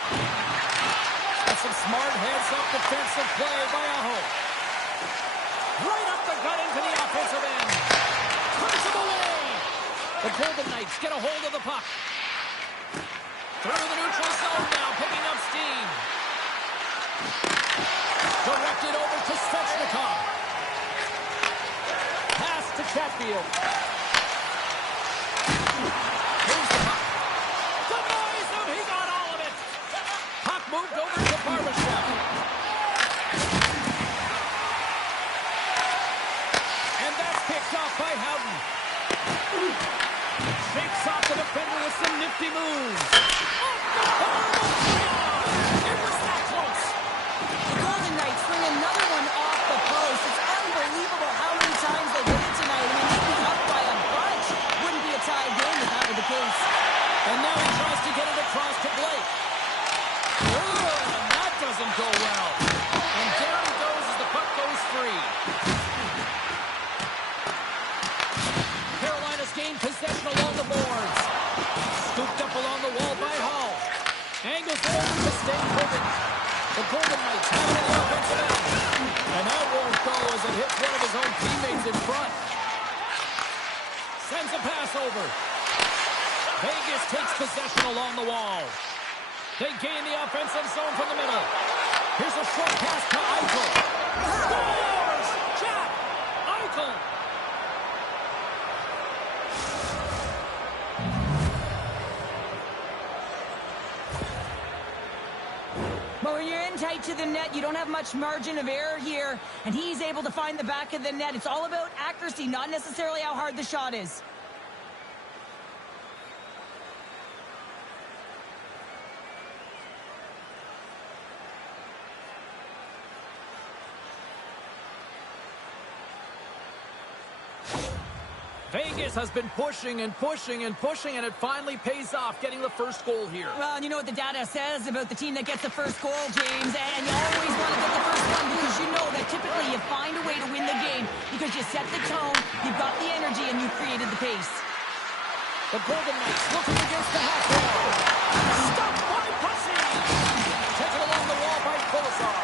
That's some smart heads-up defensive play by Aho. Right up the gut into the offensive end. Punch him away. The Golden Knights get a hold of the puck. Through the neutral zone now, picking up steam. Directed over to Svechnikov. Pass to Chatfield. Here's the puck. Denies him. He got all of it. Puck moved over to Barbashev. And that's picked off by Howden. Shakes off the defender with some nifty moves. It was that close. The Golden Knights bring another one off the post. It's unbelievable how many times they did it tonight. I mean, they'd be up by a bunch. Wouldn't be a tie game if that were the case. And now he tries to get it across to Blake. Ooh, and that doesn't go well. And down he goes as the puck goes free. Carolina's gained possession along the boards. Scooped up along the wall by Hall. Angles it over to Stanley. The Golden Knights have it in the offensive end. And that won't go as it hits one of his own teammates in front. Sends a pass over. Vegas takes possession along the wall. They gain the offensive zone from the middle. Here's a short pass to Eichel. Scores! Jack Eichel. But when you're in tight to the net, you don't have much margin of error here, and he's able to find the back of the net. It's all about accuracy, not necessarily how hard the shot is. Vegas has been pushing and pushing and pushing, and it finally pays off getting the first goal here. Well, and you know what the data says about the team that gets the first goal, James, and you always want to get the first one because you know that typically you find a way to win the game because you set the tone, you've got the energy, and you've created the pace. The Golden Knights looking against the half wall. Stopped by Pussy. Taken along the wall by Kolosar.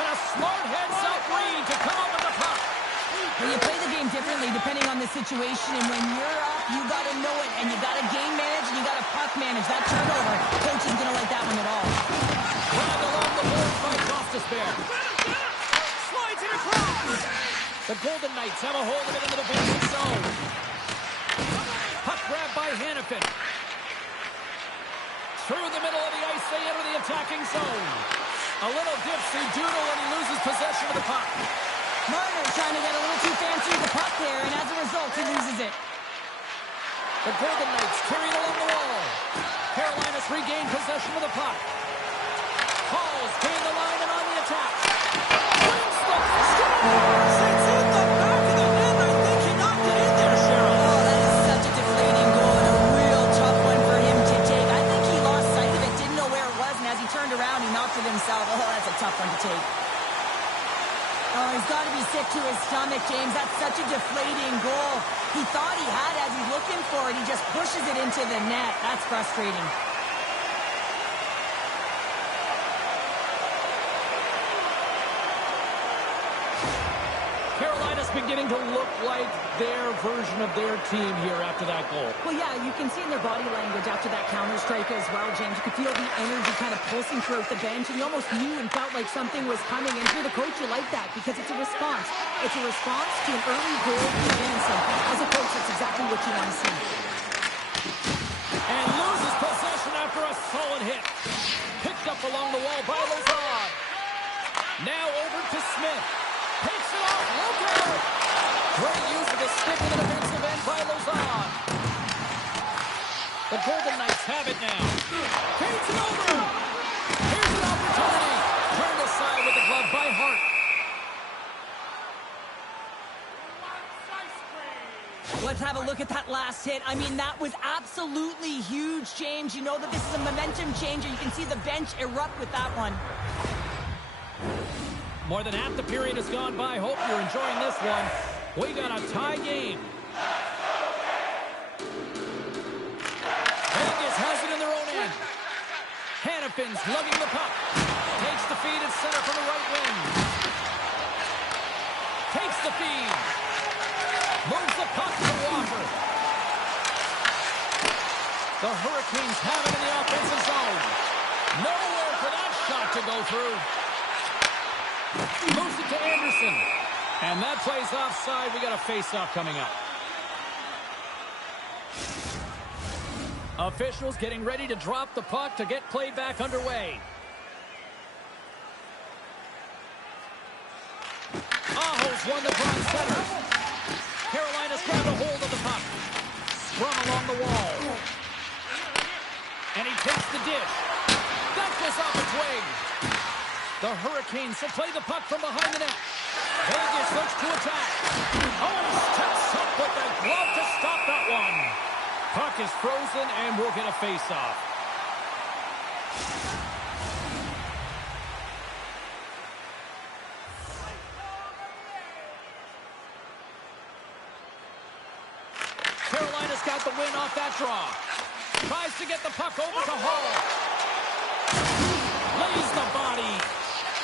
And a smart heads-up read to come up with the puck. Well, you play the game differently depending on the situation, and when you're up, you got to know it, and you got to game manage, and you got to puck manage. That turnover, coach isn't going to like that one at all. Grabbed along the boards by Gostisbehere. Slides it across. The Golden Knights have a hold of it in the defensive zone. Puck grabbed by Hannafin. Through the middle of the ice, they enter the attacking zone. A little dipsy doodle, and he loses possession of the puck. Marner trying to get a little too fancy with the puck there, and as a result, he loses it. The Golden Knights carried along the wall. Carolina's regained possession of the puck. Hall's gained the line and on the attack. Brings the scores! It's in the back of the net. I think he knocked it in there, Cheryl. Oh, that is such a deflating goal and a real tough one for him to take. I think he lost sight of it, didn't know where it was, and as he turned around, he knocked it himself. Oh, that's a tough one to take. Oh, he's got to be sick to his stomach, James. That's such a deflating goal. He thought he had as he's looking for it. He just pushes it into the net. That's frustrating. Carolina's beginning to look like their version of their team here after that goal. Well, yeah, you can see in their body language after that counter-strike as well, James. You could feel the energy kind of pulsing throughout the bench, and you almost knew and felt like something was coming. And if you're the coach, you like that because it's a response. It's a response to an early goal advancing. As a coach, that's exactly what you want to see. And loses possession after a solid hit. Picked up along the wall by Lazard. Now over to Smith. Takes it off. Look out! Great use of the stick in the defensive end by Lazard. The Golden Knights have it now. Takes it over. Here's an opportunity. Turned aside with the glove by Hart. Let's have a look at that last hit. I mean, that was absolutely huge, James. You know that this is a momentum changer. You can see the bench erupt with that one. More than half the period has gone by. Hope you're enjoying this one. We got a tie game. Vegas has it in their own end. Hannafin's lugging the puck. Takes the feed at center from the right wing. Takes the feed. Moves the puck to Walker. The Hurricanes have it in the offensive zone. Nowhere for that shot to go through. Moves it to Anderson. And that plays offside. We got a face-off coming up. Officials getting ready to drop the puck to get play back underway. Aho's won the bronze center. Carolina's grabbed a hold of the puck. Scrum along the wall. And he takes the dish. That goes off its wing. The Hurricanes will play the puck from behind the net. Vegas looks to attack. Oh, steps up with the glove to stop that one. Puck is frozen, and we'll get a face-off. Carolina's got the win off that draw. Tries to get the puck over to Hall. Lays the body.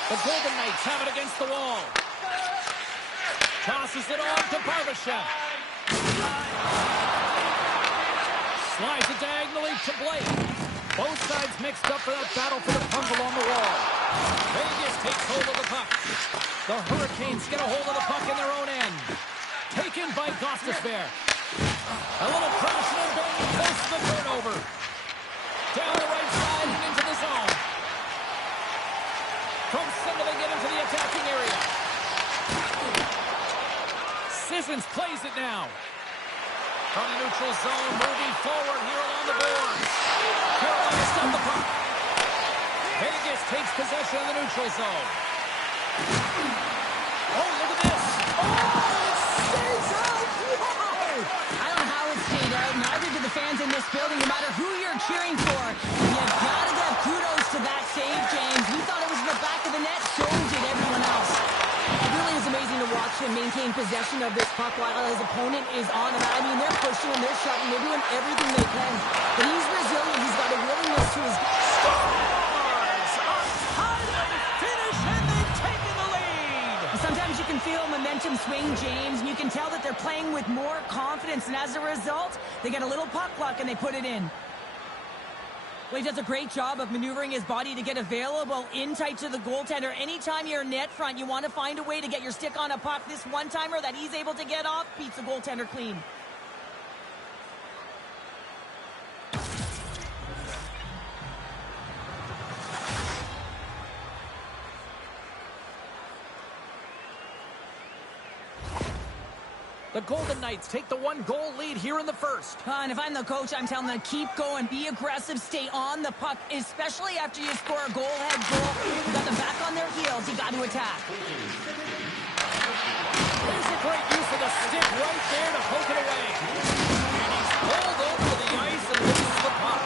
The Golden Knights have it against the wall. Tosses it on to Barbashev. Slides it diagonally to Blake. Both sides mixed up for that battle for the puck along the wall. Vegas takes hold of the puck. The Hurricanes get a hold of the puck in their own end. Taken by Gostisbehere. A little crashing and banging close to the turnover. Down the right side and into the zone. From center they get into the attacking area. Sissons plays it now. From the neutral zone, moving forward here along the boards. Carolina's got the puck. Vegas takes possession of the neutral zone. Oh, look at this. Oh, it stays out. Whoa! I don't know how it stayed out. Neither do the fans in this building, no matter who you're cheering for. You've got to give kudos to that save, James. We thought it was in the back of the net. So did everyone else. It really is amazing to watch him maintain possession of this puck while his opponent is on him. I mean, they're pushing him, they're shoving, they're doing everything they can. But he's resilient. He's got a willingness to his... Stars! A highlight finish, and they've taken the lead! Sometimes you can feel momentum swing, James, and you can tell that they're playing with more confidence. And as a result, they get a little puck luck and they put it in. Well, he does a great job of maneuvering his body to get available in tight to the goaltender. Anytime you're net front, you want to find a way to get your stick on a puck. This one-timer that he's able to get off beats the goaltender clean. The Golden Knights take the one-goal lead here in the first. And if I'm the coach, I'm telling them, keep going, be aggressive, stay on the puck, especially after you score a goal-ahead goal. You got them back on their heels. You got to attack. There's a great use of the stick right there to poke it away. And he's pulled over the ice and loses the puck.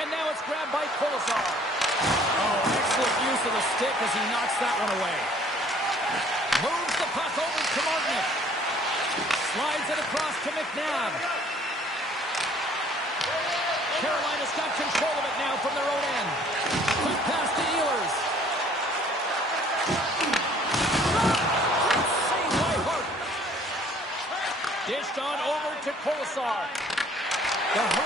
And now it's grabbed by Kolesar. Oh, excellent use of the stick as he knocks that one away. Moves the puck over to Martinick. Slides it across to McNabb. Carolina's got control of it now from their own end. Quick pass to Ehlers. are.